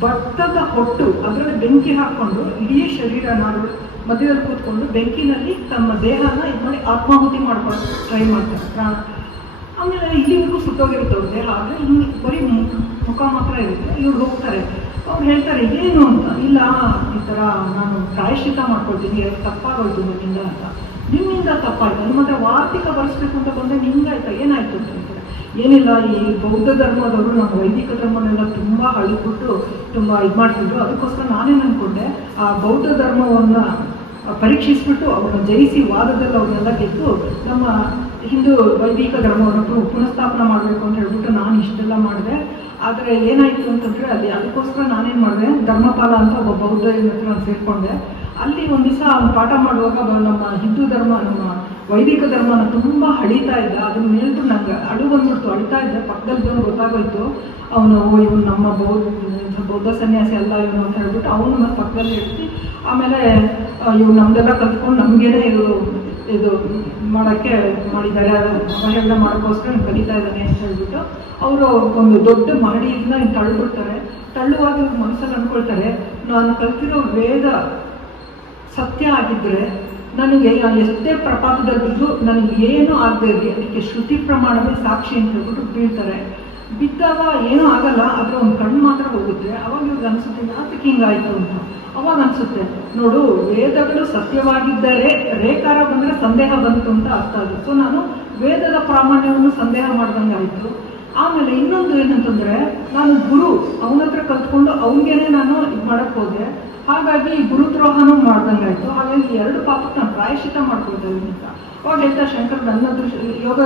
ಭತ್ತದ ಹೊಟ್ಟು ಅದರಲ್ಲಿ ಬೆಂಕಿ ಹಾಕ್ಕೊಂಡು ಇಡೀ ಶರೀರ ನಾಡು ಮಧ್ಯದಲ್ಲಿ ಕೂತ್ಕೊಂಡು ಬೆಂಕಿನಲ್ಲಿ ತಮ್ಮ ದೇಹನ ಇದು ಮಾಡಿ ಆತ್ಮಾಹುತಿ ಮಾಡ್ಕೊಂಡು ಟ್ರೈ ಮಾಡ್ತಾರೆ ಪ್ರಾಣ. ಆಮೇಲೆ ಇಲ್ಲಿವರೆಗೂ ಸುತ್ತೋಗಿರುತ್ತೆ ಅವ್ರ ದೇಹ, ಆದರೆ ಹಿಂಗೆ ಬರೀ ಮುಖ ಮಾತ್ರ ಇರುತ್ತೆ. ಇವ್ರು ಹೋಗ್ತಾರೆ, ಅವ್ರು ಹೇಳ್ತಾರೆ ಏನು ಅಂತ. ಇಲ್ಲ, ಈ ಥರ ನಾನು ಪ್ರಾಯಶ್ಚಿತ ಮಾಡ್ಕೊಳ್ತೀನಿ, ತಪ್ಪಾಗೋಯ್ತು ನನ್ನಿಂದ ಅಂತ. ನಿಮ್ಮಿಂದ ತಪ್ಪಾಯ್ತು, ನಿಮ್ಮ ಹತ್ರ ವಾರ್ತಿಕ ಬರೆಸ್ಬೇಕು ಅಂತ ಬಂದರೆ ನಿಮ್ಗಾಯ್ತಾ, ಏನಾಯ್ತು ಅಂತ ಹೇಳ್ತಾರೆ. ಏನಿಲ್ಲ, ಈ ಬೌದ್ಧ ಧರ್ಮದವರು ನಮ್ಮ ವೈದಿಕ ಧರ್ಮನೆಲ್ಲ ತುಂಬ ಹಳಿಬಿಟ್ಟು ತುಂಬ ಇದು ಮಾಡ್ತಿದ್ರು. ಅದಕ್ಕೋಸ್ಕರ ನಾನೇನು ಅಂದ್ಕೊಂಡೆ, ಆ ಬೌದ್ಧ ಧರ್ಮವನ್ನು ಪರೀಕ್ಷಿಸ್ಬಿಟ್ಟು ಅವ್ರನ್ನ ಜಯಿಸಿ ವಾದದಲ್ಲಿ ಅವ್ರನ್ನೆಲ್ಲ ಗೆದ್ದು ನಮ್ಮ ಹಿಂದೂ ವೈದಿಕ ಧರ್ಮವನ್ನು ಪುನಃಸ್ಥಾಪನೆ ಮಾಡಬೇಕು ಅಂತ ಹೇಳ್ಬಿಟ್ಟು ನಾನು ಇಷ್ಟೆಲ್ಲ ಮಾಡಿದೆ. ಆದರೆ ಏನಾಯಿತು ಅಂತಂದರೆ ಅದಕ್ಕೋಸ್ಕರ ನಾನೇನು ಮಾಡಿದೆ, ಧರ್ಮಪಾಲ ಅಂತ ಒಬ್ಬ ಬೌದ್ಧ ಹತ್ರ ನಾನು ಸೇರಿಕೊಂಡೆ. ಅಲ್ಲಿ ಒಂದು ದಿವಸ ಅವ್ನು ಪಾಠ ಮಾಡುವಾಗ ನಮ್ಮ ಹಿಂದೂ ಧರ್ಮ ನಮ್ಮ ವೈದಿಕ ಧರ್ಮನ ತುಂಬ ಹಳಿತಾ ಇದ್ದ. ಅದನ್ನ ಮೇಲ್ತು ನಂಗೆ ಅಡು ಬಂದ್ಬಿಡ್ತು, ಅಳಿತಾ ಇದ್ದೆ. ಪಕ್ಕದಲ್ಲಿ ಗೊತ್ತಾಗೋಯ್ತು, ಅವನು ಇವನು ನಮ್ಮ ಬೌದ್ಧ ಸನ್ಯಾಸಿ ಅಲ್ಲ ಇವನು ಅಂತ ಹೇಳ್ಬಿಟ್ಟು ಅವನು ಪಕ್ಕದಲ್ಲಿ ಇಡ್ತಿ. ಆಮೇಲೆ ಇವ್ನು ನಮ್ದೆಲ್ಲ ಕಲ್ತ್ಕೊಂಡು ನಮಗೇನೆ ಇದು ಮಾಡೋಕ್ಕೆ ಮಾಡಿದ್ದಾರೆ, ಅವಹೇಳನ ಮಾಡೋಕ್ಕೋಸ್ಕರ ಕಲಿತಾ ಇದ್ದಾನೆ ಅಂತ ಹೇಳ್ಬಿಟ್ಟು ಅವರು ಒಂದು ದೊಡ್ಡ ಮಹಡಿಯಿಂದ ತಳ್ಳಿಬಿಡ್ತಾರೆ. ತಳ್ಳುವಾಗ ಇವ್ರ ಮನಸ್ಸಲ್ಲಿ ಅಂದ್ಕೊಳ್ತಾರೆ, ನಾನು ಕಲ್ತಿರೋ ವೇದ ಸತ್ಯ ಆಗಿದ್ದರೆ ನನಗೆ ಎಷ್ಟೇ ಪ್ರಪಾತದಲ್ಲಿದ್ದು ನನಗೆ ಏನೂ ಆಗದೆ ಇರಲಿ, ಅದಕ್ಕೆ ಶ್ರುತಿ ಪ್ರಮಾಣವೇ ಸಾಕ್ಷಿ ಅಂತ ಹೇಳ್ಬಿಟ್ಟು ಬೀಳ್ತಾರೆ. ಬಿದ್ದಾಗ ಏನೂ ಆಗಲ್ಲ, ಆದರೆ ಒಂದು ಕಣ್ಣು ಮಾತ್ರ ಹೋಗುತ್ತೆ. ಅವಾಗ ಇವ್ರಿಗೆ ಅನಿಸುತ್ತೆ ಯಾತಕ್ಕೆ ಹಿಂಗಾಯಿತು ಅಂತ. ಅವಾಗ ಅನಿಸುತ್ತೆ, ನೋಡು ವೇದಗಳು ಸತ್ಯವಾಗಿದ್ದರೆ ರೇಕಾರ ಬಂದರೆ ಸಂದೇಹ ಬಂತು ಅಂತ ಅರ್ಥ ಅದು. ಸೊ ನಾನು ವೇದದ ಪ್ರಾಮಾಣ್ಯವನ್ನು ಸಂದೇಹ ಮಾಡ್ದಂಗೆ ಆಯಿತು. ಆಮೇಲೆ ಇನ್ನೊಂದು ಏನಂತಂದರೆ, ನಾನು ಗುರು ಅವನ ಹತ್ರ ಕಲ್ತ್ಕೊಂಡು ಅವನಿಗೇನೆ ನಾನು ಇದು ಮಾಡೋಕ್ಕೆ ಹೋದೆ, ಹಾಗಾಗಿ ಗುರುದ್ರೋಹನೂ ಮಾಡ್ದಂಗೆ ಆಯಿತು. ಹಾಗಾಗಿ 2 ಪಾಪಕ್ಕೆ ನಾನು ಪ್ರಾಯಶ್ಚಿತ ಮಾಡ್ಕೊಳ್ತಾ ಇದ್ದೀನಿ ಅಂತ. ಅವಾಗ ಹೇಳ್ತಾ ಶಂಕರ್, ನನ್ನ ಯೋಗ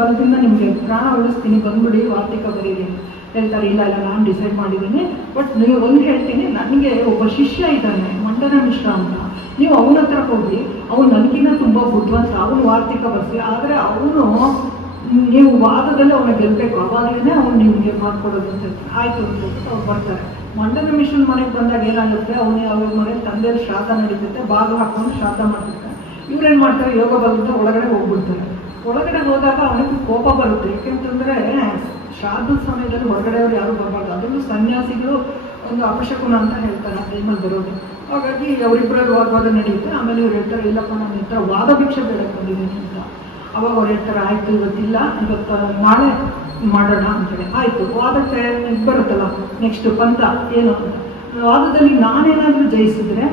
ಬಲದಿಂದ ನಿಮಗೆ ಪ್ರಾಣ ಉಳಿಸ್ತೀನಿ, ಬಂದ್ಬಿಡಿ ವಾರ್ತಿಕ ಬರೀರಿ ಹೇಳ್ತಾರೆ. ಇಲ್ಲ ನಾನು ಡಿಸೈಡ್ ಮಾಡಿದ್ದೀನಿ, ಬಟ್ ನೀವು ಒಂದು ಹೇಳ್ತೀನಿ, ನನಗೆ ಒಬ್ಬ ಶಿಷ್ಯ ಇದ್ದಾನೆ ಮಂಡನ ಮಿಶ್ರ ಅಂತ, ನೀವು ಅವನ ಹತ್ರ ಹೋಗಿ, ಅವ್ನು ನನಗಿನ್ನ ತುಂಬ ಬುದ್ಧಿವಂತ, ಅವನು ವಾರ್ತಿಕ ಬರ್ಸಿ, ಆದರೆ ಅವನು ನೀವು ವಾದದಲ್ಲಿ ಅವನ್ನ ಗೆಲ್ಲಬೇಕು, ಅವಾಗಲೇ ಅವ್ನು ನಿಮಗೆ ಮಾಡ್ಕೊಡೋದು ಅಂತ ಹೇಳ್ತಾರೆ. ಆಯಿತು ಅಂತ ಹೇಳ್ಬಿಟ್ಟು ಅವ್ರು ಬರ್ತಾರೆ. ಮಂಡನ ಮಿಶ್ರನ ಮನೆಗೆ ಬಂದಾಗ ಏನಾಗುತ್ತೆ, ಅವ್ರ ಮನೇಲಿ ತಂದೆಯಲ್ಲಿ ಶ್ರಾದ್ದ ನಡೀತೈತೆ, ಬಾಗಿಲು ಹಾಕೊಂಡು ಶ್ರಾದ್ದ ಮಾಡ್ತಿರ್ತಾರೆ. ಇವ್ರೇನು ಮಾಡ್ತಾರೆ, ಯೋಗ ಬಲದಿಂದ ಒಳಗಡೆ ಹೋಗ್ಬಿಡ್ತಾರೆ. ಒಳಗಡೆ ಹೋದಾಗ ಅವನಿಗೆ ಕೋಪ ಬರುತ್ತೆ. ಯಾಕೆಂತಂದರೆ ಶ್ರಾದ್ದದ ಸಮಯದಲ್ಲಿ ಹೊರಗಡೆಯವ್ರು ಯಾರು ಬರಬಾರ್ದು, ಅದರಲ್ಲೂ ಸನ್ಯಾಸಿಗಳು ಒಂದು ಅಪಶಕುನ ಅಂತ ಹೇಳ್ತಾರೆ ಆ ಟೈಮಲ್ಲಿ ಬರೋದು. ಹಾಗಾಗಿ ಅವರಿಬ್ಬರ ವಾದ ನಡೆಯುತ್ತೆ. ಆಮೇಲೆ ಇವ್ರು ಹೇಳ್ತಾರೆ, ಇಲ್ಲಪ್ಪ ನಾನು ಈ ಥರ ವಾದ ಭಿಕ್ಷೆ ಬೇಡಕ್ಕೆ ಬಂದಿದ್ದೀನಿ ಅಂತ. ಅವಾಗ ಅವ್ರು ಹೇಳ್ತಾರೆ, ಆಯಿತು ಇವತ್ತಿಲ್ಲ, ಇವತ್ತು ನಾಳೆ ಮಾಡೋಣ ಅಂತೇಳಿ. ಆಯಿತು, ವಾದಕ್ಕೆ ಬರುತ್ತಲ್ಲ ನೆಕ್ಸ್ಟ್ ಪಂಥ ಏನು ಅಂತ. ವಾದದಲ್ಲಿ ನಾನೇನಾದರೂ ಜಯಿಸಿದ್ರೆ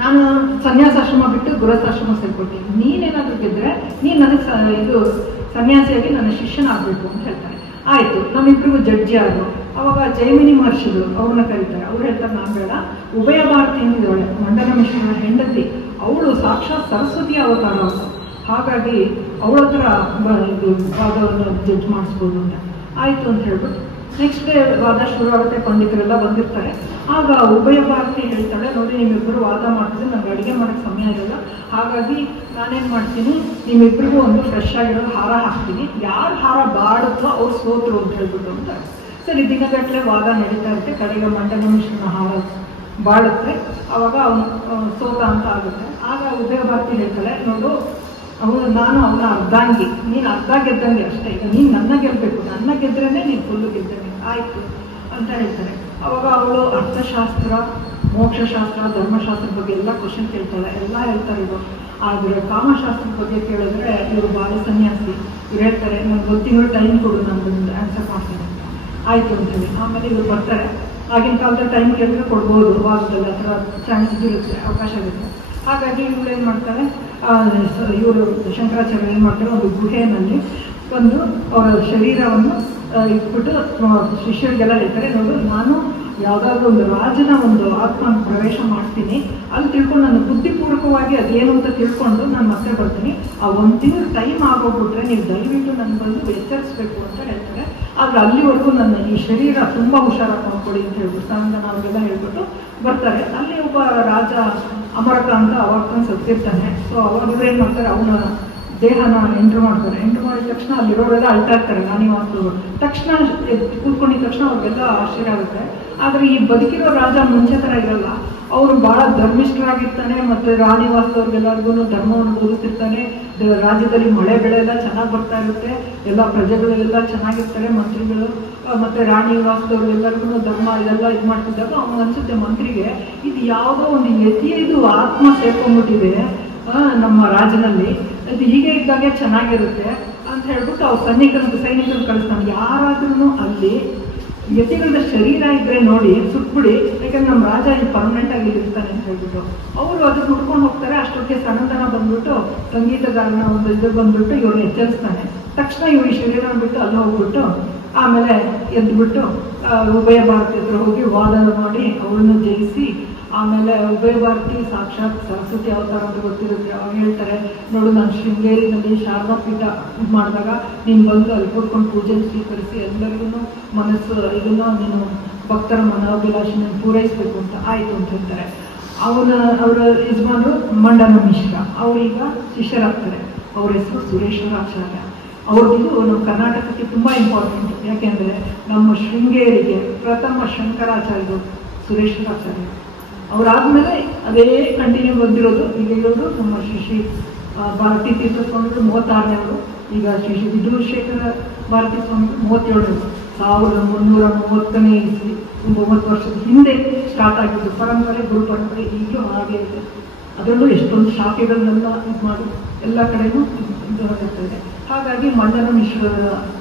ನಾನು ಸನ್ಯಾಸಾಶ್ರಮ ಬಿಟ್ಟು ಗೃಹಸ್ಥಾಶ್ರಮ ಸೇರ್ಕೊಳ್ತೀನಿ, ನೀನೇನಾದರೂ ಗೆದ್ದರೆ ನೀನು ನನಗೆ ಇದು ಸನ್ಯಾಸಿಯಾಗಿ ನನ್ನ ಶಿಷ್ಯನಾಗಬೇಕು ಅಂತ ಹೇಳ್ತಾರೆ. ಆಯಿತು, ನಮ್ಮಿಬ್ಬರಿಗೂ ಜಡ್ಜಿ ಆದರು. ಅವಾಗ ಜೈಮಿನಿ ಮಹರ್ಷಿಗಳು ಅವ್ರನ್ನ ಕರೀತಾರೆ. ಅವ್ರು ಹೇಳ್ತಾರೆ, ನಾನು ಬೇಡ, ಉಭಯ ಭಾರತಿ ಅಂತಿದ್ದಾಳೆ ಮಂಡನ ಮಿಶ್ರನ ಹೆಂಡತಿ, ಅವಳು ಸಾಕ್ಷಾತ್ ಸರಸ್ವತಿ ಅವತಾರ ಅವಳು, ಹಾಗಾಗಿ ಅವಳ ಹತ್ರ ಇದು ವಾದವನ್ನು ಜಡ್ಜ್ ಮಾಡಿಸ್ಬೋದು ಅಂತ. ಆಯಿತು ಅಂತ ಹೇಳ್ಬಿಟ್ಟು ನೆಕ್ಸ್ಟ್ ಡೇ ವಾದ ಶುರು ಆಗುತ್ತೆ. ಪಂಡಿತರೆಲ್ಲ ಬಂದಿರ್ತಾರೆ. ಆಗ ಉಭಯ ಭಾರತಿ ಹೇಳ್ತಾಳೆ, ನೋಡಿ ನಿಮ್ಮಿಬ್ಬರು ವಾದ ಮಾಡ್ತಿದ್ರೆ ನನಗೆ ಅಡುಗೆ ಮಾಡೋಕ್ಕೆ ಸಮಯ ಇರಲ್ಲ, ಹಾಗಾಗಿ ನಾನೇನು ಮಾಡ್ತೀನಿ, ನಿಮ್ಮಿಬ್ಬರಿಗೂ ಒಂದು ಫ್ರೆಶ್ ಆಗಿರೋ ಹಾರ ಹಾಕ್ತೀನಿ, ಯಾರು ಹಾರ ಬಾಡುತ್ತೋ ಅವ್ರು ಸೋತರು ಅಂತ ಹೇಳ್ಬಿಟ್ಟು ಅಂತ. ಸರಿ, ದಿನಗಟ್ಟಲೆ ವಾದ ನಡೀತಾ ಇರುತ್ತೆ. ಕಡೆಗೆ ಮಂಡನ ಮಿಶ್ರನ ಹಾರ ಬಾಡುತ್ತೆ. ಆವಾಗ ಅವನು ಸೋತ ಅಂತ ಆಗುತ್ತೆ. ಆಗ ಉಭಯ ಭಾರತಿ ಹೇಳ್ತಾಳೆ, ನೋಡು ನಾನು ಅವನ ಅರ್ಧಾಂಗಿ, ನೀನು ಅರ್ಧ ಗೆದ್ದಂಗೆ ಅಷ್ಟೇ, ಈಗ ನೀನು ನನ್ನ ಗೆಲ್ಲಬೇಕು, ನನ್ನ ಗೆದ್ರೇ ನೀನು ಫುಲ್ಲು ಗೆದ್ದಂಗೆ ಆಯಿತು ಅಂತ ಹೇಳ್ತಾರೆ. ಅವಾಗ ಅವಳು ಅರ್ಥಶಾಸ್ತ್ರ, ಮೋಕ್ಷಶಾಸ್ತ್ರ, ಧರ್ಮಶಾಸ್ತ್ರದ ಬಗ್ಗೆ ಎಲ್ಲ ಕ್ವಶನ್ ಕೇಳ್ತಾಳೆ, ಎಲ್ಲ ಹೇಳ್ತಾರೆ ಇವರು. ಆದರೆ ಕಾಮಶಾಸ್ತ್ರದ ಬಗ್ಗೆ ಕೇಳಿದ್ರೆ ಇವರು ಬಾಲ ಸನ್ಯಾಸಿ, ಇವ್ರು ಹೇಳ್ತಾರೆ, ನಾನು ಗೊತ್ತಿರೋ ಟೈಮ್ ಕೊಡು, ನಾನು ಆನ್ಸರ್ ಮಾಡ್ತೀನಿ ಅಂತ. ಆಯಿತು ಅಂತೇಳಿ ಆಮೇಲೆ ಇವ್ರು ಬರ್ತಾರೆ. ಆಗಿನ ಕಾಲದಲ್ಲಿ ಟೈಮ್ ಕೇಳಿದ್ರೆ ಕೊಡ್ಬೋದು, ವಾರದಲ್ಲಿ ಆ ಥರ ಚಾನ್ಸ್ ಇರುತ್ತೆ, ಅವಕಾಶ ಇರುತ್ತೆ. ಹಾಗಾಗಿ ಇವ್ರು ಏನು ಮಾಡ್ತಾರೆ, ಇವರು ಶಂಕರಾಚಾರ್ಯ ಏನು ಮಾಡ್ತಾರೆ, ಒಂದು ಗುಹೆಯಲ್ಲಿ ಬಂದು ಅವರ ಶರೀರವನ್ನು ಇಟ್ಬಿಟ್ಟು ಶಿಷ್ಯರಿಗೆಲ್ಲ ಹೇಳ್ತಾರೆ, ನೋಡು ನಾನು ಯಾವುದಾದ್ರೂ ಒಂದು ರಾಜನ ಒಂದು ಆತ್ಮ ಪ್ರವೇಶ ಮಾಡ್ತೀನಿ, ಅಲ್ಲಿ ತಿಳ್ಕೊಂಡು ನಾನು ಬುದ್ಧಿಪೂರ್ವಕವಾಗಿ ಅದೇನು ಅಂತ ತಿಳ್ಕೊಂಡು ನಾನು ಮತ್ತೆ ಬರ್ತೀನಿ. ಆ 1 ತಿಂಗಳು ಟೈಮ್ ಆಗೋಗ್ಬಿಟ್ರೆ ನೀವು ದಯವಿಟ್ಟು ನನ್ನ ಬಂದು ಎಚ್ಚರಿಸ್ಬೇಕು ಅಂತ ಹೇಳ್ತಾರೆ. ಆದರೆ ಅಲ್ಲಿವರೆಗೂ ನನ್ನ ಈ ಶರೀರ ತುಂಬ ಹುಷಾರಾಗಿ ಮಾಡ್ಕೊಳ್ಳಿ ಅಂತ ಹೇಳ್ಬಿಟ್ಟು ಸಂಗನ ಅವ್ರಿಗೆಲ್ಲ ಹೇಳ್ಬಿಟ್ಟು ಬರ್ತಾರೆ. ಅಲ್ಲಿ ಒಬ್ಬ ರಾಜ ಅಮರಕ ಅಂತ ಅವಾಗ ಸತ್ತಿರ್ತಾನೆ. ಸೊ ಅವಾಗ ಇವ್ರೇನು ಮಾಡ್ತಾರೆ, ಅವನ ದೇಹನ ಎಂಟ್ರ್ ಮಾಡ್ತಾರೆ. ಎಂಟ್ರ್ ಮಾಡಿದ ತಕ್ಷಣ ಅಲ್ಲಿರೋರೆಲ್ಲ ಅಳ್ತಾ ಇರ್ತಾರೆ. ರಾಣಿವಾಸರು ತಕ್ಷಣ ಕೂತ್ಕೊಂಡಿದ ತಕ್ಷಣ ಅವ್ರಿಗೆಲ್ಲ ಆಶ್ಚರ್ಯ ಆಗುತ್ತೆ. ಆದರೆ ಈ ಬದುಕಿರೋ ರಾಜ ಮುಂಚೆ ಥರ ಇರಲ್ಲ. ಅವರು ಭಾಳ ಧರ್ಮಿಷ್ಠರಾಗಿರ್ತಾನೆ. ಮತ್ತು ರಾಣಿವಾಸದವ್ರಿಗೆಲ್ಲರಿಗೂ ಧರ್ಮವನ್ನು ಬೋಧಿಸಿರ್ತಾನೆ. ರಾಜ್ಯದಲ್ಲಿ ಮಳೆ ಬೆಳೆ ಎಲ್ಲ ಚೆನ್ನಾಗಿ ಬರ್ತಾ ಇರುತ್ತೆ. ಎಲ್ಲ ಪ್ರಜೆಗಳೆಲ್ಲ ಚೆನ್ನಾಗಿರ್ತಾರೆ, ಮಂತ್ರಿಗಳು ಮತ್ತು ರಾಣಿವಾಸದವ್ರಿಗೆಲ್ಲರಿಗೂ ಧರ್ಮ ಇದೆಲ್ಲ ಇದು ಮಾಡ್ತಿದ್ದಾಗ ಅವ್ನು ಅನ್ಸುತ್ತೆ ಮಂತ್ರಿಗೆ, ಇದು ಯಾವುದೋ ಒಂದು ಯತಿಯದು ಆತ್ಮ ಸೇರ್ಕೊಂಡ್ಬಿಟ್ಟಿದೆ ನಮ್ಮ ರಾಜನಲ್ಲಿ, ಅದು ಹೀಗೆ ಇದ್ದಾಗೆ ಚೆನ್ನಾಗಿರುತ್ತೆ ಅಂತ ಹೇಳ್ಬಿಟ್ಟು ಅವ್ರು ಸೈನಿಕರನ್ನು ಕಳಿಸ್ತಾನೆ. ಯಾರಾದ್ರೂ ಅಲ್ಲಿ ಯತಿಗಳ ಶರೀರ ಇದ್ರೆ ನೋಡಿ ಸುಟ್ಬಿಡಿ, ಯಾಕಂದ್ರೆ ನಮ್ಮ ರಾಜ ಇಲ್ಲಿ ಪರ್ಮನೆಂಟ್ ಆಗಿ ಇರ್ತಾನೆ ಅಂತ ಹೇಳ್ಬಿಟ್ಟು ಅವರು ಅದನ್ನ ಹುಡ್ಕೊಂಡು ಹೋಗ್ತಾರೆ. ಅಷ್ಟೊತ್ತಿಗೆ ಸಣ್ಣತನ ಬಂದ್ಬಿಟ್ಟು ಸಂಗೀತಗಾರನ ಒಂದು ಇದು ಬಂದ್ಬಿಟ್ಟು ಇವ್ರನ್ನ ಎಚ್ಚರಿಸ್ತಾನೆ. ತಕ್ಷಣ ಇವ್ರು ಈ ಶರೀರ ಬಿಟ್ಟು ಅಲ್ಲಿ ಹೋಗ್ಬಿಟ್ಟು ಆಮೇಲೆ ಎದ್ಬಿಟ್ಟು ಉಭಯ ಭಾರತಿ ಹತ್ರ ಹೋಗಿ ವಾದ ಮಾಡಿ ಅವಳನ್ನು ಜಯಿಸಿ, ಆಮೇಲೆ ಉಭಯ ಭಾರತಿ ಸಾಕ್ಷಾತ್ ಸರಸ್ವತಿ ಅವತಾರ ಅಂತ ಗೊತ್ತಿರುತ್ತೆ. ಅವಾಗ ಹೇಳ್ತಾರೆ, ನೋಡು ನಾನು ಶೃಂಗೇರಿನಲ್ಲಿ ಶಾರದಾ ಪೀಠ ಇದು ಮಾಡಿದಾಗ ನೀನು ಬಂದು ಅಲ್ಲಿ ಕೂತ್ಕೊಂಡು ಪೂಜೆ ಸ್ವೀಕರಿಸಿ ಎಲ್ಲರಿಗೂ ಮನಸ್ಸು ಇದನ್ನ ನೀನು ಭಕ್ತರ ಮನೋಭಿಲಾಷೆನ ಪೂರೈಸಬೇಕು ಅಂತ ಆಯಿತು ಅಂತ ಹೇಳ್ತಾರೆ. ಅವರ ಯಜಮಾನರು ಮಂಡನ ಮಿಶ್ರ, ಅವರೀಗ ಶಿಷ್ಯರಾಗ್ತಾರೆ. ಅವ್ರ ಹೆಸರು ಸುರೇಶ್ವರಾಚಾರ್ಯ. ಅವ್ರಿಗೂ ನಮ್ಮ ಕರ್ನಾಟಕಕ್ಕೆ ತುಂಬ ಇಂಪಾರ್ಟೆಂಟ್. ಯಾಕೆಂದರೆ ನಮ್ಮ ಶೃಂಗೇರಿಗೆ ಪ್ರಥಮ ಶಂಕರಾಚಾರ್ಯರು ಸುರೇಶ್ವರಾಚಾರ್ಯ. ಅವರಾದ್ಮೇಲೆ ಅದೇ ಕಂಟಿನ್ಯೂ ಬಂದಿರೋದು. ಈಗ ಇರೋದು ನಮ್ಮ ಶ್ರೀ ಭಾರತೀ ತೀರ್ಥ ಸ್ವಾಮಿಗಳು 36ನೇವರು, ಈಗ ಶ್ರೀ ವಿಧುಶೇಖರ ಭಾರತೀ ಸ್ವಾಮಿಗಳು 37ನೇವರು. 1330ನೇ ಇಸ್ವಿ, 9 ವರ್ಷದ ಹಿಂದೆ ಸ್ಟಾರ್ಟ್ ಆಗಿದ್ದು ಪರಂಪರೆ, ಗುರು ಪರಂಪರೆ ಈಗಲೂ ಹಾಗೆ ಇದೆ. ಅದರಲ್ಲೂ ಎಷ್ಟೊಂದು ಶಾಖೆಗಳನ್ನೆಲ್ಲ ಇದು ಮಾಡಿ ಎಲ್ಲ ಕಡೆನೂ ಇದು ಆಗುತ್ತದೆ. ಹಾಗಾಗಿ ಮಂಡನ ಮಿಶ್ರ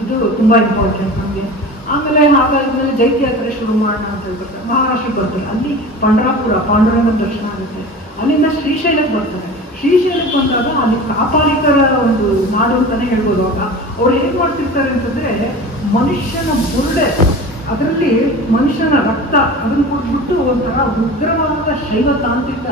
ಇದು ತುಂಬ ಇಂಪಾರ್ಟೆಂಟ್ ನಮಗೆ. ಆಮೇಲೆ ಹಾಗಾದ್ಮೇಲೆ ಜೈತ್ಯಾತ್ರೆ ಶುರು ಮಾಡೋಣ ಅಂತ ಹೇಳ್ಬಿಡ್ತಾರೆ. ಮಹಾರಾಷ್ಟ್ರಕ್ಕೆ ಬರ್ತಾರೆ. ಅಲ್ಲಿ ಪಂಡ್ರಾಪುರ ಪಾಂಡುರಂಗನ ದರ್ಶನ ಆಗುತ್ತೆ. ಅಲ್ಲಿಂದ ಶ್ರೀಶೈಲಕ್ಕೆ ಬರ್ತಾರೆ. ಶ್ರೀಶೈಲಕ್ಕೆ ಬಂದಾಗ ಅಲ್ಲಿ ಕಾಪಾಲಿಕರ ಒಂದು ನಾಡು ಅಂತಾನೆ ಹೇಳ್ಬೋದು. ಆಗ ಅವ್ರು ಹೇಗೆ ಮಾಡ್ತಿರ್ತಾರೆ ಅಂತಂದ್ರೆ, ಮನುಷ್ಯನ ಬುರುಡೆ, ಅದರಲ್ಲಿ ಮನುಷ್ಯನ ರಕ್ತ ಅದನ್ನು ಕೊಟ್ಬಿಟ್ಟು ಒಂಥರ ಉಗ್ರವಾದ ಶೈವ ತಾಂತ್ರಿಕ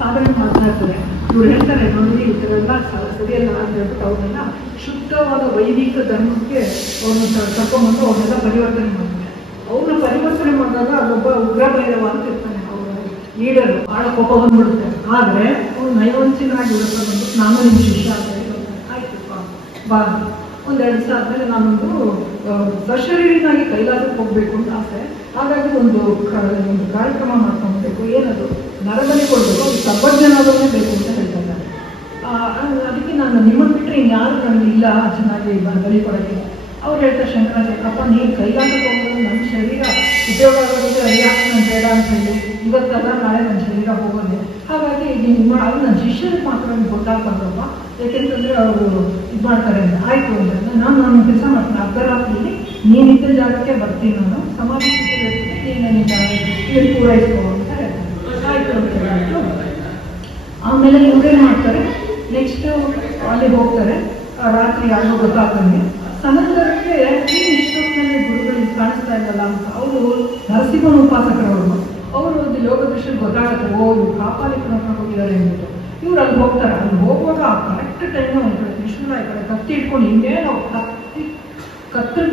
ಸಾಧನೆ ಮಾಡ್ತಾ ಇರ್ತಾರೆ. ಇವ್ರು ಹೇಳ್ತಾರೆ, ನೋಡಿ ಇದರೆಲ್ಲ ಸರಿಯಲ್ಲ ಅಂತ ಹೇಳ್ಬಿಟ್ಟು ಅವ್ರನ್ನೆಲ್ಲ ಶುದ್ಧವಾದ ವೈದಿಕ ಧರ್ಮಕ್ಕೆ ಅವ್ರನ್ನ ಕರ್ಕೊಂಡ್ಬಂದು ಅವ್ರನ್ನೆಲ್ಲ ಪರಿವರ್ತನೆ ಮಾಡ್ತಾರೆ. ಅವ್ರನ್ನ ಪರಿವರ್ತನೆ ಮಾಡಿದಾಗ ಅಲ್ಲೊಬ್ಬ ಉಗ್ರ ಭೈರವ ಅಂತ ಇರ್ತಾನೆ, ಅವರು ಲೀಡರು. ಭಾಳ ಕೋಪ ಬಂದ್ಬಿಡುತ್ತೆ. ಆದರೆ ಅವ್ರು ನೈವಂಚಿನಾಗಿ ಇರುತ್ತೆ. ಬಂದು ನಾನು ನಿಮ್ಮ ಶಿಷ್ಯ ಅಂತ ಹೇಳಿ ಆಯ್ತಪ್ಪ ಬಾ. 1-2 ದಿವಸ ಆದಮೇಲೆ ನಾನೊಂದು ಸಶರೀರನಾಗಿ ಕೈಲಾಸಕ್ಕೆ ಹೋಗ್ಬೇಕು ಅಂತ ಆಸೆ. ಹಾಗಾಗಿ ಒಂದು ಕಾರ್ಯಕ್ರಮ ಮಾಡ್ಕೊಳ್ಬೇಕು. ಏನದು ನರಬಲಿ ಕೊಡಬೇಕು, ಅದು ಸಬ್ಬರ್ಜನಾದವೇ ಬೇಕು ಅಂತ ಹೇಳ್ತಾ ಇದ್ದಾರೆ. ಅದಕ್ಕೆ ನಾನು ನಿಮ್ಮನ್ನು ಬಿಟ್ಟರೆ ಇನ್ಯಾರು ನನಗೆ ಇಲ್ಲ ಚೆನ್ನಾಗಿ ಬಲಿ ಕೊಡೋಕ್ಕೆ. ಅವ್ರು ಹೇಳ್ತಾರೆ, ಶಂಕರಾಚಾರ್ಯಪ್ಪ ನೀನು ಕೈಲಾಸಕ್ಕೆ ಹೋಗೋದು ನನ್ನ ಶರೀರ ಉಪಯೋಗ ಆಗೋದಕ್ಕೆ ರಿಯಾಕ್ಷನ್ ಬೇಡ ಅಂತ ಹೇಳಿ ಇವತ್ತಲ್ಲ ನಾಳೆ ನನ್ನ ಶರೀರ ಹೋಗೋದೆ. ಹಾಗಾಗಿ ನೀವು ಅದು ನನ್ನ ಶಿಷ್ಯರಿಗೆ ಮಾತ್ರ ಗೊತ್ತಾಗ್ಬಾರ್ದಪ್ಪ, ಯಾಕೆಂತಂದರೆ ಅವರು ಇದು ಮಾಡ್ತಾರೆ ಅಂತ. ಆಯಿತು ಅಂತ ನಾನು ಕೆಲಸ ಮಾಡ್ತೀನಿ. ಅರ್ಧರಾತ್ರಿಯಲ್ಲಿ ನೀನಿದ್ದ ಜಾಗಕ್ಕೆ ಬರ್ತೀನಿ, ನಾನು ಸಮಾಧಿ ಸ್ಥಿತಿಗೆ ಇರ್ತೀನಿ, ನೀನು ಪೂರೈಸ್ಕೋ ಅಂತ ಹೇಳ್ತೀನಿ. ಆಯಿತು ಅಂತ ಹೇಳ್ಬಿಟ್ಟು ಆಮೇಲೆ ಇವ್ರೇನು ಮಾಡ್ತಾರೆ, ನೆಕ್ಸ್ಟ್ ಅಲ್ಲಿ ಹೋಗ್ತಾರೆ. ರಾತ್ರಿ ಯಾರಿಗೂ ಗೊತ್ತಾಗ್ತಂಗೆ ಸನಂದರಿಗೆ ಈ ವಿಶ್ವದಲ್ಲಿ ಗುರುಗಳಿಗೆ ಕಾಣಿಸ್ತಾ ಇದ್ದಲ್ಲ ಅಂತ ಅವರು ನರಸಿಂಹನ ಉಪಾಸಕರವರು. ಅವರು ಒಂದು ಯೋಗ ದೃಷ್ಟಿಯಲ್ಲಿ ಗೊತ್ತಾಗುತ್ತೆ, ಓ ಇವ್ರು ಕಾಪಾಲಿಕನ ಹೋಗಿದ್ದಾರೆ ಅಂದ್ಬಿಟ್ಟು ಇವ್ರು ಅಲ್ಲಿ ಹೋಗ್ತಾರೆ. ಅಲ್ಲಿ ಹೋಗುವಾಗ ಕರೆಕ್ಟ್ ಟೈಮ್ ಒಂದು ಕಡೆ ತ್ರಿಶೂಲ ಈ ಕಡೆ ಕತ್ತಿ ಇಟ್ಕೊಂಡು ಹಿಂಗೆ ನಾವು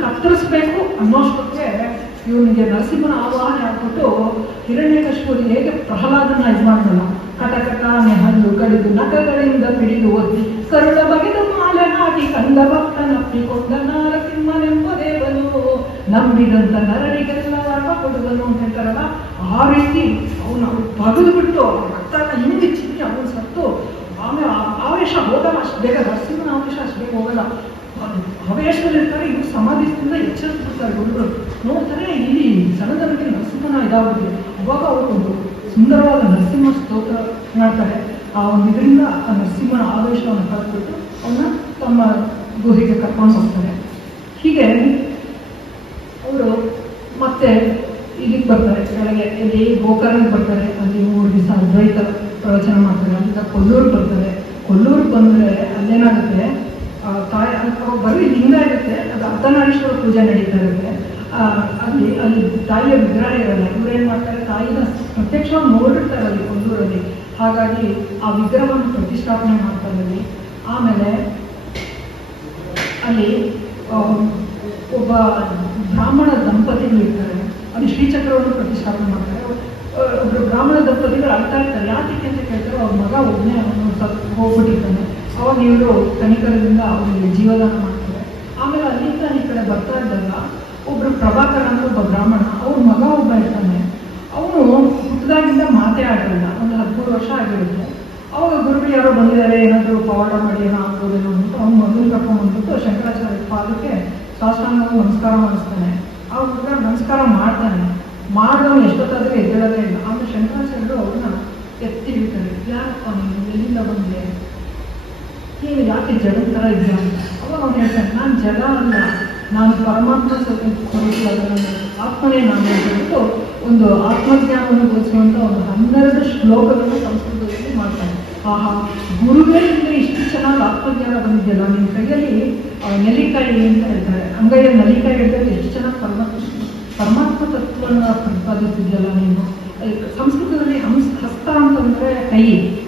ಕತ್ತರಿಸ್ಬೇಕು ಅನ್ನೋಷ್ಟಕ್ಕೆ ಇವನಿಗೆ ನರಸಿಂಹನ ಆವಾಹನೆ ಹಾಕ್ಬಿಟ್ಟು ಹಿರಣ್ಯಕಶಿಪುರಿ ಹೇಗೆ ಪ್ರಹ್ಲಾದನ ಇದು ಮಾಡಲ್ಲ, ಕಟಕಟಾನೆ ಹಲ್ಲು ಕಡಿದು ನಖಗಳಿಂದ ಪಿಡಿದು ಒತ್ತಿ ಕರುಳ ಬಗೆದ ಮಾಲೆ ಹಾಕಿ ಕಂದ ಭಕ್ತನಪ್ಪಿಕೊಂಡ ನಾರಸಿಂಹನೆಂಬ ದೇವನು ನಂಬಿದಂತ ನರರಿಗೆಲ್ಲ ವರ್ಗ ಕೊಡುವನು ಅಂತ ಹೇಳ್ತಾರಲ್ಲ, ಆ ರೀತಿ ಅವನು ಬಗೆದು ಬಿಟ್ಟು ರಕ್ತನ ಹಿಂದೆ ಚಿಕ್ಕಿ ಅವನು ಸತ್ತು. ಆಮೇಲೆ ಆವೇಶ ಹೋಗಲ್ಲ ಅಷ್ಟು ಬೇಗ, ನರಸಿಂಹನ ಆವೇಶ ಅಷ್ಟು ಬೇಗ ಹೋಗಲ್ಲ. ಆವೇಶದಲ್ಲಿರ್ತಾರೆ. ಇವರು ಸಮಾಧಿಯಿಂದ ಎಚ್ಚರಿಸ್ಬಿಡ್ತಾರೆ. ಗುರುಗಳು ನೋಡ್ತಾರೆ, ಇಲ್ಲಿ ಸಣ್ಣದವರಿಗೆ ನರಸಿಂಹನ ಇದಾಗುತ್ತೆ. ಅವಾಗ ಅವರೊಂದು ಸುಂದರವಾದ ನರಸಿಂಹ ಸ್ತೋತ್ರ ಮಾಡ್ತಾರೆ. ಆ ಒಂದು ಇದರಿಂದ ಆ ನರಸಿಂಹನ ಆವೇಶವನ್ನು ಕಳೆದ್ಬಿಟ್ಟು ಅವನ್ನ ತಮ್ಮ ಗುಹೆಗೆ ಕರ್ಕೊಂಡು ಹೋಗ್ತಾರೆ. ಹೀಗೆ ಅವರು ಮತ್ತೆ ಇಲ್ಲಿಗೆ ಬರ್ತಾರೆ, ಕೆಳಗೆ ಇಲ್ಲಿ ಗೋಕರ್ಣಕ್ಕೆ ಬರ್ತಾರೆ. ಅಲ್ಲಿ 3 ದಿವಸ ಅದ್ವೈತ ಪ್ರವಚನ ಮಾಡ್ತಾರೆ. ಅಲ್ಲಿಂದ ಕೊಲ್ಲೂರಿಗೆ ಬರ್ತಾರೆ. ಕೊಲ್ಲೂರಿಗೆ ಬಂದರೆ ಅಲ್ಲೇನಾಗುತ್ತೆ, ತಾಯಿ ಬರೀ ಲಿಂಗ ಇರುತ್ತೆ, ಅದು ಅರ್ಧನಾರೀಶ್ವರ ಪೂಜೆ ನಡೀತಾ ಇರುತ್ತೆ. ಅಲ್ಲಿ ತಾಯಿಯ ವಿಗ್ರಹ ಇರಲ್ಲ. ಇವ್ರೇನು ಮಾಡ್ತಾರೆ, ತಾಯಿನ ಪ್ರತ್ಯಕ್ಷವಾಗಿ ನೋಡಿರ್ತಾರೆ ಅಲ್ಲಿ ಕೊಂದೂರಲ್ಲಿ. ಹಾಗಾಗಿ ಆ ವಿಗ್ರಹವನ್ನು ಪ್ರತಿಷ್ಠಾಪನೆ ಮಾಡ್ತಾರೆ ಅಲ್ಲಿ. ಆಮೇಲೆ ಅಲ್ಲಿ ಒಬ್ಬ ಬ್ರಾಹ್ಮಣ ದಂಪತಿಗಳು ಇರ್ತಾರೆ, ಅಲ್ಲಿ ಶ್ರೀಚಕ್ರವನ್ನು ಪ್ರತಿಷ್ಠಾಪನೆ ಮಾಡ್ತಾರೆ. ಒಬ್ಬರು ಬ್ರಾಹ್ಮಣ ದಂಪತಿಗಳು ಅಳ್ತಾ ಇರ್ತಾರೆ. ಯಾಕೆ ಅಂತ ಕೇಳ್ತಾರೆ, ಅವ್ರ ಮಗ ಒಬ್ಬನೇ ಹೋಗ್ಬಿಟ್ಟಿರ್ತಾನೆ. ಅವಾಗ ಇವರು ಕನಿಕರದಿಂದ ಅವರಿಗೆ ಜೀವದಾನ ಮಾಡ್ತಾರೆ. ಆಮೇಲೆ ಅಲ್ಲಿಂದ ಈ ಕಡೆ ಬರ್ತಾ ಇದ್ದಾಗ ಒಬ್ರು ಪ್ರಭಾಕರ ಅಂತ ಒಬ್ಬ ಬ್ರಾಹ್ಮಣ, ಅವ್ರ ಮಗ ಒಬ್ಬ ಇರ್ತಾನೆ. ಅವನು ಹುಟ್ಟಿದಾಗಿಂದ ಮಾತೇ ಆಡಿರಲ್ಲ, ಒಂದು 13 ವರ್ಷ ಆಗಿರುತ್ತೆ. ಅವಾಗ ಗುರುಗಳು ಯಾರೋ ಬಂದಿದ್ದಾರೆ, ಏನಾದರೂ ಪವಾಡ ಮಾಡಿ ಏನೋ ಆಗ್ಬೋದೇನೋ ಅಂದ್ಬಿಟ್ಟು ಅವ್ನು ಮಗನ ಕರ್ಕೊಂಡ್ಬಂದ್ಬಿಟ್ಟು ಶಂಕರಾಚಾರ್ಯ ಪಾದಕ್ಕೆ ಸಾಷ್ಟಾಂಗ ನಮಸ್ಕಾರ ಮಾಡಿಸ್ತಾನೆ. ಆ ಹುಡುಗ ನಮಸ್ಕಾರ ಮಾಡ್ತಾನೆ. ಮಾಡಿದವನು ಎಷ್ಟೊತ್ತಾದರೂ ಎದ್ದೇಳೋದೇ ಇಲ್ಲ. ಆಮೇಲೆ ಶಂಕರಾಚಾರ್ಯರು ಅವ್ರನ್ನ ಎತ್ತಿ ಹಿಡಿತಾರೆ. ಯಾರಪ್ಪ ನೀನು, ಎಲ್ಲಿಂದ ಬಂದೆ, ನೀನು ಯಾಕೆ ಜಗದ ಥರ ಇದೆಯಾ ಅಂತ. ಅವಾಗ ಅವ್ನು ಹೇಳ್ತಾನೆ, ನಾನು ಜಗ ಅಲ್ಲ, ನಾನು ಪರಮಾತ್ಮ ಸ್ವರೂಪವಾದ ಆತ್ಮನೇ ನಾನು ಅಂತ ಹೇಳ್ಬಿಟ್ಟು ಒಂದು ಆತ್ಮಜ್ಞಾನವನ್ನು ಗೋಚಿಸುವಂಥ ಒಂದು 12 ಶ್ಲೋಕಗಳನ್ನು ಸಂಸ್ಕೃತದಲ್ಲಿ ಮಾಡ್ತಾನೆ. ಆಹಾ, ಗುರುಗಳಿಂದ ಇಷ್ಟು ಚೆನ್ನಾಗಿ ಆತ್ಮಜ್ಞಾನ ಬಂದಿದೆಯಲ್ಲ, ನಿಮ್ಮ ಕೈಯಲ್ಲಿ ನೆಲ್ಲಿಕಾಯಿ ಅಂತ ಹೇಳ್ತಾರೆ, ಅಂಗೈಯಲ್ಲಿ ನೆಲ್ಲಿಕಾಯಿ ಹಿಡಿದ್ರೆ ಎಷ್ಟು ಚೆನ್ನಾಗಿ ಪರಮಾತ್ಮ ತತ್ವವನ್ನು ಪ್ರತಿಪಾದಿಸಿದೆಯಲ್ಲ ನೀನು. ಸಂಸ್ಕೃತದಲ್ಲಿ ಹಸ್ತ ಅಂತಂದರೆ ಕೈ,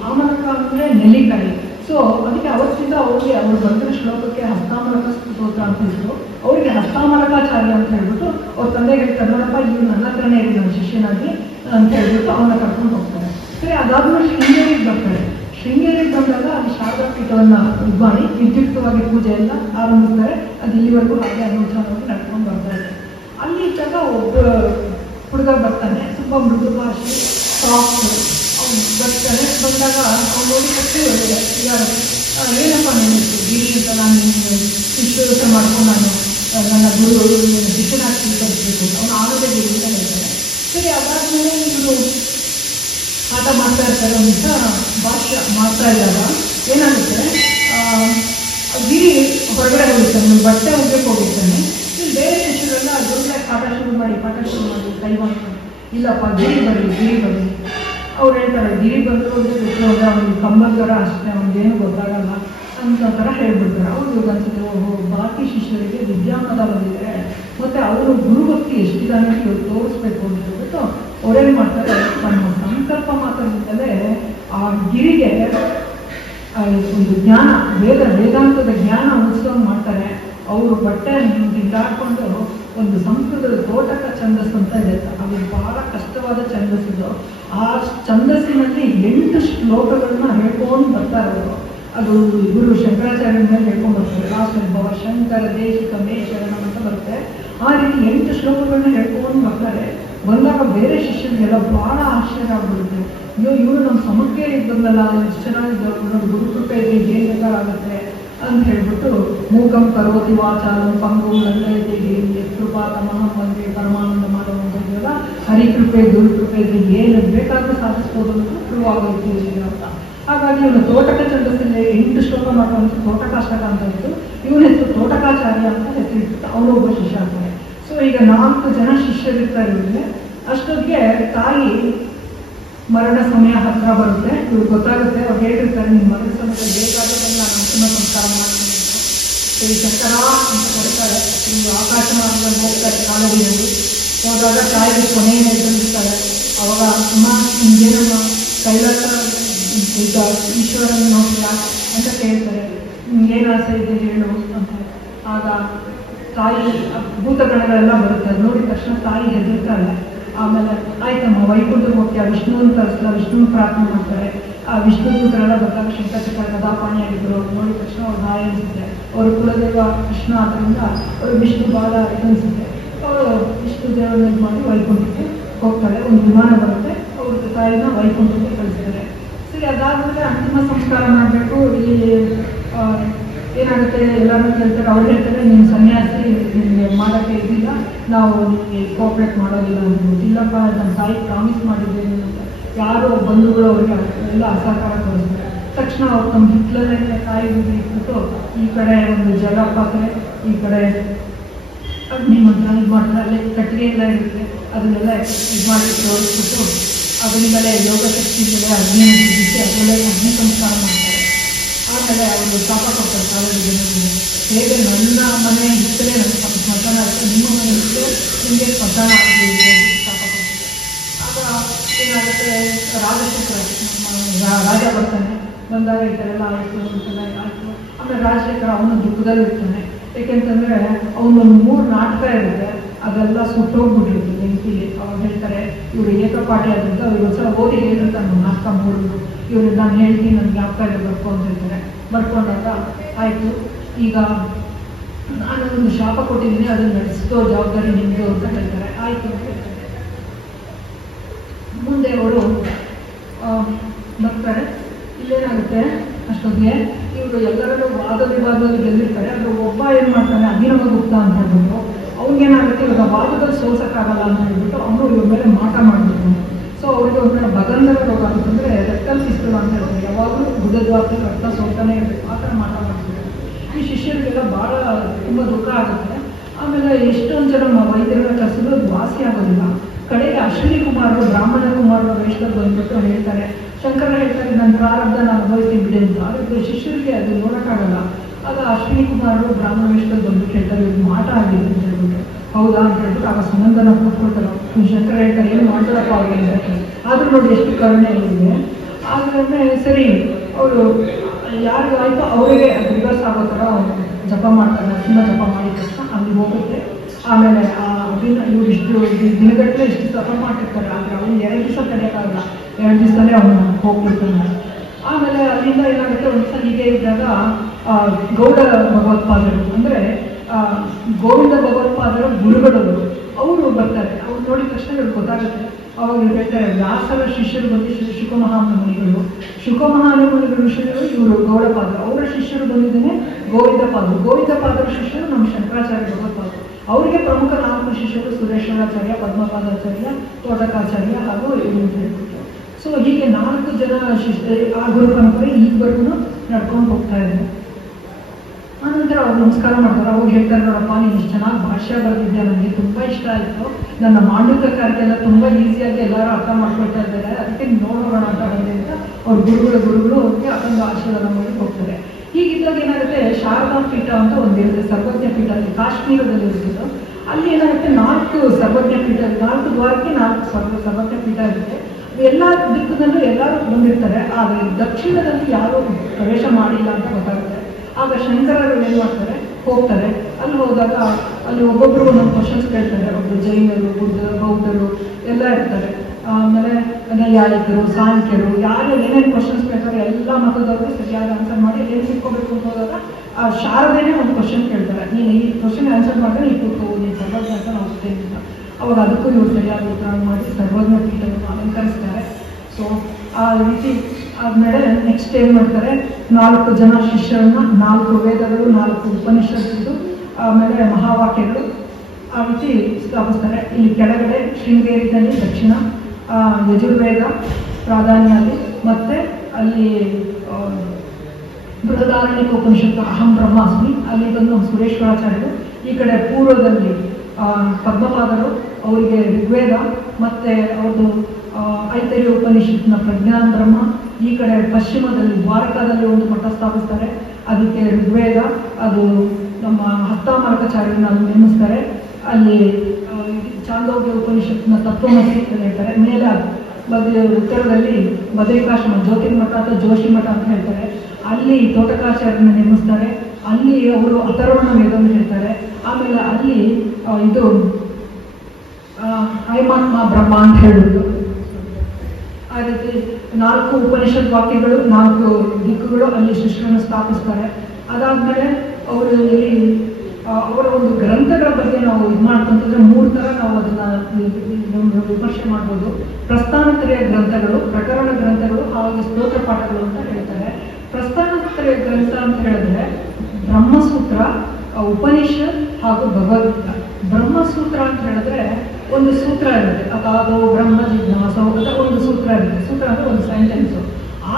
ಆಮಲಕ ಅಂದರೆ ನೆಲ್ಲಿಕಾಯಿ. ಸೊ ಅದಕ್ಕೆ ಅವತ್ತಿಂದ ಅವ್ರು ಬಂದಿರೋ ಶ್ಲೋಕಕ್ಕೆ ಹಸ್ತಾಮಲಕ ಸ್ತೋತ್ರ ಅಂತ ಇದ್ರು. ಅವರಿಗೆ ಹಸ್ತಾಮಲಕಾಚಾರ್ಯ ಅಂತ ಹೇಳ್ಬಿಟ್ಟು ಅವ್ರ ತಂದೆಗೆ ಹೇಳ್ತಾರೆ, ನೋಡಪ್ಪ ಇವ್ರು ನನ್ನ ಹತ್ರನೇ ಇರಿ ನನ್ನ ಶಿಷ್ಯನಾಗಿ ಅಂತ ಹೇಳ್ಬಿಟ್ಟು ಅವನ್ನ ಕರ್ಕೊಂಡು ಹೋಗ್ತಾರೆ. ಸರಿ, ಅದಾದ್ಮೇಲೆ ಶೃಂಗೇರಿಗೆ ಬರ್ತಾರೆ. ಶೃಂಗೇರಿಗೆ ಬಂದಾಗ ಅಲ್ಲಿ ಶಾರದಾ ಪೀಠವನ್ನು ಇದು ಮಾಡಿ ವಿದ್ಯುಕ್ತವಾಗಿ ಪೂಜೆ ಎಲ್ಲ ಆರಂಭಿಸ್ತಾರೆ. ಅದು ಇಲ್ಲಿವರೆಗೂ ಹಾಗೆ ಅನುಷ್ಠಾನವಾಗಿ ನಡ್ಕೊಂಡು ಬರ್ತಾರೆ. ಅಲ್ಲಿ ಇದ್ದಾಗ ಒಬ್ಬ ಹುಡುಗ ಬರ್ತಾನೆ, ತುಂಬ ಮೃದು ಭಾಷೆ, ಸಾಫ್ಟ್. ಅವ್ನು ಬರ್ತಾನೆ. ಬಂದಾಗ ಅವ್ನು ನೋಡಿ ಕಟ್ಟಿ ಒಳ್ಳೆಯ ಏನಪ್ಪ ನೀನು ಗಿರಿ ಅಂತ ನಾನು ವಿಶ್ವಾಸ ಮಾಡ್ಕೊಂಡು ನಾನು ನನ್ನ ಗುರು ಶಿಕ್ಷಣಾಗಿ ಸ್ವೀಕರಿಸಬೇಕು, ಅವನು ಆರೋಗ್ಯ ಗಿರಿ ಅಂತ ಹೇಳ್ತಾರೆ. ಸರಿ, ಅದಾದಮೇಲೆ ಇವರು ಆಟ ಮಾಡ್ತಾ ಇರ್ತಾರೆ. ಒಂದು ದಿವಸ ಭಾಷೆ ಮಾಡ್ತಾ ಇದ್ದಾಗ ಏನಾಗುತ್ತೆ, ಗಿರಿ ಹೊರಗಡೆ ಹೋಗಿರ್ತಾನೆ, ಬಟ್ಟೆ ಒಗ್ಗಕ್ಕೆ ಹೋಗಿರ್ತಾನೆ. ಇಲ್ಲಿ ಬೇರೆ ಶಿಷ್ಯರೆಲ್ಲ ಜೋರಾಗಿ ಪಾಠ ಶುರು ಮಾಡಿ ಕೈ ಮಾಡ್ತಾರೆ. ಇಲ್ಲಪ್ಪ ಗಿರಿ ಬರ್ರಿ. ಅವ್ರು ಹೇಳ್ತಾರೆ, ಗಿರಿ ಬಂದರು ಅಂದರೆ ಬಿಟ್ಟು ಹೋದ್ರೆ ಅವ್ನಿಗೆ ಕಂಬಲ್ಗರ ಅಷ್ಟೇ, ಅವ್ನಿಗೇನು ಗೊತ್ತಾಗಲ್ಲ ಅಂತ ಥರ ಹೇಳ್ಬಿಡ್ತಾರೆ. ಅವ್ರು ಅನ್ಸುತ್ತೆ, ಓಹೋ, ಬಾಕಿ ಶಿಷ್ಯರಿಗೆ ವಿದ್ಯಾಮದ ಬಂದಿದೆ, ಮತ್ತು ಅವರು ಗುರುಭಕ್ತಿ ಎಷ್ಟಿದಾನೆ ಇವ್ರು ತೋರಿಸ್ಬೇಕು ಅಂತ ಹೇಳ್ಬಿಟ್ಟು ಅವ್ರೇನು ಮಾಡ್ತಾರೆ, ತಮ್ಮ ಸಂಕಲ್ಪ ಮಾತ್ರದಿಂದಲೇ ಆ ಗಿರಿಗೆ ಒಂದು ಜ್ಞಾನ, ವೇದಾಂತದ ಜ್ಞಾನ ಉತ್ಸವ ಮಾಡ್ತಾರೆ. ಅವರು ಬಟ್ಟೆ ಹಿಂದಾಡ್ಕೊಂಡು ಒಂದು ಸಂಸ್ಕೃತದ ತೋಟಕ ಛಂದಸ್ಸು ಅಂತ ಇದೆ, ಅದು ಬಹಳ ಕಷ್ಟವಾದ ಛಂದಸ್ಸಿದು. ಆ ಛಂದಸ್ಸಿನಲ್ಲಿ 8 ಶ್ಲೋಕಗಳನ್ನ ಹೇಳ್ಕೊಂಡು ಬರ್ತಾರೆ ಅವರು. ಅದು ಗುರು ಶಂಕರಾಚಾರ್ಯರ ಮೇಲೆ ಹೇಳ್ಕೊಂಡು ಬರ್ತಾರೆ. ರಾಸಭವ ಶಂಕರ ದೇಶಿಕ ಮೇ ಶರಣಂ ಅಂತ ಬರುತ್ತೆ. ಆ ರೀತಿ 8 ಶ್ಲೋಕಗಳನ್ನ ಹೇಳ್ಕೊಂಡು ಬರ್ತಾರೆ. ಬಂದಾಗ ಬೇರೆ ಶಿಷ್ಯರಿಗೆಲ್ಲ ಬಹಳ ಆಶ್ಚರ್ಯ ಆಗ್ಬಿಡುತ್ತೆ. ಇವರು ನಮ್ಮ ಸಮಕ್ಕೆ ಬಂದಲ್ಲ, ಎಷ್ಟು ಚೆನ್ನಾಗಿದ್ದು ಗುರುಕೃಪೆ ಇದೆ, ಏನು ಬೇಕಾಗುತ್ತೆ ಅಂತ ಹೇಳ್ಬಿಟ್ಟು ಮೂಕಂ ಕರೋತಿ ವಾಚಾಲಂ ಪಂಗು ಲಂಘಯತೆ ಕೃಪಾ ತಮಹಂ ವಂದೇ ಪರಮಾನಂದ ಮಾಡುವಂಥದ್ದೆಲ್ಲ ಹರಿಕೃಪೆ ಗುರುಕೃಪೆ ಏನು ಬೇಕಾದರೂ ಸಾಧಿಸ್ಬೋದು ಅಂತ ಪ್ರೂವ್ ಆಗೋಯ್ತು ಅಂತ. ಹಾಗಾಗಿ ಇವನು ತೋಟಕ ಛಂದಸ್ಸಲ್ಲಿ 8 ಶ್ಲೋಕ ಮಾಡುವಂಥ ತೋಟಕಾಷ್ಟಕ ಅಂತ ಇತ್ತು. ಇವನ ಹೆಸರು ತೋಟಕಾಚಾರ್ಯ ಅಂತ ಹೆಸರಿಟ್ಟು ಅವನೊಬ್ಬ ಶಿಷ್ಯ ಆಗ್ತಾನೆ. ಸೊ ಈಗ 4 ಜನ ಶಿಷ್ಯರಿರ್ತಾರೆ ಇವ್ರಿಗೆ. ಅಷ್ಟೊತ್ತಿಗೆ ತಾಯಿ ಮರಣ ಸಮಯ ಹತ್ರ ಬರುತ್ತೆ. ಇವ್ರು ಗೊತ್ತಾಗುತ್ತೆ, ಅವ್ರು ಹೇಳಿರ್ತಾರೆ, ನಿಮ್ಮ ಮರಣ ಸಮಯದಲ್ಲಿ ಬೇಕಾದದೆಲ್ಲ ನಾನು ಅಂತಿಮ ಸಂಸ್ಕಾರ ಮಾಡ್ತೀನಿ ಅಂತ. ಸರಿ, ಶಂಕರ ಅಂತ ಕರೀತಾರೆ. ಇವರು ಆಕಾಶ ಮಾರ್ಗದಲ್ಲಿ ಹೋಗ್ತಾರೆ ಕಾಲಡಿಯಲ್ಲಿ. ಹೋದಾಗ ತಾಯಿಗೆ ಕೊನೆಯ ಎದುರಿಸ್ತಾರೆ. ಅವಾಗ ಅಮ್ಮ ನಿಮ್ಗೇನಮ್ಮ ಕೈಲಾಸ ಈಗ ಈಶ್ವರನ ನೋಡಿಲ್ಲ ಅಂತ ಕೇಳ್ತಾರೆ. ಏನು ಆಸೆ ಇದೆ ಹೇಳು ಅಂತ. ಆಗ ತಾಯಿ ಭೂತಗಣಗಳೆಲ್ಲ ಬರುತ್ತೆ. ಅದು ನೋಡಿದ ತಕ್ಷಣ ತಾಯಿ ಹೆದರ್ತಾರೆ. ಆಮೇಲೆ ಆಯ್ತಮ್ಮ ವೈಕುಂಠಕ್ಕೆ ಹೋಗ್ತೀಯ, ವಿಷ್ಣುವನ್ನ ತರಿಸಲ್ಲ, ವಿಷ್ಣುವನ್ನ ಪ್ರಾರ್ಥನೆ ಮಾಡ್ತಾರೆ. ಆ ವಿಷ್ಣು ದೂತರೆಲ್ಲ ಬಂದಾಗ ಶಂಕರಚಕ್ರ ಗದಾಪಾಣಿಯಾಗಿದ್ದರು. ಅವ್ರು ನೋಡಿದ ತಕ್ಷಣ ಅವ್ರು ಗಾಯ ಅನಿಸುತ್ತೆ. ಅವರು ಕುಲದೇವ ಕೃಷ್ಣ ಆದ್ದರಿಂದ ಅವರು ವಿಷ್ಣು ಬಾಲ ಅನಿಸುತ್ತೆ. ಅವರು ವಿಷ್ಣು ದೇವರನ್ನ ಇದು ಮಾಡಿ ವೈಕುಂಠಕ್ಕೆ ಹೋಗ್ತಾರೆ. ಒಂದು ವಿಮಾನ ಬರುತ್ತೆ, ಅವ್ರ ತಾಯಿನ ವೈಕುಂಠಕ್ಕೆ ಕಳಿಸ್ತಾರೆ. ಸರಿ, ಅದಾದಮೇಲೆ ಅಂತಿಮ ಸಂಸ್ಕಾರ ಮಾಡಬೇಕು. ಇಲ್ಲಿ ಏನಾಗುತ್ತೆ, ಎಲ್ಲರೂ ಕೇಳ್ತಾರೆ. ಅವ್ರು ಹೇಳ್ತಾರೆ, ನಿಮ್ಮ ಸನ್ಯಾಸಿ ನಿಮಗೆ ಮಾಡೋಕ್ಕೆ ಇದಿಲ್ಲ, ನಾವು ನಿಮಗೆ ಕೋಆಪ್ರೇಟ್ ಮಾಡೋದಿಲ್ಲ ಅಂದ್ಬಿಟ್ಟು. ಇಲ್ಲಪ್ಪ, ನನ್ನ ತಾಯಿ ಪ್ರಾಮಿಸ್ ಮಾಡಿದ್ದೇನೆ ಅಂತ ಯಾರೋ ಬಂಧುಗಳು ಅವ್ರಿಗೆ ಎಲ್ಲ ಅಸಹಕಾರ ತೋರಿಸ್ತಾರೆ. ತಕ್ಷಣ ಅವ್ರು ತಮ್ಮ ಹಿತ್ಲಲ್ಲೇ ತಾಯಿ ಇಟ್ಬಿಟ್ಟು ಈ ಕಡೆ ಒಂದು ಜಲ ಪಾತ್ರೆ, ಈ ಕಡೆ ಅಗ್ನಿ ಮಂತ್ರ ಇದು ಮಾಡ್ತಾರೆ. ಅಲ್ಲೇ ಕಟ್ಟಿಗೆ ಎಲ್ಲ ಇರುತ್ತೆ, ಅದನ್ನೆಲ್ಲ ಇದು ಮಾಡಿ ತೋರಿಸ್ಬಿಟ್ಟು ಅದರಿಂದಲೇ ಯೋಗಶಕ್ತಿಗಳೇ ಅಗ್ನಿ ಬಿಸಿ ಅದರಲ್ಲೇ ಅಗ್ನಿ ಸಂಸ್ಕಾರ ಮಾಡ್ತಾರೆ. ಆ ಆಮೇಲೆ ಅವರು ಶಾಪ ಕೊಡ್ತಾರೆ ಕಾಲೇಜಿಗೆ, ಹೇಗೆ ನನ್ನ ಮನೆ ಇತ್ತಲೇ ನನ್ನ ಸ್ಮಶಾನ ಆಯಿತು, ನಿಮ್ಮ ಮನೆ ಇತ್ತು ನಿಮಗೆ ಸ್ಮಶಾನ ಆಗಲಿ ಶಾಪ ಕೊಡ್ತಾರೆ. ಆಗ ಏನಾಗುತ್ತೆ, ರಾಜಶೇಖರ ರಾಜ ಬರ್ತಾನೆ, ಬಂದಾಗ ಈ ಥರ ಎಲ್ಲ ಆಯಿತು ಅಂತೆಲ್ಲ ಆಯಿತು. ಆಮೇಲೆ ರಾಜಶೇಖರ ಅವನು ದುಃಖದಲ್ಲಿ ಇರ್ತಾನೆ. ಏಕೆಂತಂದರೆ ಅವನೊಂದು 3 ನಾಟಕ ಇರುತ್ತೆ, ಅದೆಲ್ಲ ಸುಟ್ಟೋಗ್ಬಿಟ್ಟಿರುತ್ತೆ ಬೆಂಕಿಲಿ. ಅವಾಗ ಹೇಳ್ತಾರೆ ಇವರು ಏಕಪಾಠಿ ಆದ್ರಿಂದ ಅವ್ರಿಗೆ ಒಂದ್ಸಲ ಓದಿ ಹೇಳಿರ್ತಾರೆ ನಾಟಕ 3 ಇವ್ರಿಗೆ ನಾನು ಹೇಳ್ತೀನಿ ನನಗೆ ಜ್ಞಾಪಕ ಇದೆ ಬರ್ಕೊ ಅಂತ ಹೇಳ್ತಾರೆ. ಬರ್ಕೊಂಡಾಗ ಆಯಿತು, ಈಗ ನಾನು ಒಂದು ಶಾಪ ಕೊಟ್ಟಿದ್ದೀನಿ ಅದನ್ನು ನಡೆಸಿದೋ ಜವಾಬ್ದಾರಿ ನಿಮ್ಮದು ಅಂತ ಹೇಳ್ತಾರೆ. ಆಯಿತು ಅಂತ ಹೇಳ್ತಾರೆ. ಮುಂದೆ ಅವರು ಬರ್ತಾರೆ. ಇಲ್ಲೇನಾಗುತ್ತೆ, ಅಷ್ಟೊತ್ತಿಗೆ ಇವರು ಎಲ್ಲರಲ್ಲೂ ವಾದ ವಿವಾದದಲ್ಲಿ ಗೆಲ್ಲಿರ್ತಾರೆ. ಅದ್ರ ಒಬ್ಬ ಏನು ಮಾಡ್ತಾನೆ, ಅಭಿನವಗುಪ್ತ ಅಂತ ಹೇಳ್ಬಿಟ್ಟು ಅವ್ನಿಗೇನಾಗುತ್ತೆ, ಇವಾಗ ವಾದದಲ್ಲಿ ಸೋಸಕ್ಕಾಗಲ್ಲ ಅಂತ ಹೇಳ್ಬಿಟ್ಟು ಅವನು ಇವ್ರ ಮೇಲೆ ಮಾಟ ಮಾಡಬೇಕು. ಸೊ ಅವ್ರಿಗೆ ಒಂಥರ ಭಗಂಧರ ರೋಗ ಅಂತಂದರೆ ರೆಕ್ಟಲ್ ಸಿಸ್ಟಮ್ ಅಂತ ಹೇಳ್ತಾರೆ, ಯಾವಾಗಲೂ ಬುಧದ್ವಾರದಲ್ಲಿ ರಕ್ತ ಸೋಲ್ತಾನೆ ಇರಬೇಕು, ಆ ಥರ ಮಾಟ ಮಾಡ್ತಾರೆ. ಈ ಶಿಷ್ಯರಿಗೆಲ್ಲ ಭಾಳ ತುಂಬ ದುಃಖ ಆಗುತ್ತೆ. ಆಮೇಲೆ ಎಷ್ಟೊಂದು ಜನ ವೈದ್ಯರನ್ನ ಕರೆಸಿದ್ರು ಅದು ವಾಸಿ ಆಗೋದಿಲ್ಲ. ಕಡೆಗೆ ಅಶ್ವಿನಿ ಕುಮಾರರು ಬ್ರಾಹ್ಮಣ ಕುಮಾರರು ವೇಷದಲ್ಲಿ ಬಂದ್ಬಿಟ್ಟು ಹೇಳ್ತಾರೆ, ಶಂಕರ ಹೇಳ್ತಾರೆ ನನ್ನ ಪ್ರಾರಬ್ಧ ನಾನು ಅನುಭವಿಸ್ತೀನಿ ಬಿಡಿ ಅಂತ. ಆದರೆ ಶಿಷ್ಯರಿಗೆ ಅದು ನೋಡೋಕ್ಕಾಗಲ್ಲ. ಆಗ ಅಶ್ವಿನಿ ಕುಮಾರರು ಬ್ರಾಹ್ಮಣ ವೇಷದಲ್ಲಿ ಬಂದ್ಬಿಟ್ಟು ಹೇಳ್ತಾರೆ ಇವ್ರು ಮಾಟ ಆಗಿದೆ ಅಂತ ಹೇಳ್ಬಿಟ್ಟು. ಹೌದಾ ಅಂತ ಹೇಳ್ಬಿಟ್ಟು ಆಗ ಸಂಬಂಧನ ಕೊಟ್ಕೊಳ್ತಾರೆ. ಶಂಕರ ಹೇಳ್ತಾರೆ ಏನು ಮಾಡ್ತಾರಪ್ಪ ಅವ್ರಿಗೆ ಅಂತ. ಆದರೂ ನೋಡಿ ಎಷ್ಟು ಕರುಣೆ ಅವರಿಗೆ. ಆದ್ರೆ ಸರಿ ಅವರು ಯಾರಿಗಾಯ್ತು ಅವರಿಗೆ ರಿವರ್ಸ್ ಆಗೋ ಥರ ಜಪ ಮಾಡ್ತಾರೆ. ನರಸಿಂಹ ಜಪ ಮಾಡಿದ ತಕ್ಷಣ ಅಲ್ಲಿ ಹೋಗುತ್ತೆ. ಆಮೇಲೆ ಇವ್ರು ಇಷ್ಟು ದಿನಗಟ್ಟಲೆ ಇಷ್ಟು ಜಪ ಮಾಡಿರ್ತಾರೆ. ಆದರೆ ಅವ್ನು 2 ದಿವಸ ತಡೆಯೋಕ್ಕಾಗಲ್ಲ, 2 ದಿವಸದಲ್ಲೇ ಅವನು ಹೋಗ್ಬಿಡ್ತಾನೆ. ಆಮೇಲೆ ಅಲ್ಲಿಂದ ಏನಾಗುತ್ತೆ, ಒಂದ್ಸಲ ಹೀಗೆ ಇದ್ದಾಗ ಗೌಡ ಭಗವತ್ಪಾದರು ಅಂದರೆ ಗೋವಿಂದ ಭಗವತ್ಪಾದರ ಗುರುಗಳು ಅವರು ಬರ್ತಾರೆ. ಅವ್ರು ನೋಡಿದ ತಕ್ಷಣ ಇವ್ರಿಗೆ ಗೊತ್ತಾಗುತ್ತೆ. ಅವಾಗ ಹೇಳ್ತಾರೆ ವ್ಯಾಸರ ಶಿಷ್ಯರು ಬಂದು ಶುಕಮಹಾಮುನಿಗಳು, ಶುಕಮಹಾಮುನಿಗಳು ಶಿಷ್ಯರು ಇವರು ಗೌಡಪಾದರು, ಅವರ ಶಿಷ್ಯರು ಬಂದಿದ್ದೇನೆ ಗೋವಿಂದಪಾದರು, ಗೋವಿಂದಪಾದರ ಶಿಷ್ಯರು ನಮ್ಮ ಶಂಕರಾಚಾರ್ಯ ಭಗವತ್ಪಾದರು. ಅವರಿಗೆ ಪ್ರಮುಖ 4 ಶಿಷ್ಯರು ಸುರೇಶ್ವರಾಚಾರ್ಯ, ಪದ್ಮಪಾದಾಚಾರ್ಯ, ತೋಟಕಾಚಾರ್ಯ ಹಾಗೂ ಇವರು ಅಂತ ಹೇಳ್ಬಿಟ್ಟು. ಸೊ ಹೀಗೆ 4 ಜನ ಆ ಗುರು ಪರಂಪರೆ ಈಗವರೆಗೂ ನಡ್ಕೊಂಡು ಹೋಗ್ತಾ ಇದೆ. ಆನಂತರ ಅವ್ರು ನಮಸ್ಕಾರ ಮಾಡ್ತಾರೆ. ಅವ್ರು ಹೇಳ್ತಾರೆ ನೋಡಪ್ಪ ನೀನು ಇಷ್ಟು ಚೆನ್ನಾಗಿ ಭಾಷೆ ಬರೆದಿದ್ದೆ, ನನಗೆ ತುಂಬ ಇಷ್ಟ ಆಯಿತು, ನನ್ನ ಮಾಂಡವಿಕಕ್ಕಾರಿಗೆಲ್ಲ ತುಂಬ ಈಸಿಯಾಗಿ ಎಲ್ಲರೂ ಅರ್ಥ ಮಾಡ್ಕೊಳ್ತಾ ಇದ್ದಾರೆ, ಅದಕ್ಕೆ ನೋಡೋಣ ಅಂತ ಬಂದೆ ಅಂತ ಅವ್ರ ಗುರುಗಳು ಅವ್ರಿಗೆ ಅದೊಂದು ಆಶೀರ್ವಾದ ಮಾಡಿ ಹೋಗ್ತಾರೆ. ಹೀಗಿದ್ದಾಗ ಏನಾಗುತ್ತೆ, ಶಾರದಾ ಪೀಠ ಅಂತ ಒಂದಿರುತ್ತೆ, ಸರ್ವಜ್ಞ ಪೀಠ ಅಲ್ಲಿ ಕಾಶ್ಮೀರದಲ್ಲಿ ಇರ್ತಿದ್ದು. ಅಲ್ಲಿ ಏನಾಗುತ್ತೆ 4 ಸರ್ವಜ್ಞ ಪೀಠ, 4 ದ್ವಾರಕ್ಕೆ 4 ಸರ್ವಜ್ಞ ಪೀಠ ಇರುತ್ತೆ. ಎಲ್ಲ ದಿಕ್ಕದಲ್ಲೂ ಎಲ್ಲರೂ ಬಂದಿರ್ತಾರೆ. ಆದರೆ ದಕ್ಷಿಣದಲ್ಲಿ ಯಾರೂ ಪ್ರವೇಶ ಮಾಡಿಲ್ಲ ಅಂತ ಗೊತ್ತಾಗುತ್ತೆ. ಆಗ ಶಂಕರರು ಏನು ಮಾಡ್ತಾರೆ, ಹೋಗ್ತಾರೆ. ಅಲ್ಲಿ ಹೋದಾಗ ಅಲ್ಲಿ ಒಬ್ಬೊಬ್ಬರು ಒಂದೊಂದು ಕ್ವಶನ್ಸ್ ಕೇಳ್ತಾರೆ. ಒಬ್ಬರು ಜೈನರು, ಬೌದ್ಧರು ಎಲ್ಲ ಇರ್ತಾರೆ. ಆಮೇಲೆ ನೈಯಾಯಿಕರು, ಸಾಂಖ್ಯರು, ಯಾರು ಏನೇನು ಕ್ವಶನ್ಸ್ ಕೇಳ್ತಾರೆ ಎಲ್ಲ ಮತದವರು ಸರಿಯಾದ ಆನ್ಸರ್ ಮಾಡಿ ಏನು ತಿಳ್ಕೊಬೇಕು ಅಂತ ಹೋದಾಗ ಆ ಶಾರದೇನೆ ಒಂದು ಕ್ವಶನ್ ಕೇಳ್ತಾರೆ, ನೀನು ಈ ಕ್ವಶನ್ ಆನ್ಸರ್ ಮಾಡಿದ್ರೆ ನೀವು ಕೂತ್ಕೋಬೋದು, ನೀನು ಸರ್ವಜ್ಞ ಅಂತ ನಾವು ಹೋಗ್ತೇನೆ ಅಂತ. ಅವಾಗ ಅದಕ್ಕೂ ಇವರು ಸರಿಯಾದ ಉತ್ತರ ಮಾಡಿ ಸರ್ವಜ್ಞ ಪೀಠವನ್ನು ಅಲಂಕರಿಸ್ತಾರೆ. ಸೊ ಆ ರೀತಿ ಆದಮೇಲೆ ನೆಕ್ಸ್ಟ್ ಏನು ಮಾಡ್ತಾರೆ, 4 ಜನ ಶಿಷ್ಯರನ್ನ 4 ವೇದಗಳು, 4 ಉಪನಿಷತ್ತು, ಆಮೇಲೆ ಮಹಾವಾಕ್ಯಗಳು ಆ ರೀತಿ ಸ್ಥಾಪಿಸ್ತಾರೆ. ಇಲ್ಲಿ ಕೆಳಗಡೆ ಶೃಂಗೇರಿದಲ್ಲಿ ದಕ್ಷಿಣ ಯಜುರ್ವೇದ ಪ್ರಾಧಾನ್ಯ ಅಲ್ಲಿ, ಮತ್ತು ಅಲ್ಲಿ ಬೃಹದಾರಣ್ಯಕ ಉಪನಿಷತ್ತು ಅಹಂ ಬ್ರಹ್ಮಾಸ್ಮಿ ಅಲ್ಲಿ ಬಂದು ಸುರೇಶ್ವರಾಚಾರ್ಯರು. ಈ ಕಡೆ ಪೂರ್ವದಲ್ಲಿ ಪದ್ಮಪಾದರು, ಅವರಿಗೆ ಋಗ್ವೇದ, ಮತ್ತು ಅವ್ರದ್ದು ಐತರ್ಯ ಉಪನಿಷತ್ತಿನ ಪ್ರಜ್ಞಾನ ಬ್ರಹ್ಮ. ಈ ಕಡೆ ಪಶ್ಚಿಮದಲ್ಲಿ ದ್ವಾರಕಾದಲ್ಲಿ ಒಂದು ಮಠ ಸ್ಥಾಪಿಸ್ತಾರೆ, ಅದಕ್ಕೆ ಋಗ್ವೇದ, ಅದು ನಮ್ಮ ಹತ್ತಾಮರಕಾಚಾರ್ಯರನ್ನ ನೇಮಿಸ್ತಾರೆ. ಅಲ್ಲಿ ಚಾಂದೋಗ್ಯ ಉಪನಿಷತ್ತಿನ ತತ್ವಮಸಿ ಅಂತ ಹೇಳ್ತಾರೆ. ಮೇಲೆ ಉತ್ತರದಲ್ಲಿ ಬದರಿಕಾಶ್ರಮ ಜ್ಯೋತಿರ್ಮಠ ಅಥವಾ ಜೋಶಿ ಮಠ ಅಂತ ಹೇಳ್ತಾರೆ. ಅಲ್ಲಿ ತೋಟಕಾಚಾರ್ಯರನ್ನ ನೇಮಿಸ್ತಾರೆ. ಅಲ್ಲಿ ಅವರು ಅಥರ್ವಣ ವೇದವನ್ನು ಹೇಳ್ತಾರೆ. ಆಮೇಲೆ ಅಲ್ಲಿ ಇದು ಐಮಾತ್ಮ ಬ್ರಹ್ಮ ಅಂತ ಹೇಳೋದು. ಆ ರೀತಿ 4 ಉಪನಿಷತ್ ವಾಕ್ಯಗಳು, 4 ದಿಕ್ಕುಗಳು ಅಲ್ಲಿ ಶಿಷ್ಯರನ್ನು ಸ್ಥಾಪಿಸ್ತಾರೆ. ಅದಾದಮೇಲೆ ಅವರು ಇಲ್ಲಿ ಅವರ ಒಂದು ಗ್ರಂಥಗಳ ಬಗ್ಗೆ ನಾವು ಇದು ಮಾಡ್ಕೊಂತಂದ್ರೆ 3 ಥರ ನಾವು ಅದನ್ನು ವಿಮರ್ಶೆ ಮಾಡ್ಬೋದು. ಪ್ರಸ್ಥಾನತ್ರಯ ಗ್ರಂಥಗಳು, ಪ್ರಕರಣ ಗ್ರಂಥಗಳು, ಹಾಗೆ ಸ್ತೋತ್ರ ಪಾಠಗಳು ಅಂತ ಹೇಳ್ತಾರೆ. ಪ್ರಸ್ಥಾನತ್ರಯ ಗ್ರಂಥ ಅಂತ ಹೇಳಿದ್ರೆ ಬ್ರಹ್ಮಸೂತ್ರ, ಉಪನಿಷತ್ ಹಾಗೂ ಭಗವದ್ಗೀತಾ. ಬ್ರಹ್ಮಸೂತ್ರ ಅಂತ ಹೇಳಿದ್ರೆ ಒಂದು ಸೂತ್ರ ಇರುತ್ತೆ, ಅದಾದೋ ಬ್ರಹ್ಮ ಜಿಜ್ಞಾಸೋ ಅಂತ ಒಂದು ಸೂತ್ರ ಇರುತ್ತೆ. ಸೂತ್ರ ಅಂದರೆ ಒಂದು ಸೆಂಟೆನ್ಸು. ಆ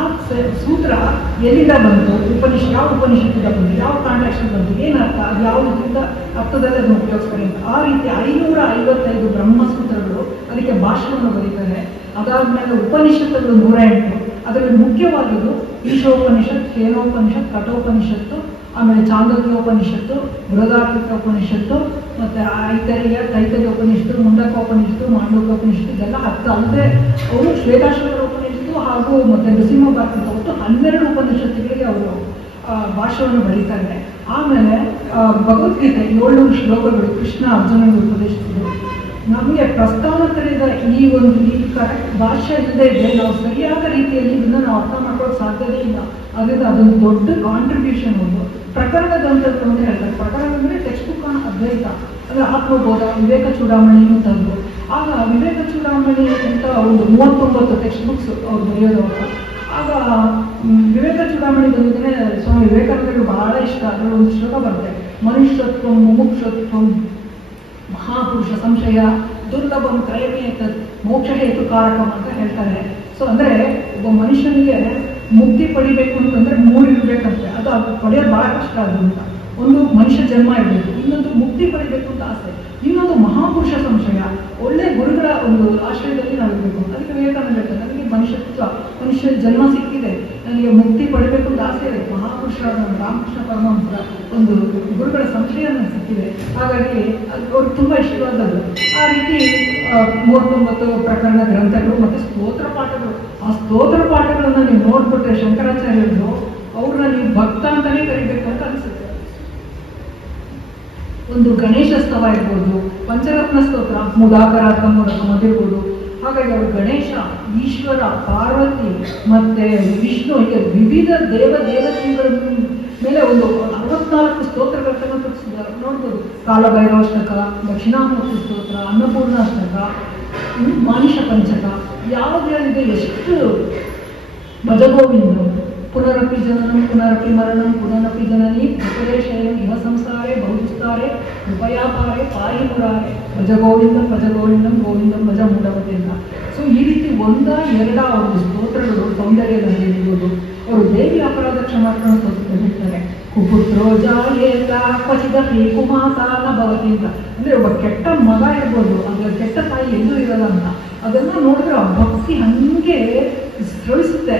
ಸೂತ್ರ ಎಲ್ಲಿಂದ ಬಂತು, ಯಾವ ಉಪನಿಷತ್ತಿಂದ ಬಂತು, ಯಾವ ಕಾಂಟ್ಯಾಕ್ಷನ್ ಬಂತು, ಏನರ್ಥ, ಅದು ಯಾವುದರಿಂದ ಅರ್ಥದಲ್ಲಿ ಅದನ್ನು ಉಪಯೋಗಿಸ್ತಾರೆ ಅಂತ. ಆ ರೀತಿ 555 ಬ್ರಹ್ಮಸೂತ್ರಗಳು, ಅದಕ್ಕೆ ಭಾಷಣವನ್ನು ಬರೀತಾರೆ. ಅದಾದಮೇಲೆ ಉಪನಿಷತ್ತುಗಳು 108, ಅದರಲ್ಲಿ ಮುಖ್ಯವಾದುದು ಈಶೋಪನಿಷತ್, ಕೇನೋಪನಿಷತ್, ಕಠೋಪನಿಷತ್ತು, ಆಮೇಲೆ ಚಾಂದೋಗ್ಯೋಪನಿಷತ್ತು, ಬೃಹದಾರಣ್ಯಕೋಪನಿಷತ್ತು, ಮತ್ತು ತೈತರಿಯ ಉಪನಿಷತ್ತು, ಮುಂಡಕೋಪನಿಷತ್ತು, ಮಾಂಡೂಕೋಪನಿಷತ್ತು, ಇದೆಲ್ಲ 10 ಅಲ್ಲದೆ ಅವರು ಶ್ವೇತಾಶ್ವತರ ಉಪನಿಷತ್ತು ಹಾಗೂ ಮತ್ತು ನೃಸಿಂಹ ಭಾರತದ ಒಟ್ಟು 12 ಉಪನಿಷತ್ತುಗಳಿಗೆ ಅವರು ಭಾಷೆಯನ್ನು ಬರೀತಾರೆ. ಆಮೇಲೆ ಭಗವದ್ಗೀತೆ 700 ಶ್ಲೋಕಗಳು ಕೃಷ್ಣ ಅರ್ಜುನನಿಗೆ ಉಪದೇಶಿಸಿದರು. ನಮಗೆ ಪ್ರಸ್ತಾವನೆಯಿಂದ ಈ ಕರೆಕ್ಟ್ ಭಾಷೆ ಇಲ್ಲದೆ ಇದ್ದರೆ ನಾವು ಸರಿಯಾದ ರೀತಿಯಲ್ಲಿ ಇದನ್ನು ನಾವು ಅರ್ಥ ಮಾಡ್ಕೊಳ್ಳೋಕೆ ಸಾಧ್ಯವೇ ಇಲ್ಲ. ಅದರಿಂದ ಅದೊಂದು ದೊಡ್ಡ ಕಾಂಟ್ರಿಬ್ಯೂಷನ್ ಒಂದು ಪ್ರಕರಣ ಗ್ರಂಥದ್ದು ಅಂತ ಹೇಳ್ತಾರೆ. ಪ್ರಕರಣ ಅಂದರೆ ಟೆಕ್ಸ್ಟ್ ಬುಕ್ ಅದ್ವೈತ, ಅಂದರೆ ಆತ್ಮಬೋಧ, ವಿವೇಕ ಚೂಡಾಮಣಿ ಅಂತಂದು. ಆಗ ವಿವೇಕ ಚೂಡಾಮಣಿ ಅಂತ ಒಂದು 39 ಟೆಕ್ಸ್ಟ್ ಬುಕ್ಸ್ ಅವ್ರು ಬರೆಯೋದವಾಗ ಆಗ ವಿವೇಕ ಚೂಡಾಮಣಿ ಬಂದಿದ್ರೆ ಸ್ವಾಮಿ ವಿವೇಕಾನಂದರಿಗೆ ಬಹಳ ಇಷ್ಟ. ಅದರಲ್ಲಿ ಒಂದು ಶ್ಲೋಕ ಬರುತ್ತೆ, ಮನುಷ್ಯತ್ವ ಮುಮುಕ್ಷತ್ವ ಮಹಾಪುರುಷ ಸಂಶಯ ದುರ್ಲಭಂ ತ್ರಯಮೇತತ್ ಮೋಕ್ಷ ಹೇತು ಕಾರಕಂ ಅಂತ ಹೇಳ್ತಾರೆ. ಸೊ ಅಂದರೆ ಒಬ್ಬ ಮನುಷ್ಯನಿಗೆ ಮುಕ್ತಿ ಪಡಿಬೇಕು ಅಂತಂದ್ರೆ 3 ಇರಬೇಕಂತೆ. ಅದು ಪಡೆಯೋದು ಬಹಳ ಕಷ್ಟ. ಅಂತ ಒಂದು ಮನುಷ್ಯ ಜನ್ಮ ಇರಬೇಕು, ಇನ್ನೊಂದು ಮುಕ್ತಿ ಪಡಿಬೇಕು ಅಂತ ಆಸೆ, ಇನ್ನೊಂದು ಮಹಾಪುರುಷ ಸಂಶಯ, ಒಳ್ಳೆ ಗುರುಗಳ ಒಂದು ಆಶ್ರಯದಲ್ಲಿ ನಾವು ಇರಬೇಕು. ಅದಕ್ಕೆ ವಿವೇಕಾನಂದ ಹೇಳ್ತಾರೆ, ನನಗೆ ಮನುಷ್ಯ ಜನ್ಮ ಸಿಕ್ಕಿದೆ, ನನಗೆ ಮುಕ್ತಿ ಪಡಿಬೇಕು ಅಂತ ಆಸೆ ಇದೆ, ಮಹಾಪುರುಷ ರಾಮಕೃಷ್ಣ ಪರಮಹಂಸರ ಒಂದು ಗುರುಗಳ ಸಂಶಯ ನನಗೆ ಸಿಕ್ಕಿದೆ, ಹಾಗಾಗಿ ಅವ್ರಿಗೆ ತುಂಬ ಇಷ್ಟವಾದದ್ದು. ಆ ರೀತಿ 39 ಪ್ರಕರಣ ಗ್ರಂಥಗಳು ಮತ್ತು ಸ್ತೋತ್ರ ಪಾಠಗಳು. ಆ ಸ್ತೋತ್ರ ಪಾಠಗಳನ್ನು ನೀವು ನೋಡ್ಬಿಟ್ರೆ ಶಂಕರಾಚಾರ್ಯರು ಅವ್ರನ್ನ ನೀವು ಭಕ್ತ ಅಂತಾನೆ ಕರಿಬೇಕು ಅಂತ ಅನಿಸುತ್ತೆ. ಒಂದು ಗಣೇಶ ಸ್ತವ ಇರ್ಬೋದು, ಪಂಚರತ್ನ ಸ್ತೋತ್ರ, ಮುದಾಕರಾತ್ಮೂರಕಂ ಅದಿರ್ಬೋದು. ಹಾಗಾಗಿ ಅವರು ಗಣೇಶ, ಈಶ್ವರ, ಪಾರ್ವತಿ ಮತ್ತೆ ವಿಷ್ಣು ಹೀಗೆ ವಿವಿಧ ದೇವತೆಗಳ ಮೇಲೆ ಒಂದು 64 ಸ್ತೋತ್ರಗಳನ್ನು ತೋರಿಸಿದ್ದಾರೆ. ನೋಡ್ಬೋದು, ಕಾಲಭೈರವಾಷ್ಟಕ, ದಕ್ಷಿಣಾಮೂರ್ತಿ ಸ್ತೋತ್ರ, ಅನ್ನಪೂರ್ಣಾಷ್ಟಕ, ಮಾನಿಷ ಪಂಚಕ, ಯಾವುದ್ಯಾವುದಿದೆ, ಎಷ್ಟು ಭಜಗೋವಿಂದ, ಪುನರಪಿ ಜನನಂ ಪುನರಪಿ ಮರಣಂ ಪುನರಪಿ ಜನನಿ ವಿಪರೇಶಯಂ ಇಹ ಸಂಸಾರೇ ಬಹುದುಸ್ತಾರೆ ಕೃಪಯಾಪಾರೆ ಪಾರಿ ಮುರಾರೆ ಭಜಗೋವಿಂದಂ ಗೋವಿಂದಂ ಭಜ ಮೂಢವತೆ ಅಂತ. ಸೊ ಈ ರೀತಿ 1, 2 ಅವ್ರದ್ದು ಸ್ತೋತ್ರಗಳು ಸೌಂದರ್ಯದಲ್ಲಿ ಇರ್ಬೋದು. ಅವರು ದೇವಿ ಅಪರಾಧ ಕ್ಷಮಾರ್ಪಣ ಸ್ತೋತ್ರ ಹೇಳ್ತಾರೆ, ಕುಪುತ್ರೋ ಜಾಯೇತ ಕ್ವಚಿದಪಿ ಕುಮಾತಾ ನ ಭವತಿ ಅಂತ. ಅಂದರೆ ಒಬ್ಬ ಕೆಟ್ಟ ಮಗ ಇರ್ಬೋದು, ಅದರ ಕೆಟ್ಟ ತಾಯಿ ಎಲ್ಲೂ ಇರಲ್ಲ ಅಂತ. ಅದನ್ನು ನೋಡಿದ್ರೆ ಆ ಭಕ್ತಿ ಹಂಗೆ ಸ್ರವಿಸುತ್ತೆ.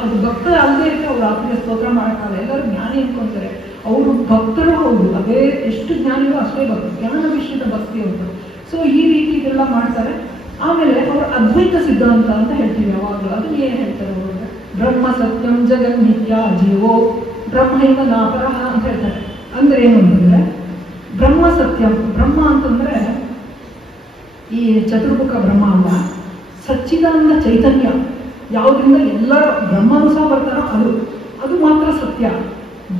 ಅದು ಭಕ್ತರ ಅಲ್ಲದೆ ಇರುತ್ತೆ, ಅವ್ರು ಆತ್ಮೀಯ ಸ್ತೋತ್ರ ಮಾಡೋಕ್ಕಾಗಲ್ಲ. ಎಲ್ಲರೂ ಜ್ಞಾನಿ ಅನ್ಕೊಂತಾರೆ, ಅವರು ಭಕ್ತರು ಹೌದು, ಅದೇ ಎಷ್ಟು ಜ್ಞಾನಿಗೂ ಅಷ್ಟೇ ಭಕ್ತಿ, ಜ್ಞಾನ ವಿಷಯದ ಭಕ್ತಿ ಅವರು. ಸೊ ಈ ರೀತಿ ಇದೆಲ್ಲ ಮಾಡ್ತಾರೆ. ಆಮೇಲೆ ಅವರು ಅದ್ವೈತ ಸಿದ್ಧಾಂತ ಅಂತ ಹೇಳ್ತೀವಿ ಯಾವಾಗಲೂ. ಅದನ್ನ ಏನು ಹೇಳ್ತಾರೆ ಅವರು, ಬ್ರಹ್ಮ ಸತ್ಯಂ ಜಗನ್ ನಿತ್ಯ ಜೀವೋ ಬ್ರಹ್ಮೈವ ನಾಪರಃ ಅಂತ ಹೇಳ್ತಾರೆ. ಅಂದ್ರೆ ಏನು ಅಂತಂದ್ರೆ ಬ್ರಹ್ಮ ಸತ್ಯಂ, ಬ್ರಹ್ಮ ಅಂತಂದ್ರೆ ಈ ಚತುರ್ಮುಖ ಬ್ರಹ್ಮ ಅಲ್ಲ, ಸಚ್ಚಿದಾನಂದ ಚೈತನ್ಯ, ಯಾವುದರಿಂದ ಎಲ್ಲರ ಬ್ರಹ್ಮನೂ ಸಹ ಬರ್ತಾರೋ ಅದು ಮಾತ್ರ ಸತ್ಯ.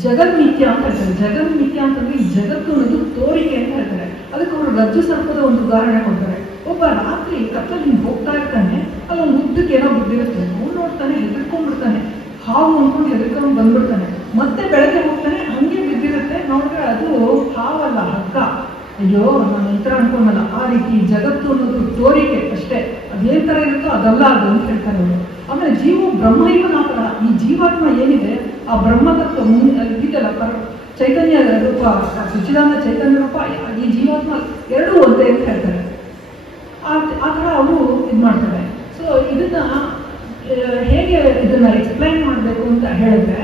ಜಗನ್ಮಿಥ್ಯ ಅಂತ ಹೇಳ್ತಾರೆ. ಜಗನ್ಮಿಥ್ಯ ಅಂತಂದ್ರೆ ಈ ಜಗತ್ತು ಅನ್ನೋದು ತೋರಿಕೆ ಅಂತ ಹೇಳ್ತಾರೆ. ಅದಕ್ಕೆ ಅವರು ರಜ್ಜು ಸರ್ಪದ ಒಂದು ಉದಾಹರಣೆ ಕೊಡ್ತಾರೆ. ಒಬ್ಬ ರಾತ್ರಿ ಕತ್ತಲ್ಲಿ ಹೋಗ್ತಾ ಇರ್ತಾನೆ, ಅಲ್ಲೊಂದು ಉದ್ದಕ್ಕೆ ಏನೋ ಬಿದ್ದಿರುತ್ತೆ, ಅವ್ನು ನೋಡ್ತಾನೆ, ಹೆದರ್ಕೊಂಡ್ಬಿಡ್ತಾನೆ, ಹಾವು ಅಂದ್ಕೊಂಡು ಹೆದರ್ಕೊಂಡು ಬಂದ್ಬಿಡ್ತಾನೆ. ಮತ್ತೆ ಬೆಳಗ್ಗೆ ಹೋಗ್ತಾನೆ, ಹಂಗೆ ಬಿದ್ದಿರುತ್ತೆ, ನೋಡಿದ್ರೆ ಅದು ಹಾವಲ್ಲ, ಹಗ್ಗ. ಅಯ್ಯೋ ನಾನು ಈ ಥರ ಅನ್ಕೊಂಡಲ್ಲ. ಆ ರೀತಿ ಜಗತ್ತು ಅನ್ನೋದು ತೋರಿಕೆ ಅಷ್ಟೇ, ಅದೇನ್ ಥರ ಇರುತ್ತೋ ಅದಲ್ಲ ಅದು ಅಂತ ಹೇಳ್ತಾರೆ ಅವರು. ಆಮೇಲೆ ಜೀವ ಬ್ರಹ್ಮೈವ ನಾಪರ, ಈ ಜೀವಾತ್ಮ ಏನಿದೆ ಆ ಬ್ರಹ್ಮತತ್ವ ಇದೆಯಲ್ಲ, ಚೈತನ್ಯ ರೂಪ, ಸಚ್ಚಿದಾನಂದ ಚೈತನ್ಯ ರೂಪ, ಈ ಜೀವಾತ್ಮ ಎರಡೂ ಒಂದೇ ಅಂತ ಹೇಳ್ತಾರೆ. ಆ ಥರ ಅವರು ಇದು ಮಾಡ್ತಾರೆ. ಸೊ ಇದನ್ನ ಹೇಗೆ ಇದನ್ನ ಎಕ್ಸ್ಪ್ಲೈನ್ ಮಾಡಬೇಕು ಅಂತ ಹೇಳಿದ್ರೆ,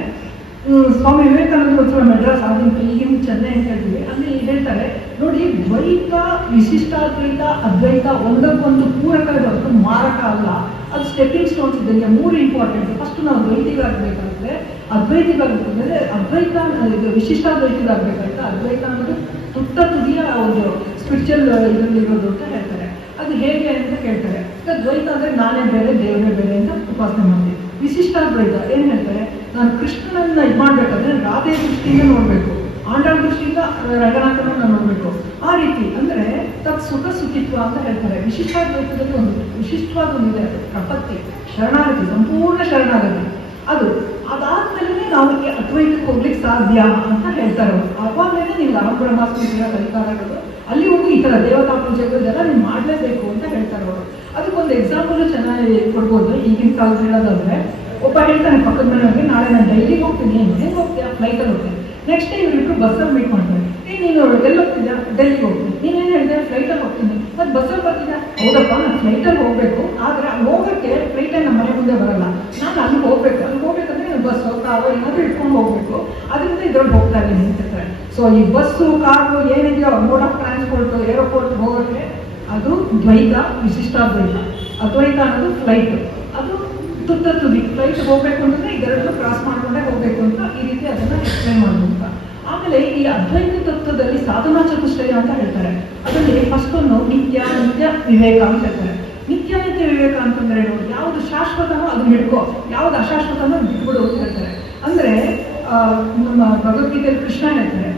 ಸ್ವಾಮಿ ವಿವೇಕಾನಂದ ಒಂದ್ಸಲ ಮೆಡ್ರಾಸ್ ಆಗಿಂತ ಈಗಿನ ಚೆನ್ನೈ ಅಂತ ಹೇಳ್ತೀವಿ, ಅಲ್ಲಿ ಹೇಳ್ತಾರೆ ನೋಡಿ, ದ್ವೈತ ವಿಶಿಷ್ಟಾದ್ವೈತ ಅದ್ವೈತ ಒಂದಕ್ಕೊಂದು ಪೂರಕ ಹೊರತು ಮಾರಕ ಅಲ್ಲ, ಅದು ಸ್ಟೆಪ್ಪಿಂಗ್ ಸ್ಟೋನ್ಸ್ ಇದ್ದಂಗೆ. 3 ಇಂಪಾರ್ಟೆಂಟ್. ಫಸ್ಟ್ ನಾವು ದ್ವೈತಿಗಾಗಬೇಕಾದ್ರೆ, ಅದ್ವೈತಿಗಾಗಬೇಕಾದ್ರೆ ಅದ್ವೈತ, ಇದು ವಿಶಿಷ್ಟಾದ್ವೈತಿಗಾಗಬೇಕಾದ್ರೆ ಅದ್ವೈತ ಅನ್ನೋದು ತುಟ್ಟ ತುದಿಯ ಒಂದು ಸ್ಪಿರಿಚುವಲ್ ಇದರಲ್ಲಿ ಇರೋದು ಅಂತ ಹೇಳ್ತಾರೆ. ಅದು ಹೇಗೆ ಅಂತ ಕೇಳ್ತಾರೆ. ದ್ವೈತ ಅಂದರೆ ನಾನೇ ಬೇರೆ ದೇವರೇ ಬೇರೆ ಅಂತ ಉಪಾಸನೆ ಮಾಡ್ತೀವಿ. ವಿಶಿಷ್ಟಾದ್ವೈತ ಏನು ಹೇಳ್ತಾರೆ, ನಾನು ಕೃಷ್ಣನನ್ನ ಇದು ಮಾಡಬೇಕಾದ್ರೆ ರಾಧೆ ದೃಷ್ಟಿಯಿಂದ ನೋಡಬೇಕು, ಆಂಡಾಳ ದೃಷ್ಟಿಯಿಂದ ರಂಗನಾಥನನ್ನ ನೋಡಬೇಕು. ಆ ರೀತಿ ಅಂದರೆ ತತ್ ಸುಖ ಸುಖಿತ್ವ ಅಂತ ಹೇಳ್ತಾರೆ. ವಿಶಿಷ್ಟಾದ್ವೈತದಲ್ಲಿ ಒಂದು ವಿಶಿಷ್ಟವಾದ ಒಂದಿದೆ, ಅದು ಪ್ರಪತ್ತಿ, ಶರಣಾಗತಿ, ಸಂಪೂರ್ಣ ಶರಣಾಗತಿ. ಅದಾದ್ಮೇಲೆ ನಾವು ಅದ್ವೈತಕ್ಕೆ ಹೋಗ್ಲಿಕ್ಕೆ ಸಾಧ್ಯ ಅಂತ ಹೇಳ್ತಾರೆ ಅವರು. ಅವಾಗಲೇ ನೀವು ಅಹಂಬ್ರಹ್ಮಾಸ್ಮಿಗಳ ಕಲಿಕಾರಗಳು ಅಲ್ಲಿವರೆಗೂ ಈ ಥರ ದೇವತಾ ಪೂಜೆಗಳದೆಲ್ಲ ನೀವು ಮಾಡಲೇಬೇಕು ಅಂತ ಹೇಳ್ತಾರೆ ಅವರು. ಅದಕ್ಕೊಂದು ಎಕ್ಸಾಂಪಲ್ ಚೆನ್ನಾಗಿ ಕೊಡ್ಬೋದು. ಈಗಿನ ಕಾಲದ ಹೇಳೋದಾದ್ರೆ, ಒಬ್ಬ ಹೇಳ್ತಾನೆ ಪಕ್ಕದ ಮನೆಯವ್ರಿಗೆ, ನಾಳೆ ನಾನು ಡೈಲಿಗೆ ಹೋಗ್ತೀನಿ, ಹೆಂಗೆ ಹೋಗ್ತೀಯಾ, ಫ್ಲೈಟಲ್ಲಿ ಹೋಗ್ತೀನಿ. ನೆಕ್ಸ್ಟ್ ಡೇ ಇವರಿಬ್ರು ಬಸ್ಸಲ್ಲಿ ಮೀಟ್ ಮಾಡ್ತಾರೆ. ನೀನು ಎಲ್ಲಿ ಹೋಗ್ತಿದ್ಯಾ, ಡೆಲ್ಲಿಗೆ ಹೋಗ್ತೀನಿ. ನೀನೇನು ಹೇಳಿದೆ, ಫ್ಲೈಟಲ್ಲಿ ಹೋಗ್ತೀನಿ. ಮತ್ತು ಬಸ್ಸಲ್ಲಿ ಬರ್ತಿದ್ಯಾ, ಹೌದಪ್ಪ ನಾನು ಫ್ಲೈಟಲ್ಲಿ ಹೋಗಬೇಕು, ಆದರೆ ಅಲ್ಲಿ ಹೋಗೋಕ್ಕೆ ಫ್ಲೈಟಲ್ಲಿ ನಮ್ಮ ಮನೆ ಮುಂದೆ ಬರಲ್ಲ, ನಾನು ಅಲ್ಲಿ ಹೋಗ್ಬೇಕಂದ್ರೆ ಬಸ್ಸು ಕಾರು ಏನಾದರೂ ಇಟ್ಕೊಂಡು ಹೋಗ್ಬೇಕು. ಅದರಿಂದ ಇದ್ರಲ್ಲಿ ಹೋಗ್ತಾ ಇದ್ದೀನಿ ಅಂತಾರೆ. ಸೊ ಈ ಬಸ್ಸು ಕಾರು ಏನಿದೆಯೋ ಮೋಡ್ ಆಫ್ ಟ್ರಾನ್ಸ್ಪೋರ್ಟ್ ಏರೋಪೋರ್ಟ್ ಹೋಗೋಕ್ಕೆ ಅದು ದ್ವೈತ, ವಿಶಿಷ್ಟಾದ್ವೈತ. ಅದ್ವೈತ ಅನ್ನೋದು ಫ್ಲೈಟ್, ಅದು ತುದಿ. ಫ್ಲೈಟ್ ಹೋಗ್ಬೇಕು ಅಂತಂದ್ರೆ ಇದೆರಡನ್ನು ಕ್ರಾಸ್ ಮಾಡ್ಕೊಂಡೇ ಹೋಗ್ಬೇಕು ಅಂತ ಈ ರೀತಿ ಅದನ್ನ ಎಕ್ಸ್ಪ್ಲೈನ್ ಮಾಡೋದು. ಆಮೇಲೆ ಈ ಅದ್ವೈತ ತತ್ವದಲ್ಲಿ ಸಾಧನಾ ಚತುಷ್ಟಯ ಅಂತ ಹೇಳ್ತಾರೆ. ಅದರಲ್ಲಿ ಫಸ್ಟ್ ಒಂದು ನಿತ್ಯ ವಿವೇಕ ಅಂತ ಹೇಳ್ತಾರೆ. ನಿತ್ಯ ವಿವೇಕ ಅಂತಂದ್ರೆ ಯಾವುದು ಶಾಶ್ವತನೋ ಅದನ್ನ ಹಿಡ್ಕೋ, ಯಾವ್ದು ಅಶಾಶ್ವತನೋ ಬಿಟ್ಬಿಡು ಅಂತ ಹೇಳ್ತಾರೆ. ಅಂದ್ರೆ ನಮ್ಮ ಭಗವದ್ಗೀತೆಯಲ್ಲಿ ಕೃಷ್ಣ ಹೇಳ್ತಾರೆ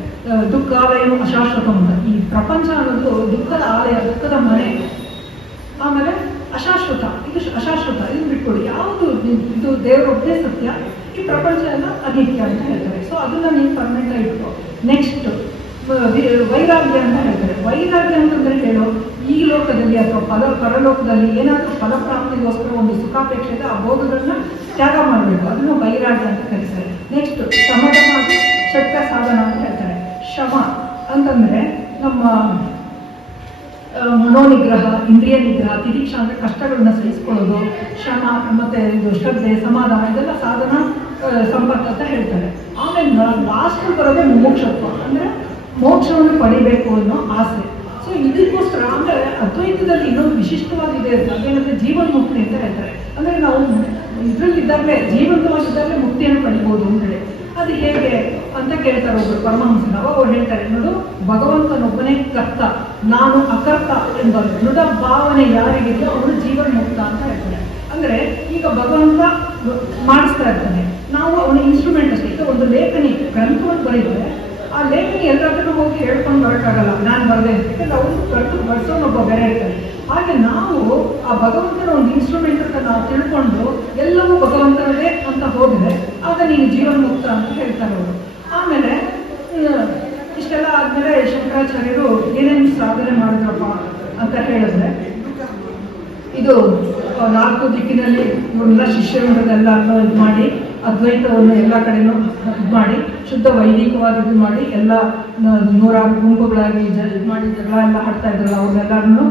ದುಃಖಾಲಯನು ಅಶಾಶ್ವತ ಅಂತ. ಈ ಪ್ರಪಂಚ ಅನ್ನೋದು ದುಃಖದ ಆಲಯ, ದುಃಖದ ಮನೆ. ಆಮೇಲೆ ಅಶಾಶ್ವತ, ಇದು ಅಶಾಶ್ವತ, ಇದು ಬಿಟ್ಕೊಡಿ. ಯಾವುದು ಇದು ದೇವರೊಬ್ಬನೇ ಸತ್ಯ, ಈ ಪ್ರಪಂಚ ಎಲ್ಲ ಅನಿತ್ಯ ಅಂತ ಹೇಳ್ತಾರೆ. ಸೊ ಅದನ್ನ ನೀವು ಪರ್ಮನೆಂಟ್ ಆಗಿ ಇಟ್ಕೋ. ನೆಕ್ಸ್ಟ್ ವೈರಾಗ್ಯ ಅಂತ ಹೇಳ್ತಾರೆ. ವೈರಾಗ್ಯ ಅಂತಂದ್ರೆ ಹೇಳೋ ಈ ಲೋಕದಲ್ಲಿ ಅಥವಾ ಪರಲೋಕದಲ್ಲಿ ಏನಾದರೂ ಫಲಪ್ರಾಪ್ತಿಗೋಸ್ಕರ ಒಂದು ಸುಖಾಪೇಕ್ಷೆ ಇದೆ, ಆ ಭೋಗಗಳನ್ನ ತ್ಯಾಗ ಮಾಡಬೇಕು, ಅದನ್ನು ವೈರಾಗ್ಯ ಅಂತ ಕರೀತಾರೆ. ನೆಕ್ಸ್ಟ್ ಶಮದಮಾಗಿ ಷಟ್ಕ ಸಾಧನ ಅಂತ ಹೇಳ್ತಾರೆ. ಶಮ ಅಂತಂದ್ರೆ ನಮ್ಮ ಮನೋನಿಗ್ರಹ, ಇಂದ್ರಿಯ ನಿಗ್ರಹ, ತಿರೀಕ್ಷಾ ಅಂದ್ರೆ ಕಷ್ಟಗಳನ್ನ ಸಹಿಸ್ಕೊಳ್ಳೋದು. ಶಮ ಮತ್ತೆ ಇದು ಶ್ರದ್ಧೆ, ಸಮಾಧಾನ, ಇದೆಲ್ಲ ಸಾಧನ ಸಂಪರ್ಕ ಅಂತ ಹೇಳ್ತಾರೆ. ಆಮೇಲೆ ಲಾಸ್ಟ್ ಬರೋದೇ ಮೋಕ್ಷತ್ವ, ಅಂದ್ರೆ ಮೋಕ್ಷವನ್ನು ಪಡಿಬೇಕು ಅನ್ನೋ ಆಸೆ. ಸೊ ಇದಕ್ಕೋಸ್ಕರ ಅಂದ್ರೆ ಅದ್ವೈತದಲ್ಲಿ ಇನ್ನೊಂದು ವಿಶಿಷ್ಟವಾಗಿದೆ, ಅದೇನಂದ್ರೆ ಜೀವನ್ ಮುಕ್ತಿ ಅಂತ ಹೇಳ್ತಾರೆ. ಅಂದ್ರೆ ನಾವು ಇದ್ರಲ್ಲಿದ್ದಾಗಲೇ ಜೀವಂತವಾಗಿದ್ದಾಗಲೇ ಮುಕ್ತಿಯನ್ನು ಪಡಿಬೋದು ಅಂತ ಹೇಳಿ. ಅದು ಹೇಗೆ ಅಂತ ಕೇಳ್ತಾರೆ ಒಬ್ರು ಪರಮಹಂಸರು. ಅವಾಗ ಅವ್ರು ಹೇಳ್ತಾರೆ, ನೋಡು ಭಗವಂತನೊಬ್ಬನೇ ಕರ್ತ, ನಾನು ಅಕರ್ತ ಎಂಬ ದೃಢ ಭಾವನೆ ಯಾರಿಗಿದೆಯೋ ಅವನು ಜೀವನ್ ಮುಕ್ತ ಅಂತ ಹೇಳ್ತಾರೆ. ಅಂದ್ರೆ ಈಗ ಭಗವಂತ ಮಾಡಿಸ್ತಾ ಇರ್ತಾನೆ, ನಾವು ಅವನ ಇನ್ಸ್ಟ್ರೂಮೆಂಟ್ ಅಷ್ಟೇ. ಈಗ ಒಂದು ಲೇಖನಿ ಗ್ರಂಥವನ್ನು ಬರೀತಾರೆ, ಆ ಲೇಖನಿ ಎಲ್ಲರತ್ರ ಹೋಗಿ ಹೇಳ್ಕೊಂಡು ಬರೋಕ್ಕಾಗಲ್ಲ, ನಾನು ಬರದೆ ಅಂತ. ಯಾಕಂದ್ರೆ ಅವ್ರು ಕರೆದು ಬರ್ಸೋನೊಬ್ಬ ಬೇರೆ ಇರ್ತಾರೆ. ಹಾಗೆ ನಾವು ಆ ಭಗವಂತನ ಒಂದು ಇನ್ಸ್ಟ್ರೂಮೆಂಟ್ ಅಂತ ನಾವು ತಿಳ್ಕೊಂಡು ಎಲ್ಲವೂ ಭಗವಂತನದೇ ಅಂತ ಹೋದರೆ ಆಗ ನೀನು ಜೀವನ್ ಮುಕ್ತ ಅಂತ ಹೇಳ್ತಾರೆ ಅವರು. ಆಮೇಲೆ ಇಷ್ಟೆಲ್ಲ ಆದ್ಮೇಲೆ ಶಂಕರಾಚಾರ್ಯರು ಏನೇನು ಸಾಧನೆ ಮಾಡಿದ್ರಪ್ಪ ಅಂತ ಹೇಳಿದ್ರೆ, ಇದು 4 ದಿಕ್ಕಿನಲ್ಲಿ ಇವನ್ನೆಲ್ಲ ಶಿಷ್ಯರುಗಳನ್ನೆಲ್ಲ ಇದು ಮಾಡಿ ಅದ್ವೈತವನ್ನು ಎಲ್ಲ ಕಡೆನೂ ಇದು ಮಾಡಿ ಶುದ್ಧ ವೈದಿಕವಾಗಿ ಇದು ಮಾಡಿ ಎಲ್ಲ 106 ಗುಂಪುಗಳಾಗಿ ಇದು ಮಾಡಿ ಜಗಳ ಎಲ್ಲ ಹಾಡ್ತಾ ಇದ್ರಲ್ಲ ಅವ್ರನ್ನೆಲ್ಲರನ್ನು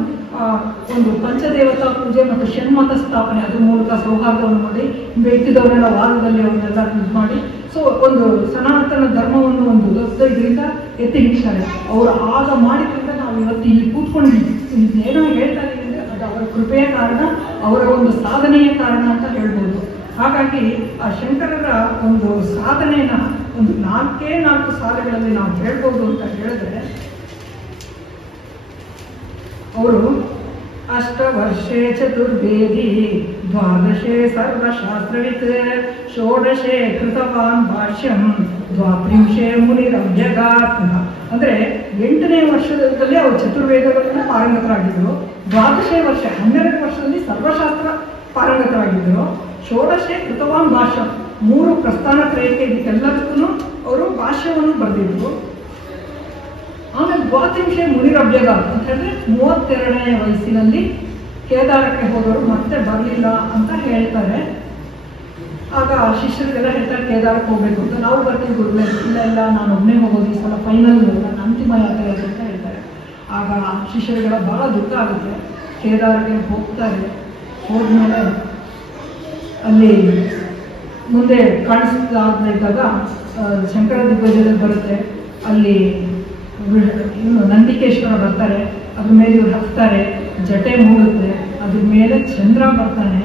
ಒಂದು ಪಂಚದೇವತಾ ಪೂಜೆ ಮತ್ತು ಷಣ್ಮತ ಸ್ಥಾಪನೆ ಅದ್ರ ಮೂಲಕ ಸೌಹಾರ್ದವನ್ನು ಮಾಡಿ ಬೆಟ್ಟಿದವರೆಲ್ಲ ವಾರದಲ್ಲಿ ಅವ್ರನ್ನೆಲ್ಲ ಇದು ಮಾಡಿ ಸೊ ಒಂದು ಸನಾತನ ಧರ್ಮವನ್ನು ಒಂದು ದೊಡ್ಡ ಇದರಿಂದ ಎತ್ತಿ ಹಿಡಿತಾರೆ ಅವರು. ಆಗ ಮಾಡಿದ್ರಿಂದ ನಾವು ಇವತ್ತು ಇಲ್ಲಿ ಕೂತ್ಕೊಂಡಿದ್ದೀವಿ. ಏನೋ ಹೇಳ್ತಾ ಇದ್ದೀವಿ ಅಂದರೆ ಅದು ಅವರ ಕೃಪೆಯ ಕಾರಣ, ಅವರ ಒಂದು ಸಾಧನೆಯ ಕಾರಣ ಅಂತ ಹೇಳ್ಬೋದು. ಹಾಗಾಗಿ ಆ ಶಂಕರರ ಒಂದು ಸಾಧನೆಯನ್ನ ಒಂದು 4 ಸಾಲುಗಳಲ್ಲಿ ನಾವು ಹೇಳ್ಬೋದು ಅಂತ ಹೇಳಿದ್ರೆ, ಅವರು 8 ವರ್ಷೆ ಚತುರ್ವೇದಿ 12 ಸರ್ವಶಾಸ್ತ್ರವಿತ್ 16 ಕೃತವಾನ್ ಭಾಷ್ಯಂ 32 ಮುನಿರವ್ಯಗಾತ್. ಅಂದ್ರೆ 8ನೇ ವರ್ಷದಲ್ಲಿ ಅವರು ಚತುರ್ವೇದಗಳನ್ನು ಪಾರಂಗತರಾಗಿದ್ದರು. 12 ವರ್ಷ 12 ವರ್ಷದಲ್ಲಿ ಸರ್ವಶಾಸ್ತ್ರ ಪಾರಂಗತರಾಗಿದ್ದರು. 16 ಕೃತವಾನ್ ಭಾಷ್ಯಂ 3 ಪ್ರಸ್ಥಾನ ತ್ರಯಕ್ಕೆ ಇದಕ್ಕೆಲ್ಲದಕ್ಕೂ ಅವರು ಭಾಷ್ಯವನ್ನು ಬರೆದಿದ್ರು. ಆಮೇಲೆ 32 ಮುನಿರವ್ಯಗಾತ್ ಅಂತ ಹೇಳಿದ್ರೆ 32ನೇ ವಯಸ್ಸಿನಲ್ಲಿ ಕೇದಾರಕ್ಕೆ ಹೋದವರು ಮತ್ತೆ ಬರಲಿಲ್ಲ ಅಂತ ಹೇಳ್ತಾರೆ. ಆಗ ಶಿಷ್ಯರಿಗೆಲ್ಲ ಹೇಳ್ತಾರೆ ಕೇದಾರಕ್ಕೆ ಹೋಗ್ಬೇಕು ಅಂತ. ನಾವು ಬರ್ತೀವಿ ಗುರುಗಳೇ, ಇಲ್ಲ ನಾನು ಒಬ್ಬನೇ ಹೋಗೋದು, ಈ ಸಲ ಫೈನಲ್ ನನ್ನ ಅಂತಿಮ ಯಾತ್ರೆ ಅಂತ ಹೇಳ್ತಾರೆ. ಆಗ ಶಿಷ್ಯರಿಗೆಲ್ಲ ಬಹಳ ದುಃಖ ಆಗುತ್ತೆ. ಕೇದಾರಕ್ಕೆ ಹೋಗ್ತಾರೆ. ಹೋದ್ಮೇಲೆ ಅಲ್ಲಿ ಮುಂದೆ ಕಾಣಿಸ್ತಾಗ ಶಂಕರ ದಿಗ್ಗಜದಲ್ಲಿ ಬರುತ್ತೆ. ಅಲ್ಲಿ ನಂದಿಕೇಶ್ವರ ಬರ್ತಾರೆ, ಅದ್ರ ಮೇಲೆ ಇವ್ರು ಹತ್ತಾರೆ, ಜಟೆ ಮೂಡುತ್ತೆ, ಅದ್ರ ಮೇಲೆ ಚಂದ್ರ ಬರ್ತಾನೆ.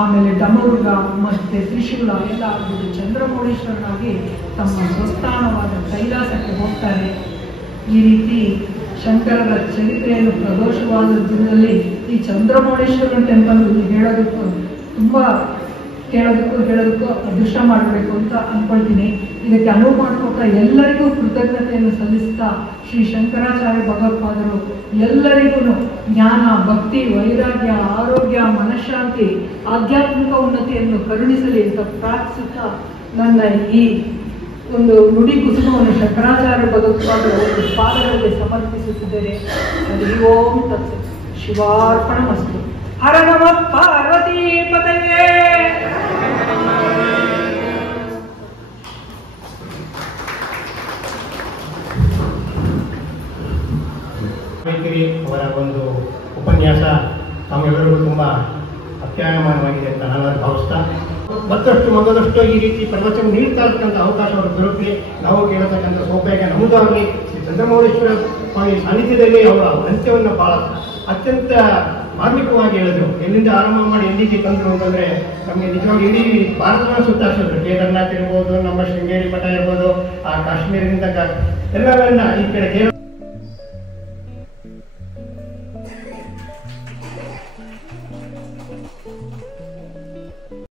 ಆಮೇಲೆ ಡಮರುಗ ಮತ್ತೆ ತ್ರಿಶೂಲ ಎಲ್ಲ ಆಗ್ಬಿಟ್ಟು ಚಂದ್ರಮೌಳೀಶ್ವರನಾಗಿ ತಮ್ಮ ಸ್ವಸ್ಥಾನವಾದ ಕೈಲಾಸಕ್ಕೆ ಹೋಗ್ತಾರೆ. ಈ ರೀತಿ ಶಂಕರರ ಚರಿತ್ರೆಯನ್ನು ಪ್ರದೋಷವಾದ ದಿನದಲ್ಲಿ ಈ ಚಂದ್ರಮೌಳೀಶ್ವರನ ಟೆಂಪಲ್ ಹೇಳೋದಕ್ಕೂ ತುಂಬ ಹೇಳೋದಕ್ಕೂ ಅದೃಷ್ಟ ಮಾಡಬೇಕು ಅಂತ ಅಂದ್ಕೊಳ್ತೀನಿ. ಇದಕ್ಕೆ ಅನುವು ಮಾಡಿಕೊಟ್ಟ ಎಲ್ಲರಿಗೂ ಕೃತಜ್ಞತೆಯನ್ನು ಸಲ್ಲಿಸ್ತಾ ಶ್ರೀ ಶಂಕರಾಚಾರ್ಯ ಭಗವತ್ಪಾದರು ಎಲ್ಲರಿಗೂ ಜ್ಞಾನ, ಭಕ್ತಿ, ವೈರಾಗ್ಯ, ಆರೋಗ್ಯ, ಮನಃಶಾಂತಿ, ಆಧ್ಯಾತ್ಮಿಕ ಉನ್ನತಿಯನ್ನು ಕರುಣಿಸಲಿ ಅಂತ ಪ್ರಾರ್ಥಿಸುತ್ತಾ ನನ್ನ ಈ ಒಂದು ನುಡಿ ಕುಸುಮವನ್ನು ಶಂಕರಾಚಾರ್ಯ ಭಗವತ್ಪಾದರ ಒಂದು ಪಾದಗಳಿಗೆ ಸಮರ್ಪಿಸುತ್ತಿದ್ದೇನೆ. ಹರಿ ಓಂ ತತ್ಸತ್. ಶಿವಾರ್ಪಣಮಸ್ತು. ಹರ ನಮಃ ಪಾರ್ವತೀ ಪತಯೇ. ಅವರ ಒಂದು ಉಪನ್ಯಾಸ ತಮ್ಮೆಲ್ಲರಿಗೂ ತುಂಬ ಅತ್ಯಾಯಮಾನವಾಗಿದೆ ಅಂತ ನಾನು ಭಾವಿಸ್ತಾ ಮತ್ತಷ್ಟು ಮಗದಷ್ಟು ಈ ರೀತಿ ಪ್ರವಚನ ನೀಡ್ತಾ ಇರ್ತಕ್ಕಂಥ ಅವಕಾಶ ಅವರು ದೊರಕಲಿ, ನಾವು ಕೇಳತಕ್ಕಂಥ ಸೌಭಾಗ್ಯ ನಮ್ಮದಾಗಲಿ. ಶ್ರೀ ಚಂದ್ರಮೌಳೇಶ್ವರ ಸ್ವಾಮಿ ಸಾನ್ನಿಧ್ಯದಲ್ಲಿ ಅವರ ಅಂತ್ಯವನ್ನು ಬಹಳ ಅತ್ಯಂತ ಮಾರ್ಮಿಕವಾಗಿ ಹೇಳಿದ್ರು. ಎಲ್ಲಿಂದ ಆರಂಭ ಮಾಡಿ ಎಲ್ಲಿಗೆ ತಂದರು ಅಂತಂದ್ರೆ ನಮಗೆ ನಿಜವಾಗಿ ಇಡೀ ಭಾರತವನ್ನು ಸುತ್ತಾಡಿಸಿದ್ರು. ಕೇದಾರ್ನಾಥ್ ಇರ್ಬೋದು, ನಮ್ಮ ಶೃಂಗೇರಿ ಮಠ ಇರ್ಬೋದು, ಆ ಕಾಶ್ಮೀರದಿಂದ ಎಲ್ಲವನ್ನ ಈ ಕಡೆ